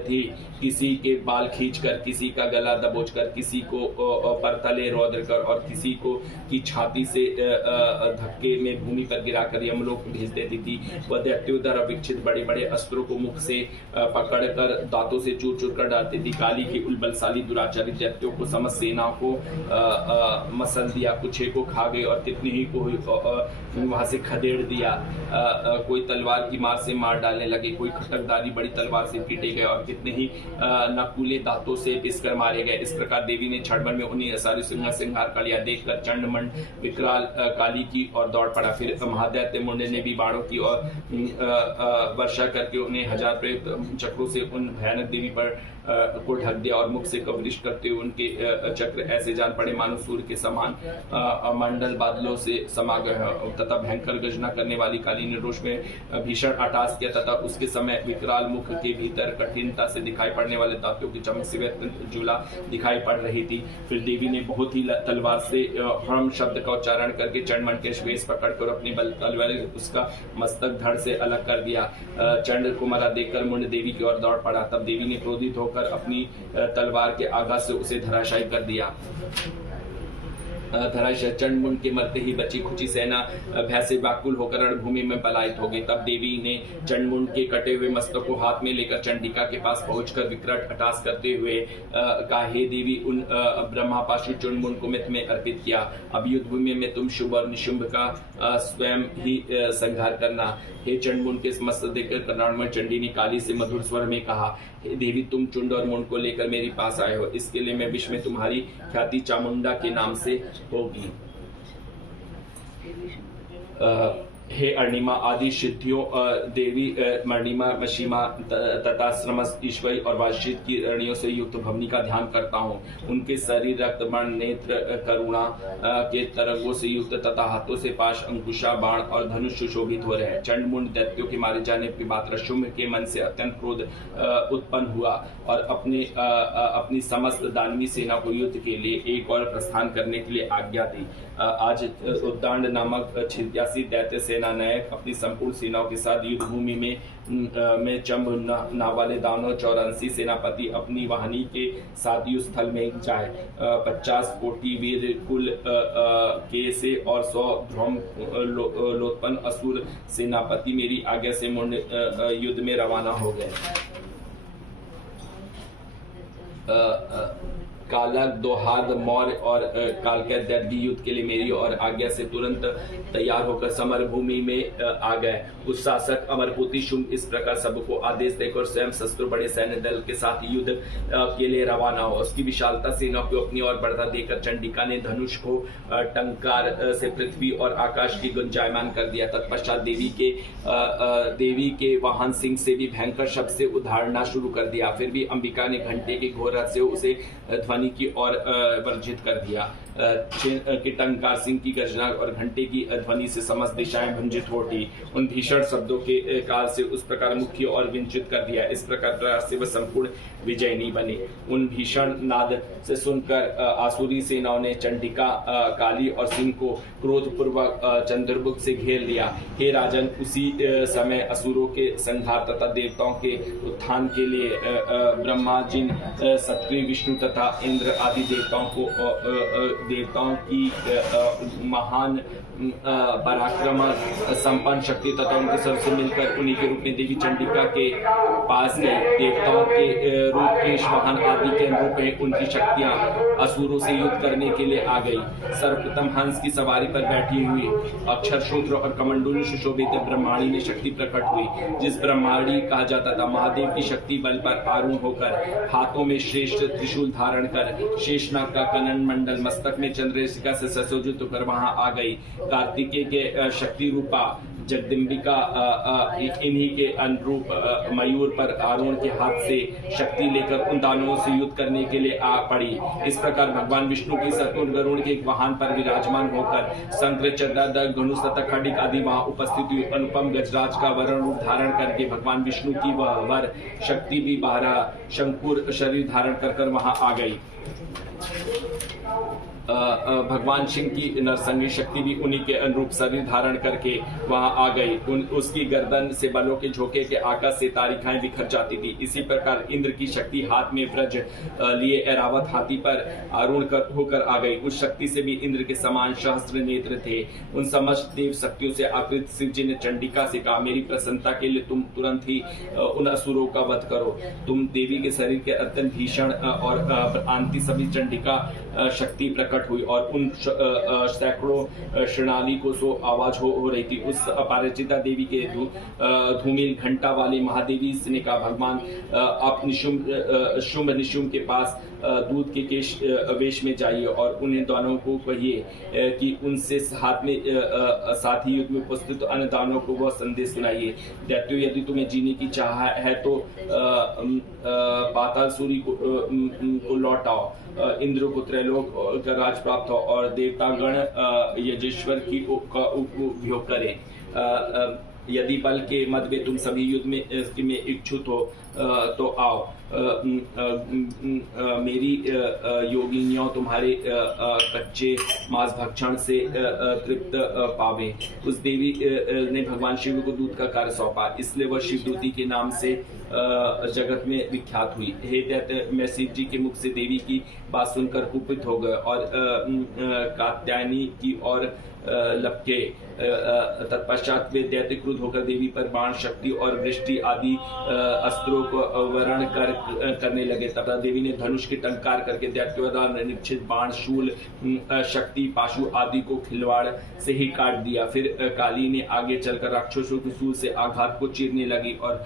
थी। किसी के बाल खींचकर, किसी का गला दबोचकर, किसी को परतले रौद्र कर और किसी को की छाती से धक्के में भूमि पर गिराकर यमलोक भेज देती थी। वह दैत्यों द्वारा विकसित बड़े बड़े अस्त्रों को मुख से पकड़कर दांतों से चूर चूर कर डालती थी। काली की उलबलशाली दुराचारी दैत्यों को समस्त सेनाओं को मसल दिया, कुछ को खा गए और कितने ही को वहां से खदेड़ दिया। कोई तलवार की मार से मार डालने लगे, कोई खटकदारी बड़ी तलवार से पीटे गए और कितने ही नकुले दांतों से पिसकर मारे गए। इस प्रकार देवी ने क्षण भर में उन्हें सारी सिंहार कर लिया। देखकर चंडमंड विकराल काली की और दौड़ पड़ा। फिर महादैत्य मुंडे ने भी बाणों की और वर्षा करके उन्हें हजार प्रयुक्त चक्रों से उन भयानक देवी पर को ढक दिया और मुख से कवरिश करते हुए उनके चक्र ऐसे जान पड़े मानो सूर्य के समान मंडल बादलों से समा गए तथा भयंकर गर्जना करने वाली काली ने रोष में भीषण अट्टहास किया तथा उसके समय विकराल मुख के भीतर कठिनता से दिखाई पड़ने वाले दांतों की चमक से जुला दिखाई पड़ रही थी। फिर देवी ने बहुत ही तलवार से ह्रम शब्द का उच्चारण करके चंडमंड के श्वेस पकड़कर अपनी तलवार उसका मस्तक धड़ से अलग कर दिया। चंड को मरा देखकर मुंड देवी की ओर दौड़ पड़ा। तब देवी ने क्रोधित होकर अपनी तलवार के आघात से उसे धराशायी कर दिया। धराशायी चंडमुंड के मरते ही बची खुची सेना भय से व्याकुल होकर रणभूमि में पलायित हो गई। तब देवी ने चंडमुंड के कटे हुए मस्तक को हाथ में लेकर चंडिका के पास पहुंचकर विकराल अट्टहास करते हुए कहा, हे देवी, उन ब्रह्मापाशु चंडमुंड को मैं तुम्हें अर्पित किया। अब युद्ध भूमि में तुम शुभ और निशुंभ का स्वयं ही संहार करना। हे चंडमुंड के मस्तक देखकर करुणामय चंडी ने काली से मधुर स्वर में कहा, हे देवी, तुम चुंड और मुंड को लेकर मेरे पास आए हो। इसके लिए मैं विश्व में तुम्हारी ख्याति चामुंडा के नाम से होगी। हे अर्णिमा आदि सिद्धियों देवी मर्णिमा मशीमा तथा श्रमस ईश्वरी और वाशित की रणियों से युक्त भवनी का ध्यान करता हूँ। उनके शरीर रक्तमण नेत्र करुणा के तरंगों से युक्त तथा हाथों से पाश अंकुशा बाण और धनुष सुशोभित हो रहे हैं। चंड मुंड दैत्यों के मारे जाने के बाद शुंभ के मन से अत्यंत क्रोध उत्पन्न हुआ और अपनी समस्त दानवी सेना को युद्ध के लिए एक और प्रस्थान करने के लिए आज्ञा दी। आज उद्दांड नामक 86 दैत्य सेना नायक अपनी संपूर्ण सेनाओं के साथ युद्ध भूमि में चंब नावाले दानव 84 सेनापति अपनी वाहिनी के साथ युद्ध स्थल में जाए। 50 कोटि वीर कुल के से और 100 ध्रुम लोत्पन्न असुर सेनापति मेरी आज्ञा से मुंड युद्ध में रवाना हो गए। कालक दोहार्द मौर्य और कालका दैत्य युद्ध के लिए मेरी और आज्ञा से तुरंत तैयार होकर समर भूमि में आ गए। उस शासक अमरपुती शुंभ इस प्रकार सबको आदेश देकर स्वयं शस्त्र बड़े सैन्य दल के साथ युद्ध के लिए रवाना हो। उसकी विशालता सेना को अपनी ओर बढ़ता देकर चंडिका ने धनुष को टंकार से पृथ्वी और आकाश की गुंजायमान कर दिया। तत्पश्चात देवी के वाहन सिंह से भी भयंकर शब्द से उधारना शुरू कर दिया। फिर भी अंबिका ने घंटे के घोर रथ से उसे ध्वनि की ओर वर्जित कर दिया। कि टंकार सिंह की गर्जना और घंटे की ध्वनि से समस्त दिशाएं भंजित हो उठी। उन भीषण शब्दों के काल से उस प्रकार मुख्य और विंचित कर दिया। इस प्रकार से वह संपूर्ण विजयनी बने। उन भीषण नाद से सुनकर आसुरी सेनाओं ने चंडिका काली और सिंह को क्रोधपूर्वक चंद्रमुख से घेर लिया। हे राजन, उसी समय असुरों के संहार तथा देवताओं के उत्थान के लिए ब्रह्मा जिन सत्री विष्णु तथा इंद्र आदि देवताओं की महान पराक्रम संपन्न शक्ति तथा उनके सर से मिलकर उन्हीं के रूप में देवी चंडिका के पास गई। देवताओं के रूप के महान आदि के अनुरूप में उनकी शक्तियां असुरों से युद्ध करने के लिए आ गई। सर्वप्रथम हंस की सवारी पर बैठी हुई अक्षर शूद्र और कमंडलू सुशोभित ब्रह्माणी में शक्ति प्रकट हुई। जिस ब्रह्माणी कहा जाता था, महादेव की शक्ति बल पर आरूढ़ होकर हाथों में श्रेष्ठ त्रिशूल धारण कर शेषनाग का कनन मंडल मस्तक में चंद्ररेखा से सुसज्जित होकर वहां आ गई। कार्तिकेय के शक्ति रूपा जगदम्बिका इन्हीं के अनुरूप मयूर पर आरूढ़ के हाथ से शक्ति लेकर उन दानवों से युद्ध करने के लिए आ पड़ी। इस प्रकार भगवान विष्णु की सतुर गरुड़ के एक वाहन पर विराजमान होकर शंकर चक्र धनुष तथा खड्ग आदि वहां उपस्थित हुई। अनुपम गजराज का वर्ण रूप धारण करके भगवान विष्णु की वह वर शक्ति भी 12 शंकुर शरीर धारण कर वहां आ गई। भगवान शिव की नरसंगी शक्ति भी उन्हीं के अनुरूप शरीर धारण करके वहां आ गई। उसकी गर्दन से बलों के झोंके के आकाश से तारिकाएं बिखर जाती थी। इसी प्रकार इंद्र की शक्ति हाथ में व्रज लिए ऐरावत हाथी पर आरूढ़ होकर आ गई। उस शक्ति से भी इंद्र के समान सहस्त्र नेत्र थे। उन समस्त देव शक्तियों से आकृत शिव जी ने चंडिका से कहा, मेरी प्रसन्नता के लिए तुम तुरंत ही उन असुरों का वध करो। तुम देवी के शरीर के अत्यंत भीषण और आंति सभी चंडिका शक्ति प्रकट हुई और उन सैकड़ों शृणाली को सो आवाज हो रही थी। उस अपराजिता देवी के धूमिल घंटा वाली महादेवी ने कहा, भगवान आप शुंभ निशुंभ के पास दूध के केश वेश में जाइए और उन्हें दानवों को कहिए कि उनसे हाथ में साथ ही युद्ध में उपस्थित अन्य दानवों को वह संदेश सुनाइए। दैत्यों, यदि तुम्हें जीने की चाह है तो पाताल सूरी को लौटाओ, इंद्र को त्रैलोक का राज प्राप्त हो और देवतागण यजेश्वर की का उपयोग करें। यदि बल के मद में तुम सभी युद्ध में इच्छुक हो तो आओ। मेरी योगिनियों तुम्हारे कच्चे मांस भक्षण से तृप्त पावे। उस देवी ने भगवान शिव को दूत का कार्य सौंपा, इसलिए वह शिवदूती के नाम से जगत में विख्यात हुई। हे दैत्य, मैं शिव जी के मुख से देवी की बात सुनकर कुपित हो गए और कात्यायनी की ओर लपके। तत्पश्चात वे दैत्य क्रुद्ध होकर देवी पर बाण शक्ति और वृष्टि आदि अस्त्रों रूप वर्ण करने लगे। तब देवी ने धनुष की टंकार करके दैत्यों द्वारा निश्चित बाण, शूल, शक्ति, पाशु आदि को खिलवाड़ से ही काट दिया। फिर काली ने आगे चलकर राक्षसों के शूल से आघात को चीरने लगी और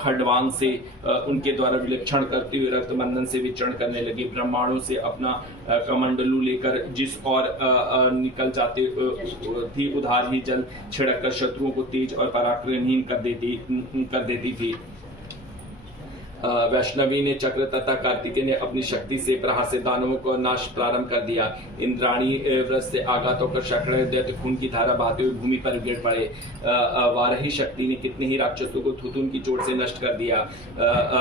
खड्वांग से उनके द्वारा विलक्षण करते हुए रक्त बंधन से विचरण करने लगी। ब्रह्मांडों से अपना कमंडलू लेकर जिस और निकल जाते थी उधार ही जल छिड़क कर शत्रुओं को तेज और पराक्रमहीन कर देती थी। वैष्णवी ने चक्र तथा कार्तिकेय ने अपनी शक्ति से प्रहार से दानवों को नाश प्रारंभ कर दिया। इंद्राणी व्रत से आघात होकर सैकड़ों दैत्य खून की धारा बहाते हुए भूमि पर गिर पड़े। वाराही शक्ति ने कितने ही राक्षसों को थुथुन की चोट से नष्ट कर दिया।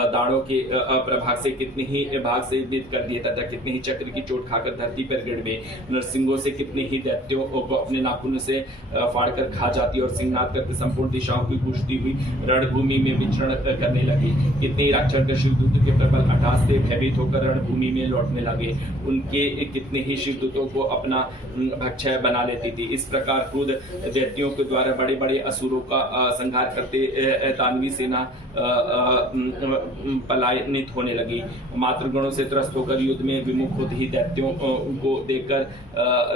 दानों के प्रभाग से कितने ही भाग से विदित कर दिए तथा कितने ही चक्र की चोट खाकर धरती पर गिर गए। नरसिंहों से कितने ही दैत्यों को अपने नाखून से फाड़कर खा जाती और सिंहनाद करके संपूर्ण दिशाओं की गूंजती हुई रणभूमि में विचरण करने लगी। कितने ही शिवदूत के प्रबल अट्टहास से भयभीत होकर रणभूमि में लौटने लगे। उनके कितने ही शिवदूतों को अपना भक्षय बना लेती थी। इस प्रकार क्रुद्ध दैत्यों के द्वारा बड़े बड़े असुरों का संहार करते दानवी सेना पलायनित होने लगी। मातृगणों से त्रस्त होकर युद्ध में विमुख होते ही दैत्यों को देखकर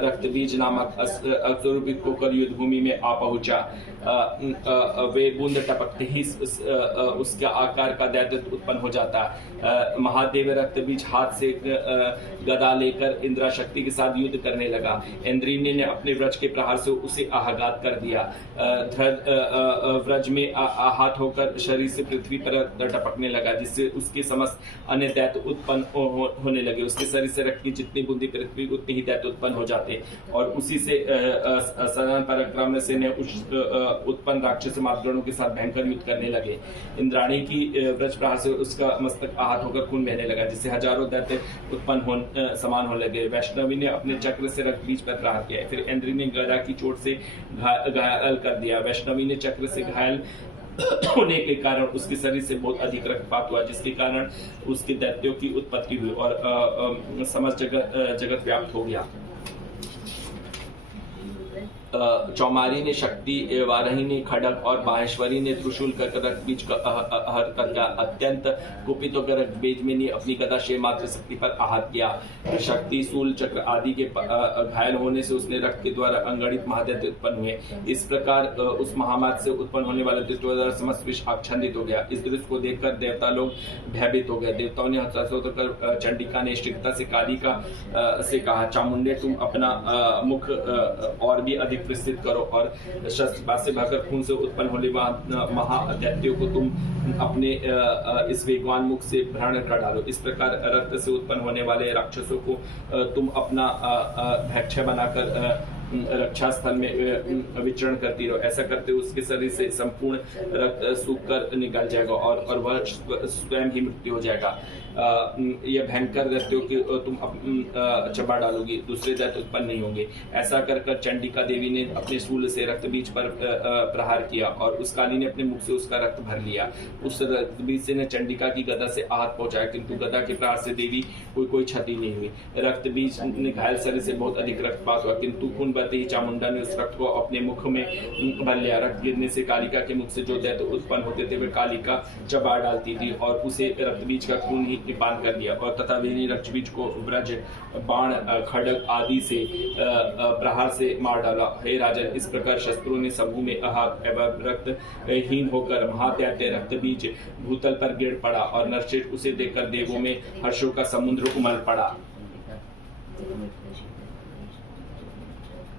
रक्तबीज नामक असुर होकर युद्ध भूमि में आ पहुंचा। वे बूंद टपकते ही उसके आकार का दैत्य उत्पन्न हो जाता। महादेव रक्तबीज हाथ से गदा लेकर इंद्रा शक्ति के साथ युद्ध करने लगा। इंद्रिनी ने अपने व्रज के प्रहार से उसे आघात कर दिया। व्रज में आहत होकर शरीर से पृथ्वी पर टपकने लगा, जिससे उसके समस्त अन्य दैत्य उत्पन्न होने लगे। उसके शरीर से रक्त की जितनी बूंदी पृथ्वी उतनी ही दैत्य उत्पन्न हो जाते और उसी से सदन पराक्रम से ने उत्पन्न राक्षस मातृगणों के साथ भयंकर युद्ध करने लगे। इंद्राणी की व्रज प्रहार से उसका मस्तक आहत होकर खून बहने लगा, जिससे हजारों दैत्य उत्पन्न समान होने लगे। वैष्णवी ने अपने चक्र से रक्त बीज पर प्रहार किया। फिर इंद्री ने गदा की चोट से घायल कर दिया। वैष्णवी ने चक्र से घायल होने के कारण उसके शरीर से बहुत अधिक रक्तपात हुआ, जिसके कारण उसके दैत्यों की उत्पत्ति हुई और समस्त जगत व्याप्त हो गया। चौमारी ने शक्ति, वाराही ने खड़ग और माहेश्वरी ने त्रिशूल कर रक्तबीज का हर कर अत्यंत कुपित होकर रक्तबीज में ने अपनी गदा से मात्र शक्ति पर आहत किया। शक्ति, सूल, चक्र आदि के घायल होने से उसने रक्त के द्वारा अंगणित महादैत्य उत्पन्न हुए। इस प्रकार उस महामारी से उत्पन्न होने वाले दैत्यों द्वारा समस्त विश्व आच्छादित हो गया। इस दृश्य को देखकर देवता लोग भयभीत हो गए। देवताओं ने हताश होकर चंडिका ने शीघ्रता से काली का से कहा, चामुंडे तुम अपना मुख और भी अधिक विस्तृत करो और शस्त्र से भरकर खून से उत्पन्न होने महादैत्यों को तुम अपने इस वेगवान मुख से भ्रण कर डालो। इस प्रकार रक्त से उत्पन्न होने वाले राक्षसों को तुम अपना भक्षय बनाकर रक्षा स्थल में विचरण करती रहो। ऐसा करते उसके शरीर से संपूर्ण रक्त सूख कर निकल जाएगा और वह स्वयं ही मृत्यु हो जाएगा। यह भयंकर दैत्यों की तुम चबा डालोगी, दूसरे दैत्य उत्पन्न नहीं होंगे। ऐसा कर कर चंडिका देवी ने अपने शूल से रक्त बीज पर प्रहार किया और उस काली ने अपने मुख से उसका रक्त भर लिया। उस रक्त बीज से ने चंडिका की गदा से आहत पहुंचाया, किंतु गदा के प्रहार से देवी कोई क्षति नहीं हुई। रक्त बीज ने घायल शरीर से बहुत अधिक रक्तपात हुआ, किंतु खून बहते ही चामुंडा ने उस रक्त को अपने मुख में भर लिया। रक्त गिरने से कालिका के मुख से जो दैत्य उत्पन्न होते थे वे कालिका चबा डालती थी और उसे रक्त बीज का खून ही पान कर लिया और तथा वे रक्त बीज को व्रज, बाण, खड्ग आदि से प्रहार से मार डाला। हे राजन, इस प्रकार शस्त्रों ने समूह में आहत एवं रक्तहीन होकर महादैत्य रक्त बीज भूतल पर गिर पड़ा और नरश्रेष्ठ उसे देखकर देवों में हर्षों का समुद्र उमड़ पड़ा।